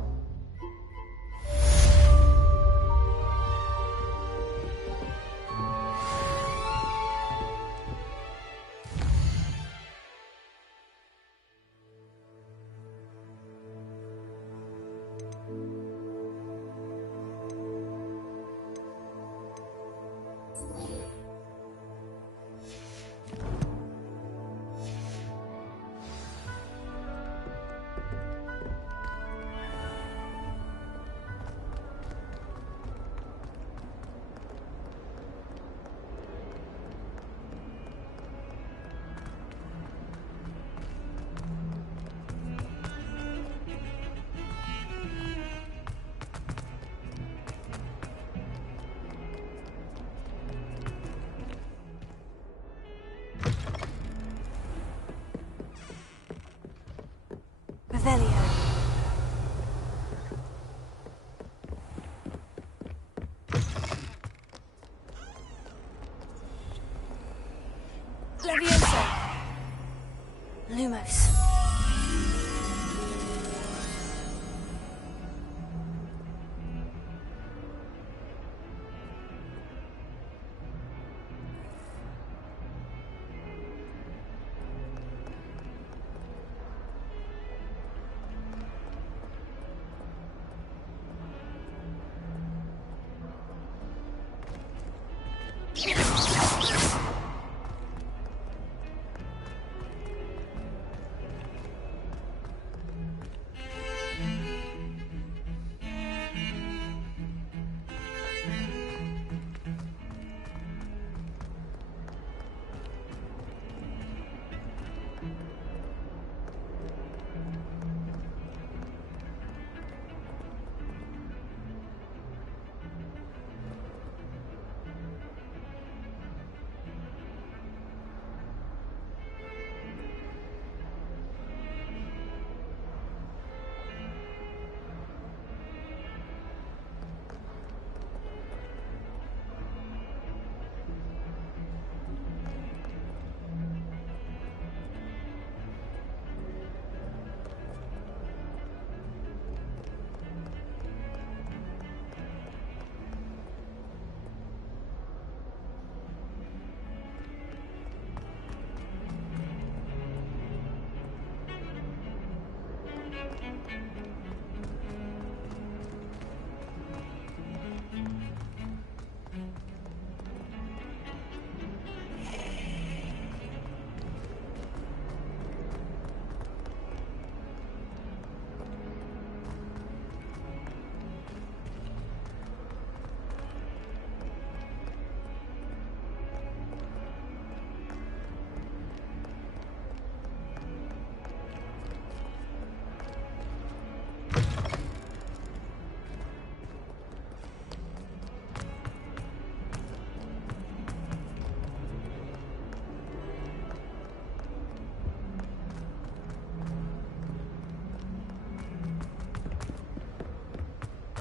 Revelio. Levioso. Lumos.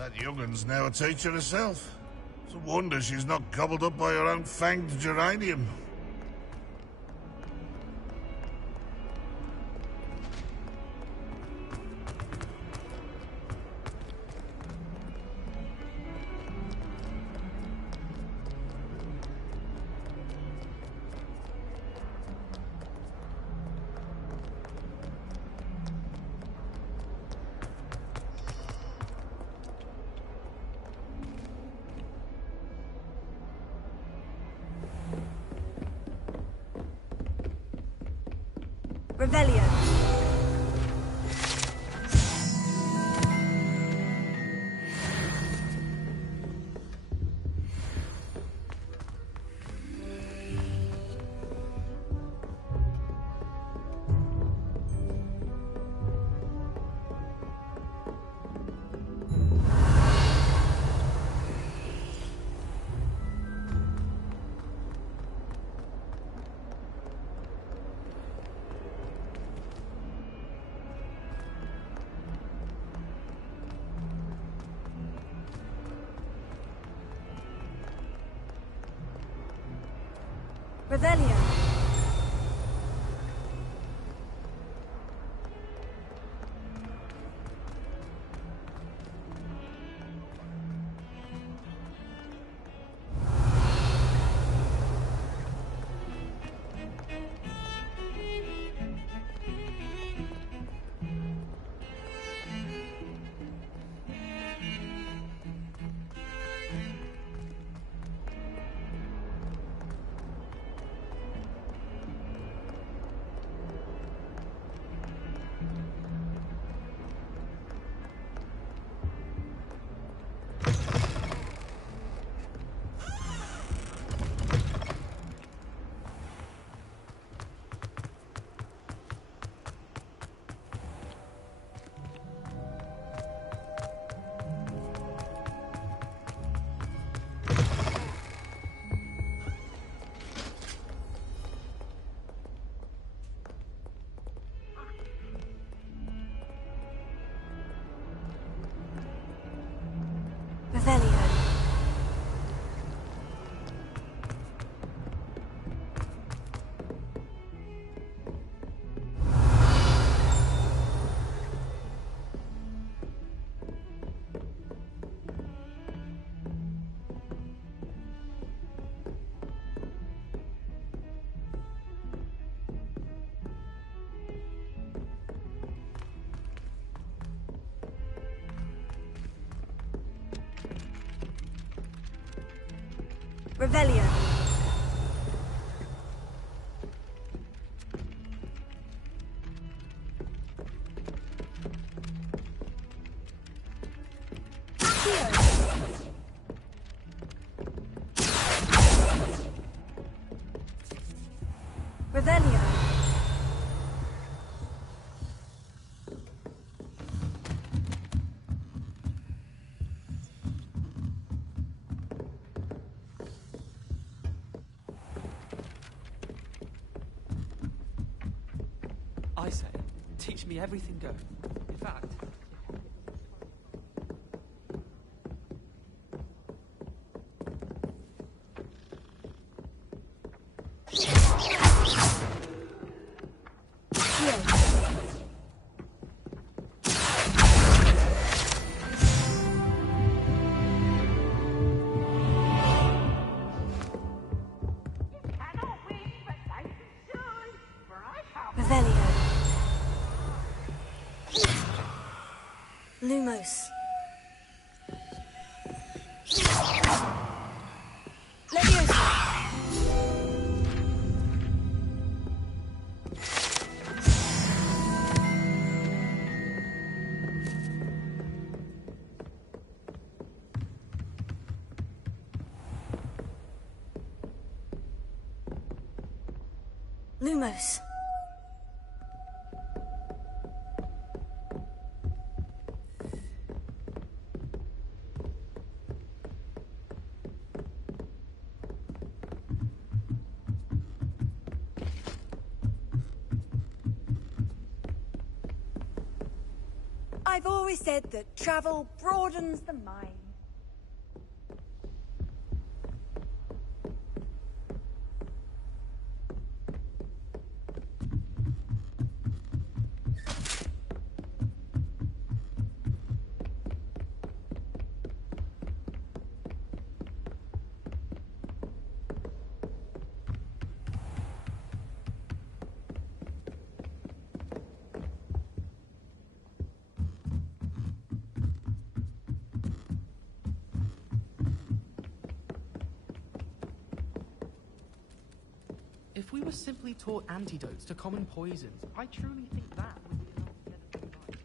That youngun's now a teacher herself. It's a wonder she's not gobbled up by her own fanged geranium. Revelio. Revelio. Revelio. Revelio. I say, teach me everything go. In fact... Revelio. Lumos. Leviosa. Lumos. I've always said that travel broadens the mind. If we were simply taught antidotes to common poisons, I truly think that would be enough to get us through life.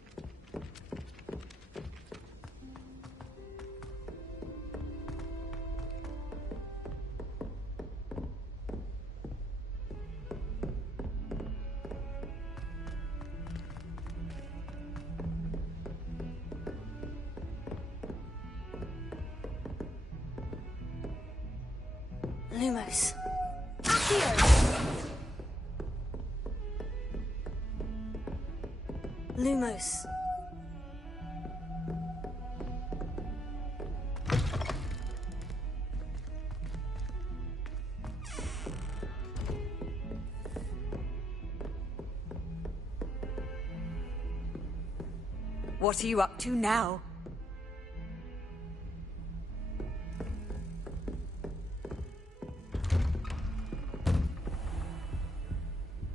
Lumos. Lumos. What are you up to now?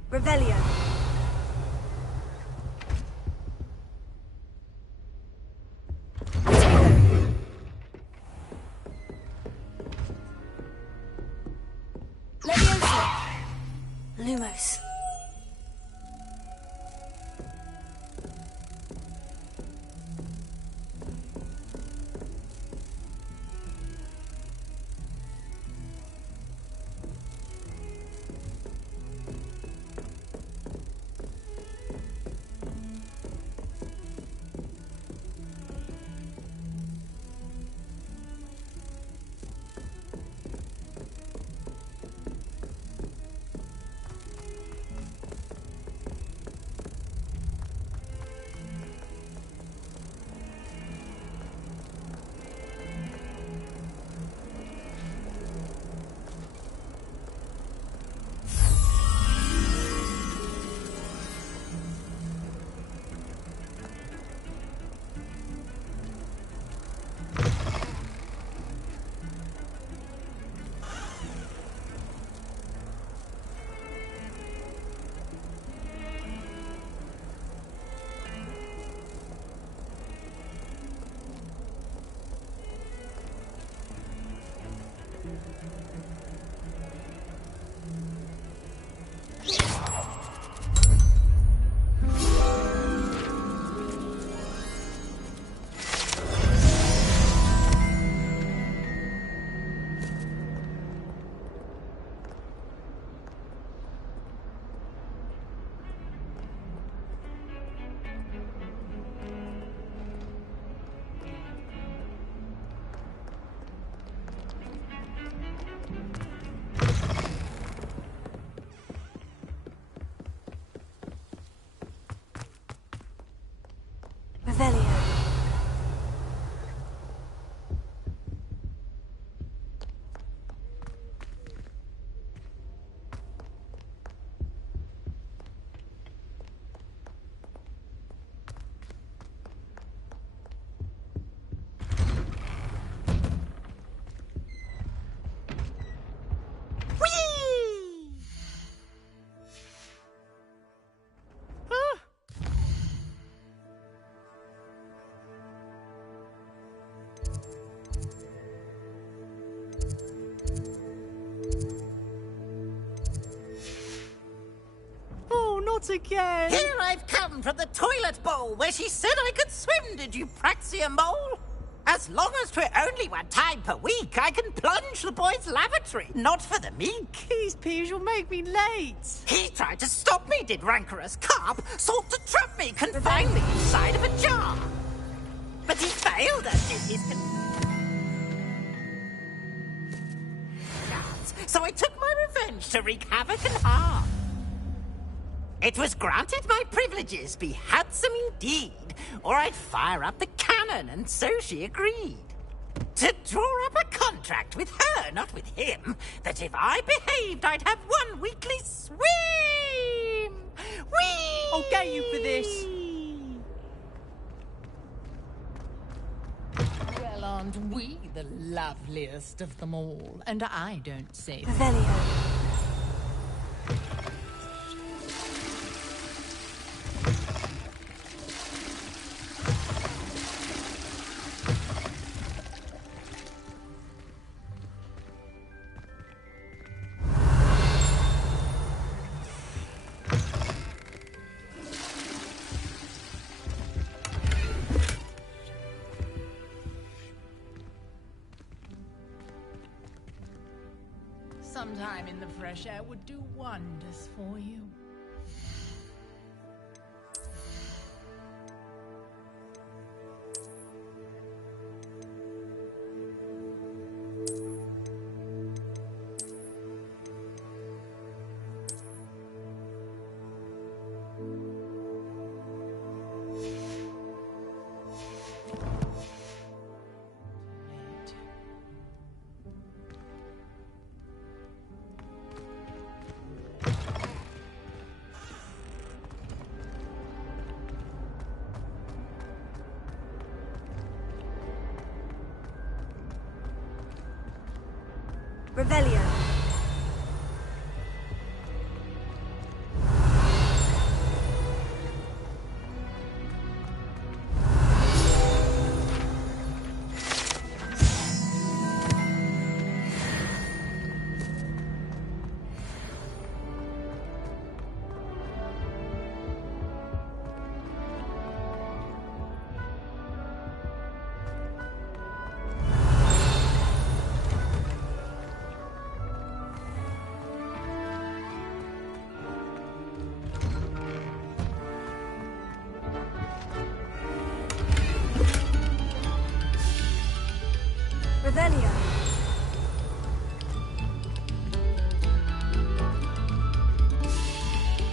Revelio. Leviosa. Lumos. not again! Here I've come from the toilet bowl where she said I could swim, did you praxia mole? As long as 'twere only one time per week, I can plunge the boy's lavatory, not for the meek. These peas will make me late. He tried to stop me, did rancorous carp, sought to trap me, confine me inside of a jar. But he failed us, did his... So I took my revenge to wreak havoc and harm. It was granted my privileges be handsome indeed, or I'd fire up the cannon, and so she agreed. To draw up a contract with her, not with him, that if I behaved, I'd have one weekly swim! Whee! I'll get you for this. Well, aren't we the loveliest of them all? And I don't say that. Revelio. Sometime in the fresh air would do wonders for you. Revelio. Revelio.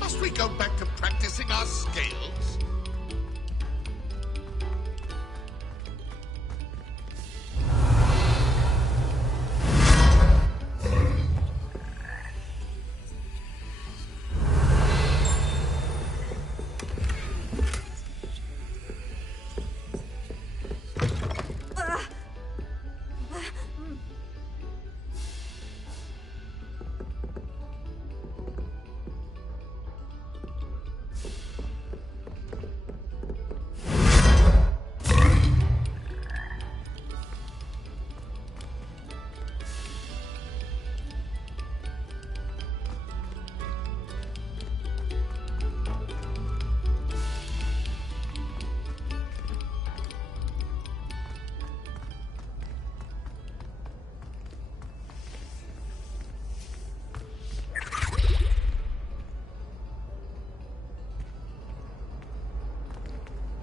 Must we go back to practicing our scales?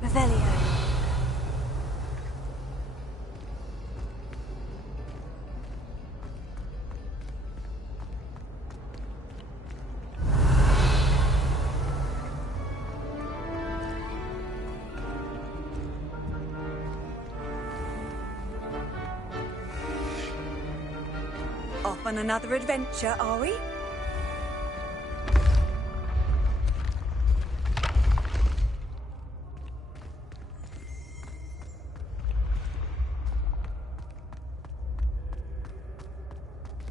Revelio. Off on another adventure, are we?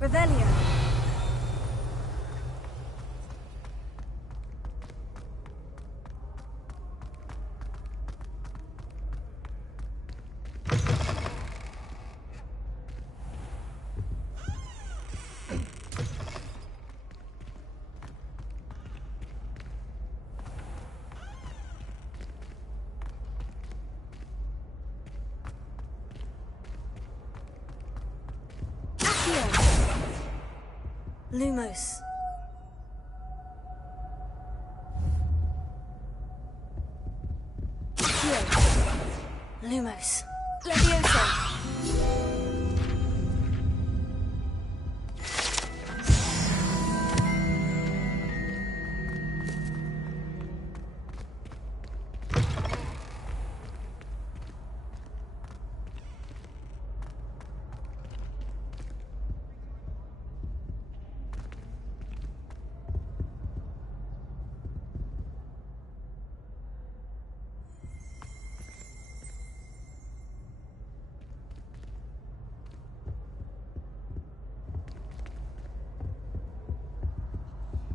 Revelio. Lumos. Lumos. Levioso.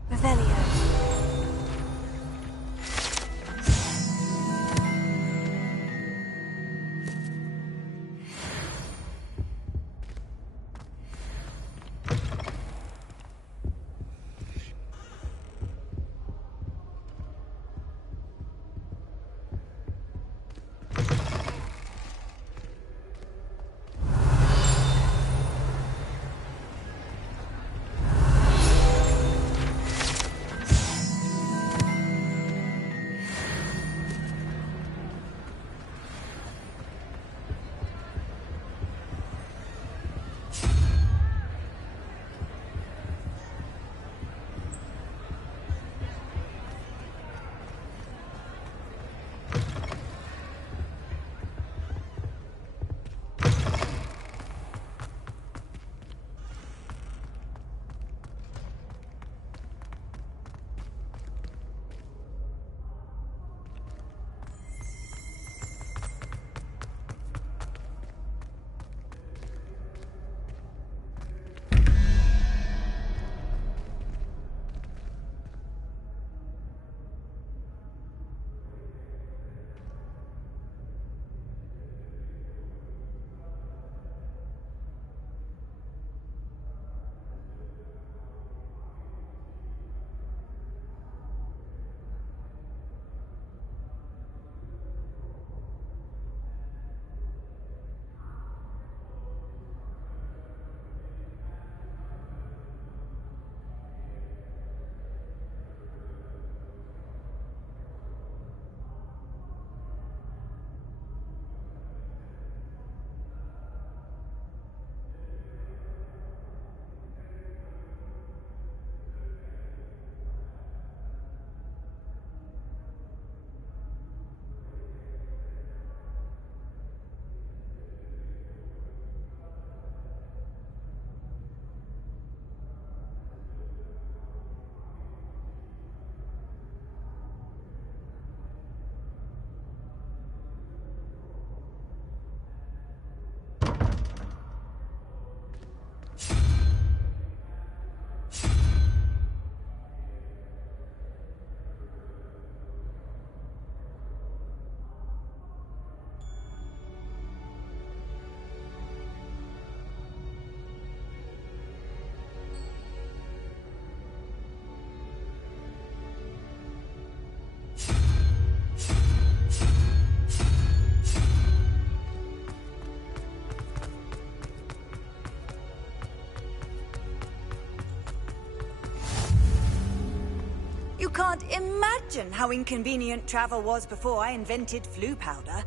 Revelio. You can't imagine how inconvenient travel was before I invented flu powder.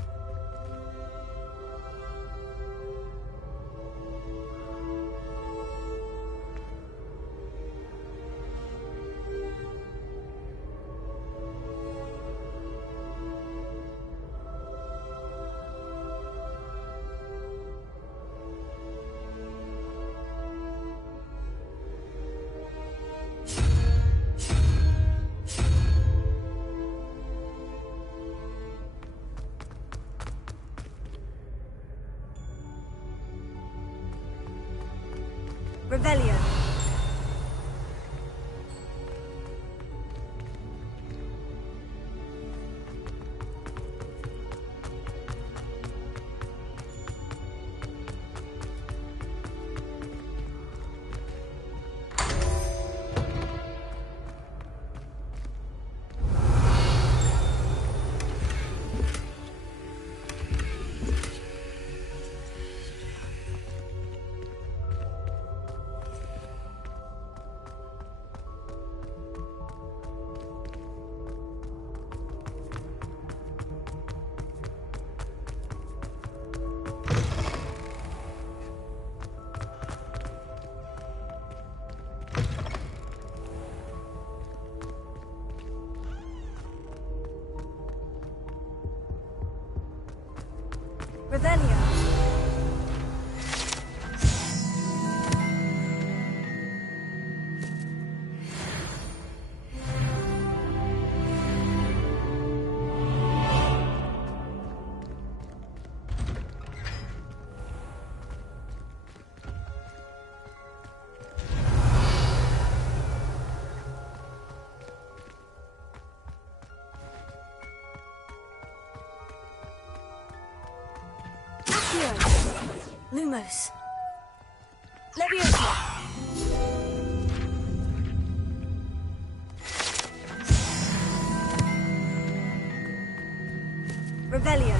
Revelio. Revelio. Lumos. Leviosa. Revelio.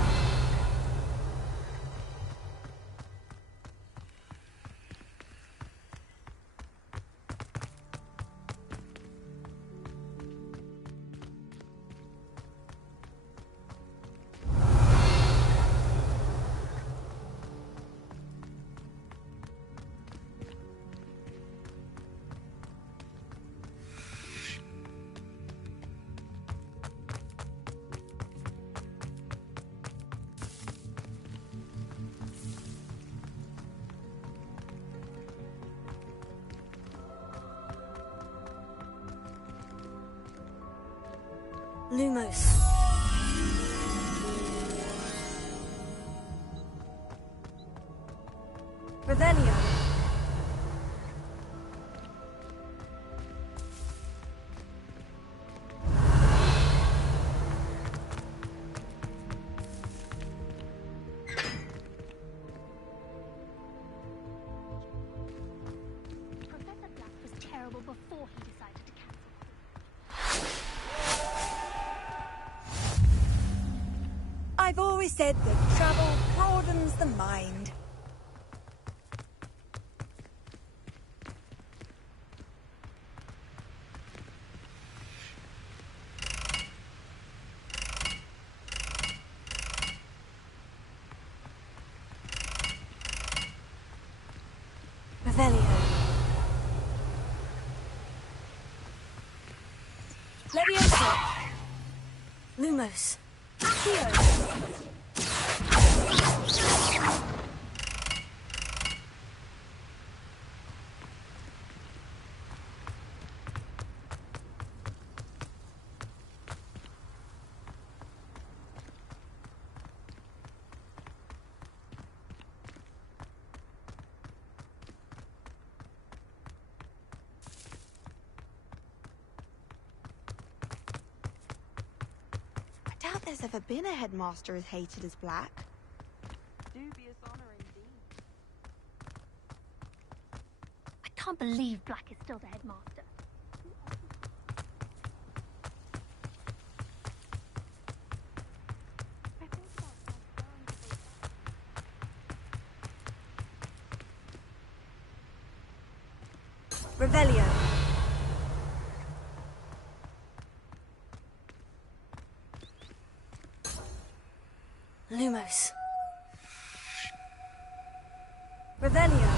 Lumos. Revelio. Professor Black was terrible before he decided to cancel. I've always said that travel broadens the mind. Revelio. Leviosa. Lumos. Accio. I doubt there's ever been a headmaster as hated as Black. Dubious honor indeed. I can't believe Black is still the headmaster. Revelio. Lumos. Revelio.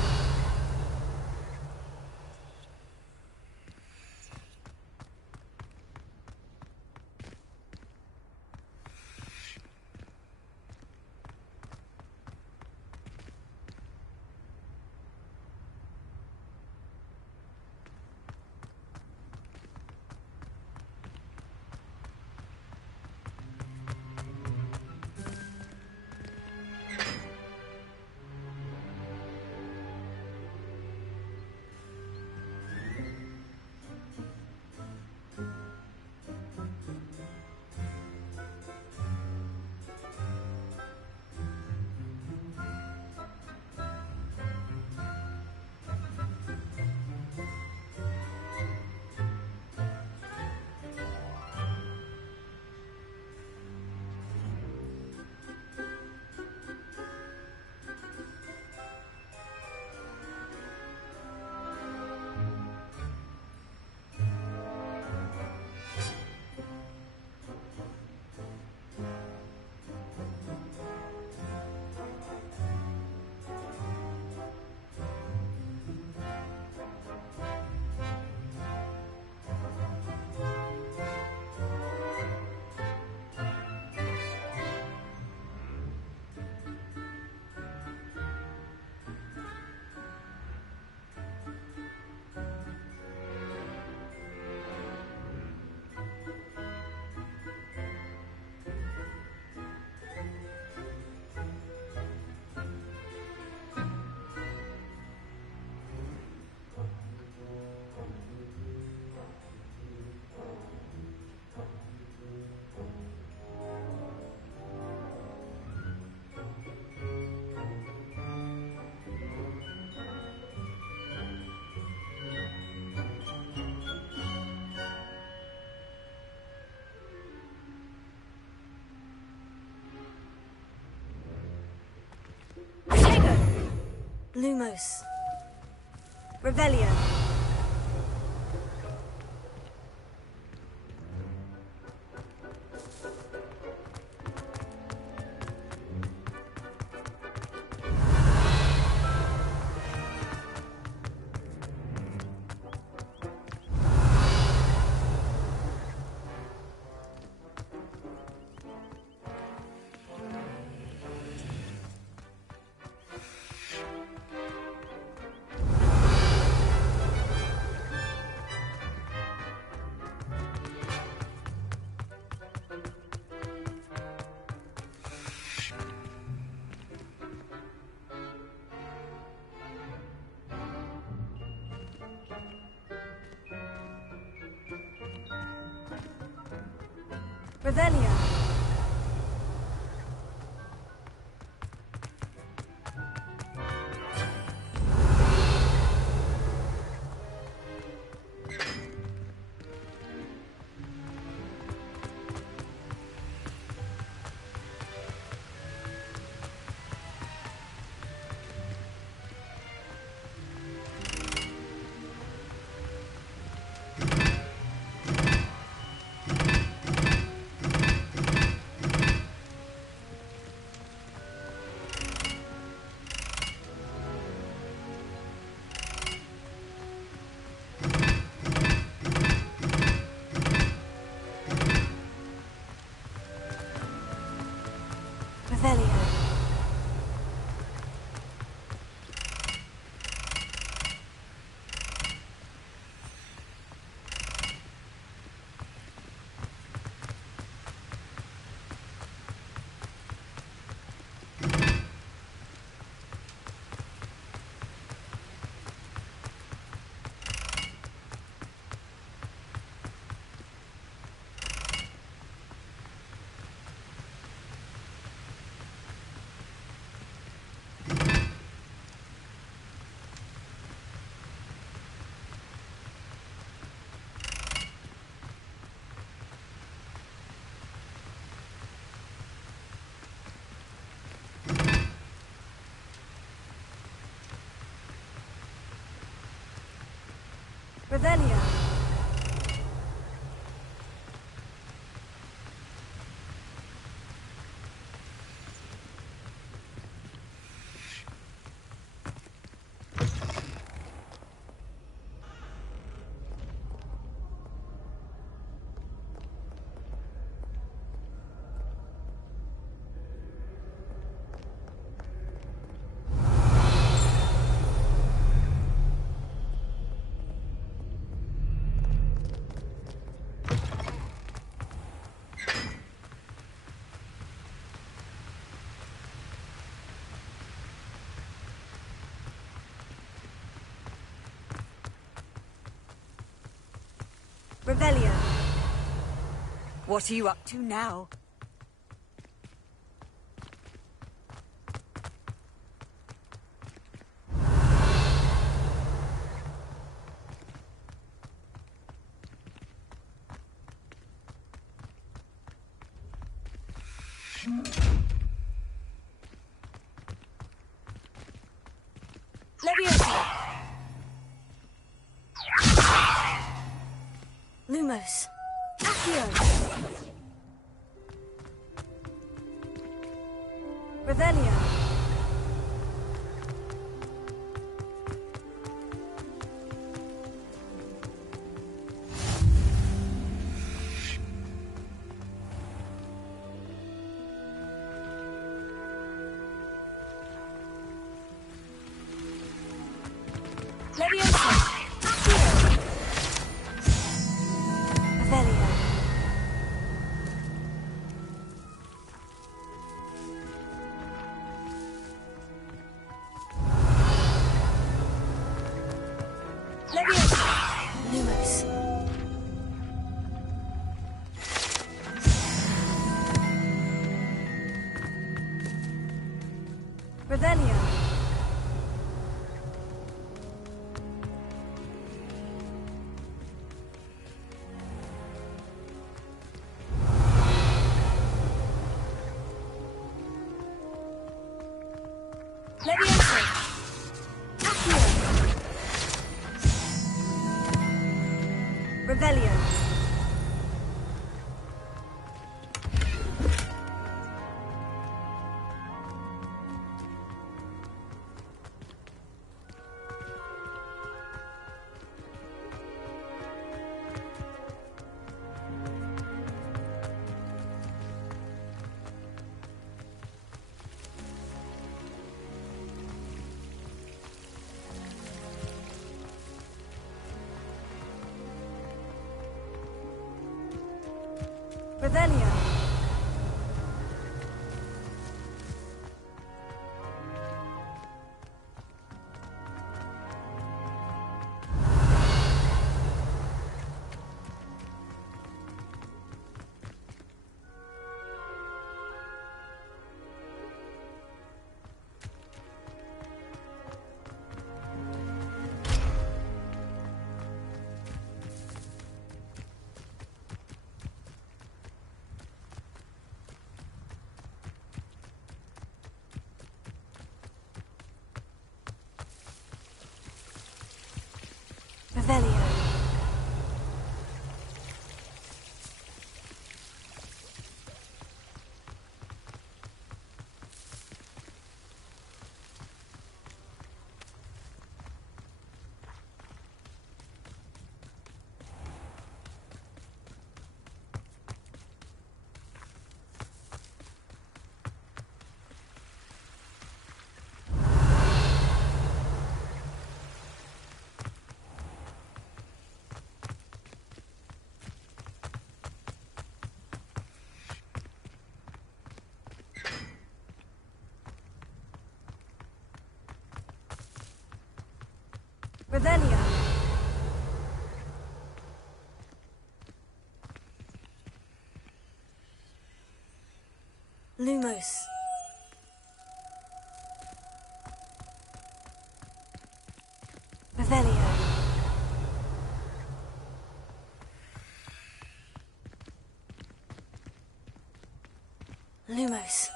Lumos. Revelio. Revelio. Revelio. Revelio. Revelio. What are you up to now? Leviosa. Lumos. Accio. Revelio. Leviosa. Accio. Revelio. Leviosa. Lumos. Revelio. Leviosa. Revelio. Revelio. Revelio. Lumos. Revelio. Lumos.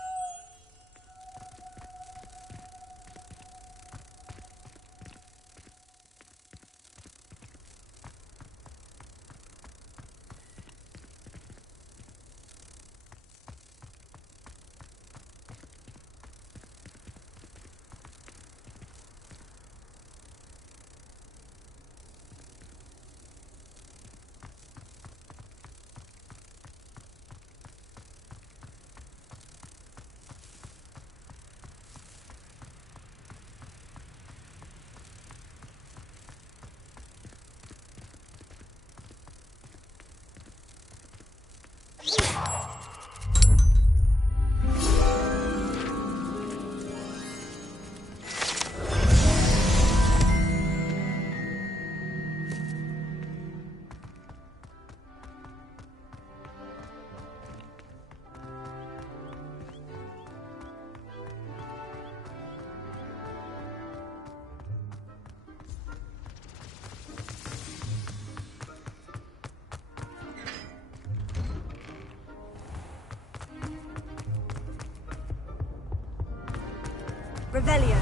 Revelio.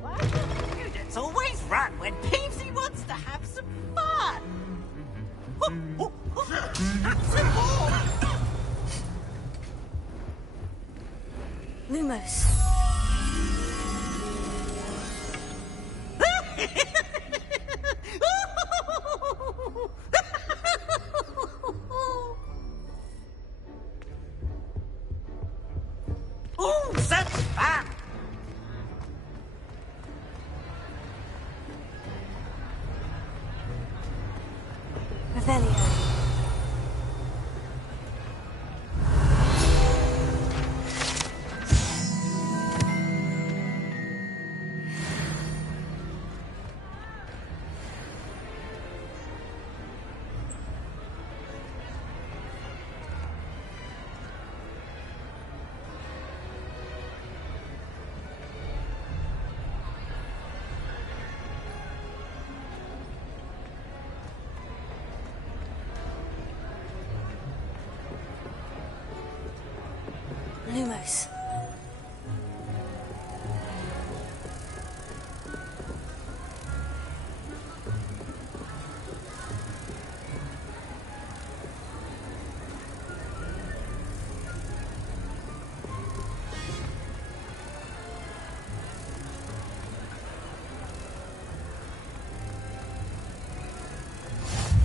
Why do students always run when Peepsy wants to have some fun? Some more! Lumos. Oh, such fun! Revelio. Lumos.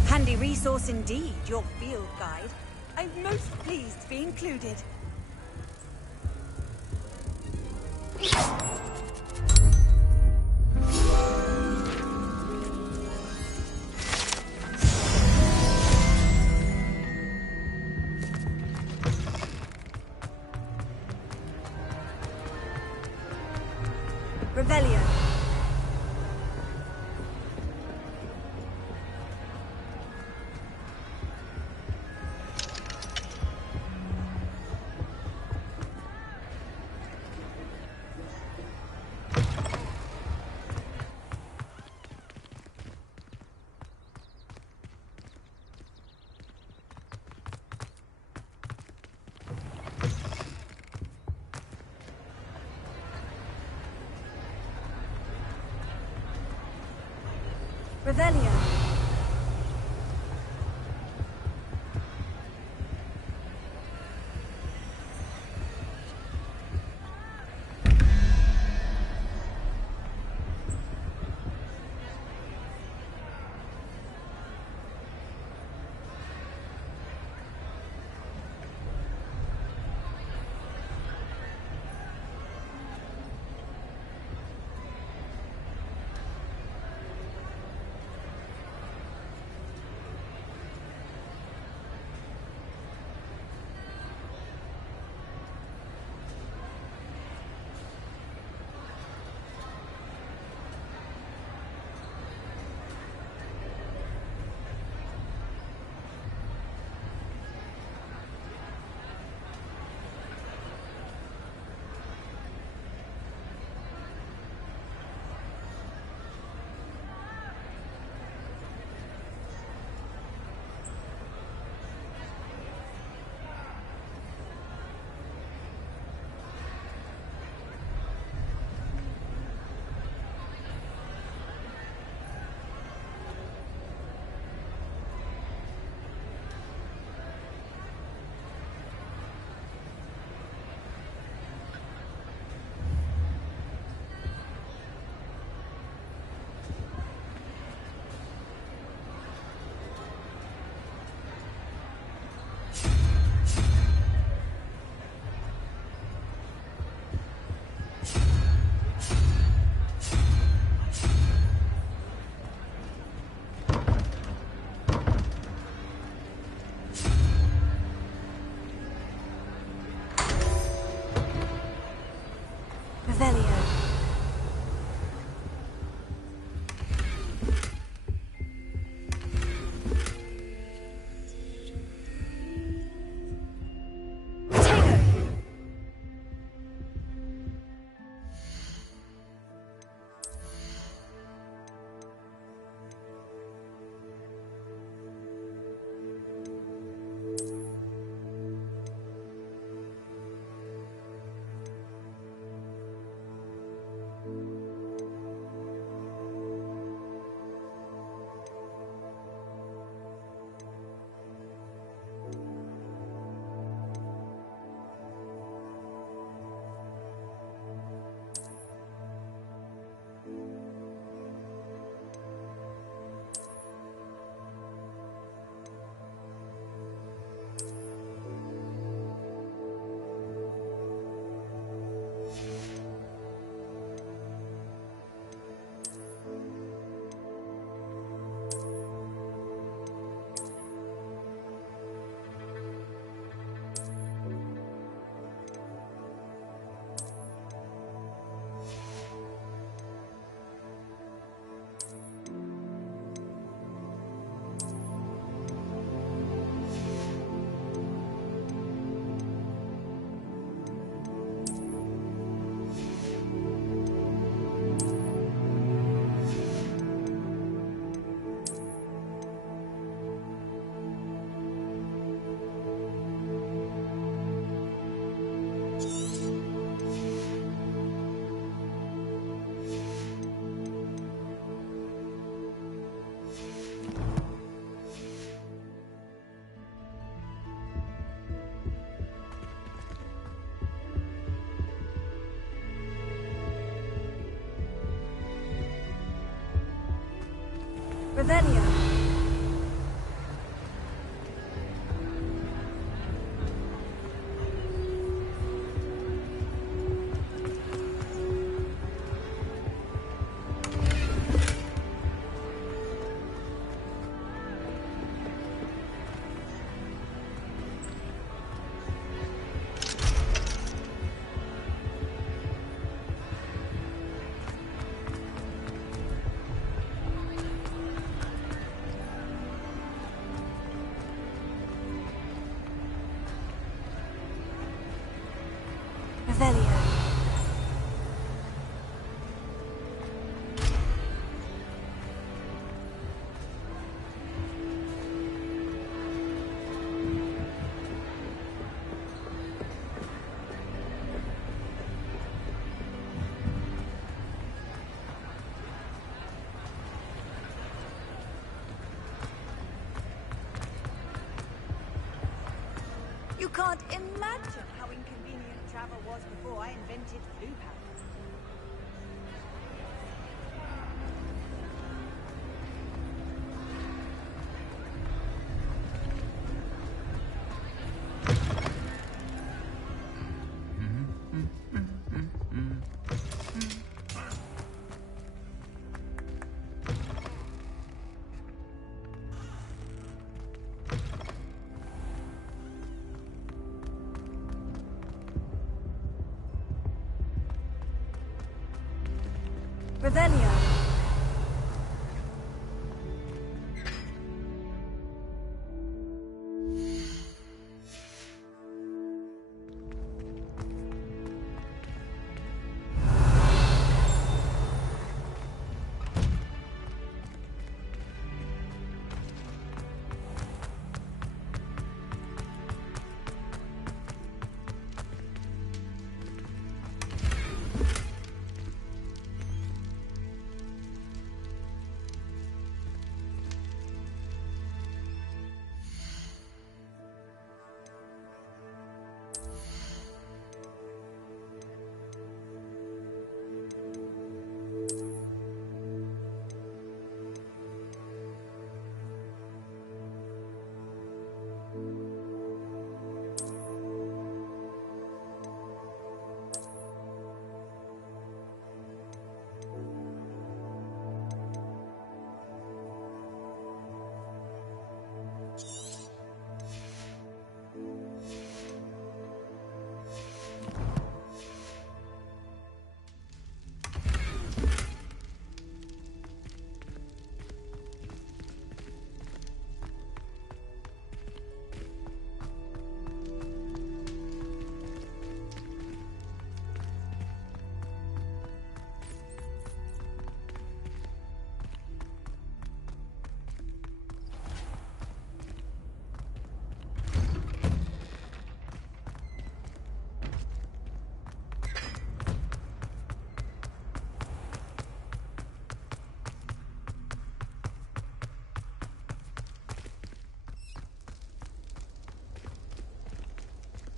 Handy resource indeed, your field guide. I'm most pleased to be included. Revelio. Revelio. Revelio. can't imagine how inconvenient travel was before I invented blue powder. Revelio.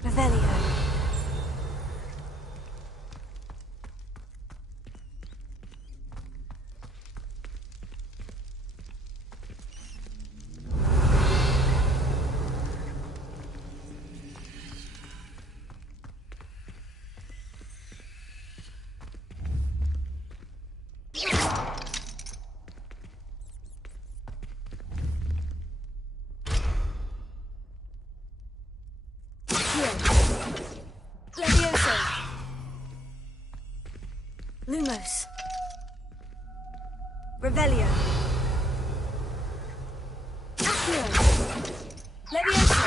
Revelio. Levioso. Lumos. Revelio. Accio. Levioso.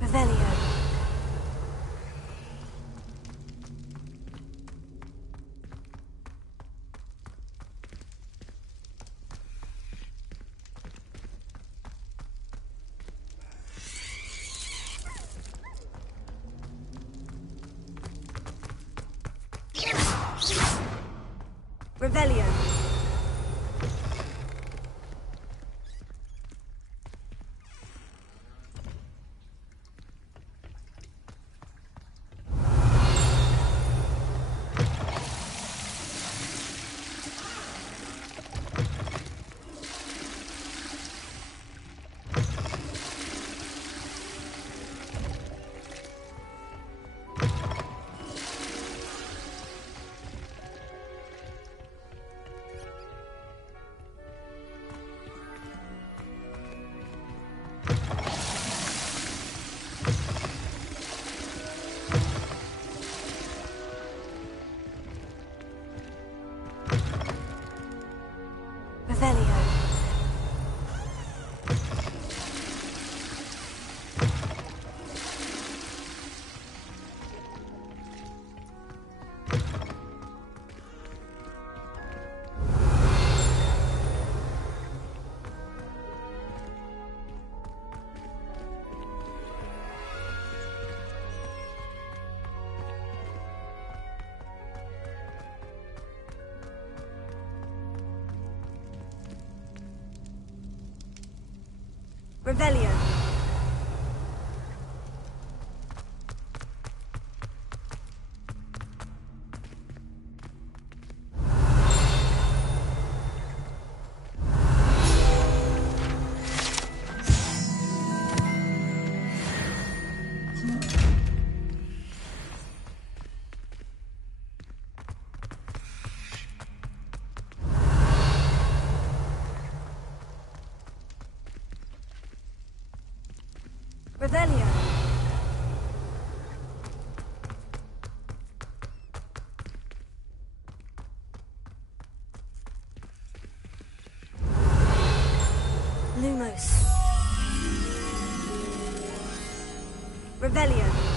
Revelio. Revelio. Revelio. Revelio. Lumos. Revelio.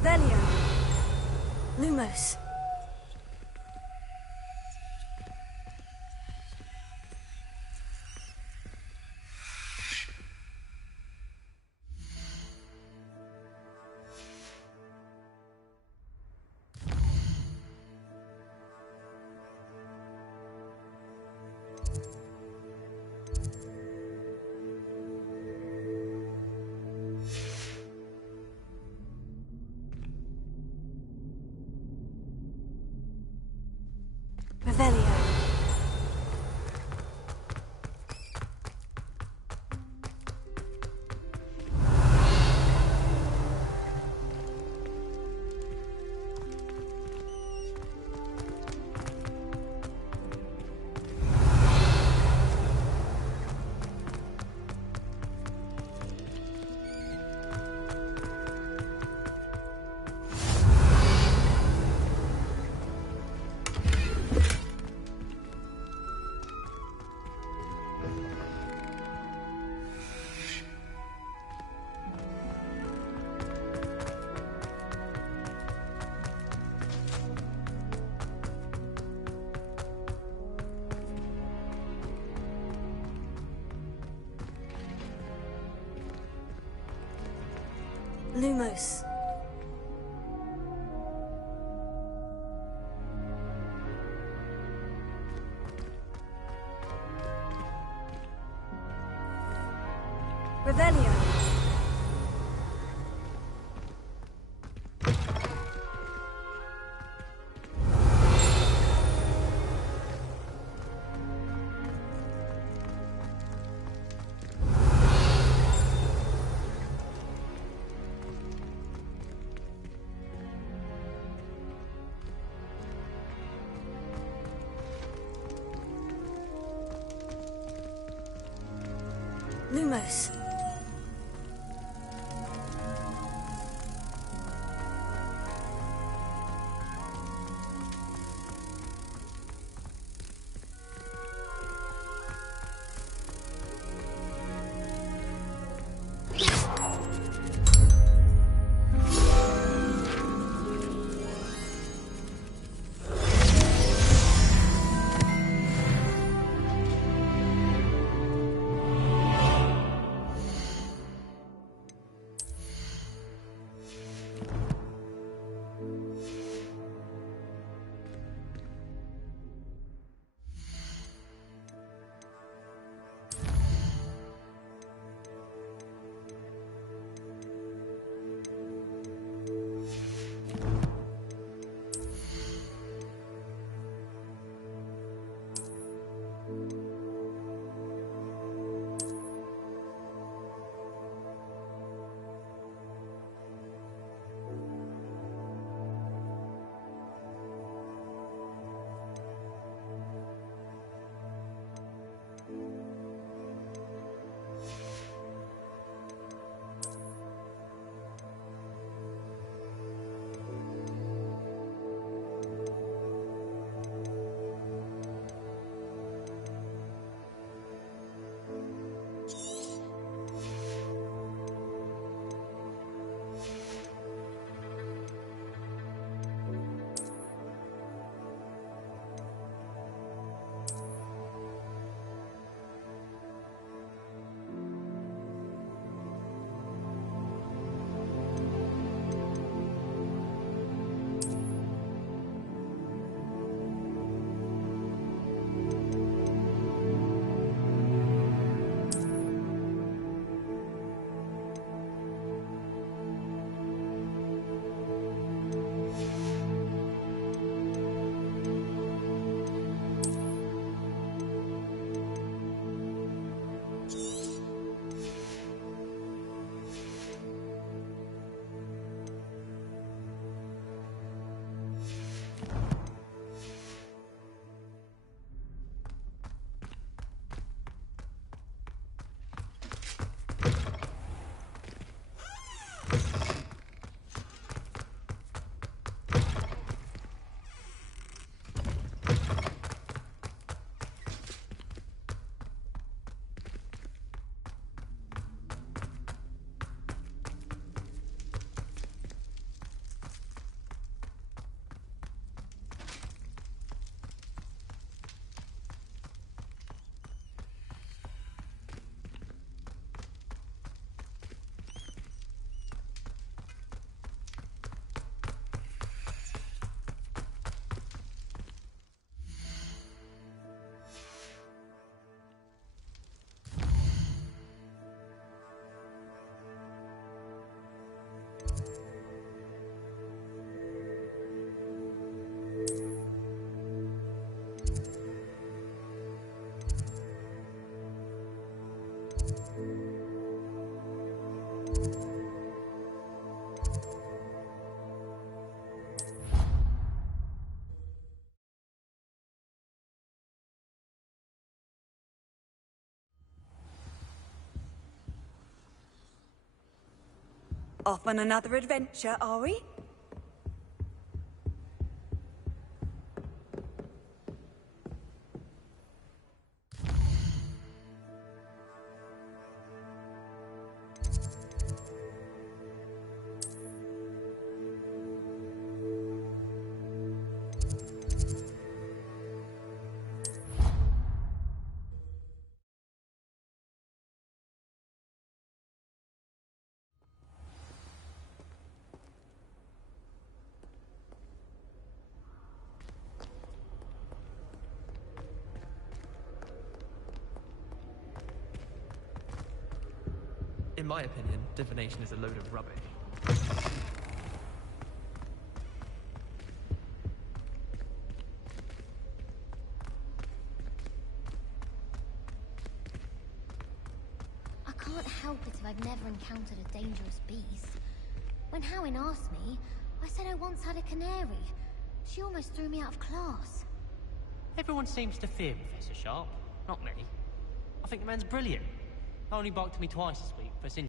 Revelio. Lumos. Revelio. Lumos. Revelio. Lumos. Off on another adventure, are we? In my opinion, divination is a load of rubbish. I can't help it if I've never encountered a dangerous beast. When Howin asked me, I said I once had a canary. She almost threw me out of class. Everyone seems to fear Professor Sharp, not me. I think the man's brilliant. Only barked at me twice this week for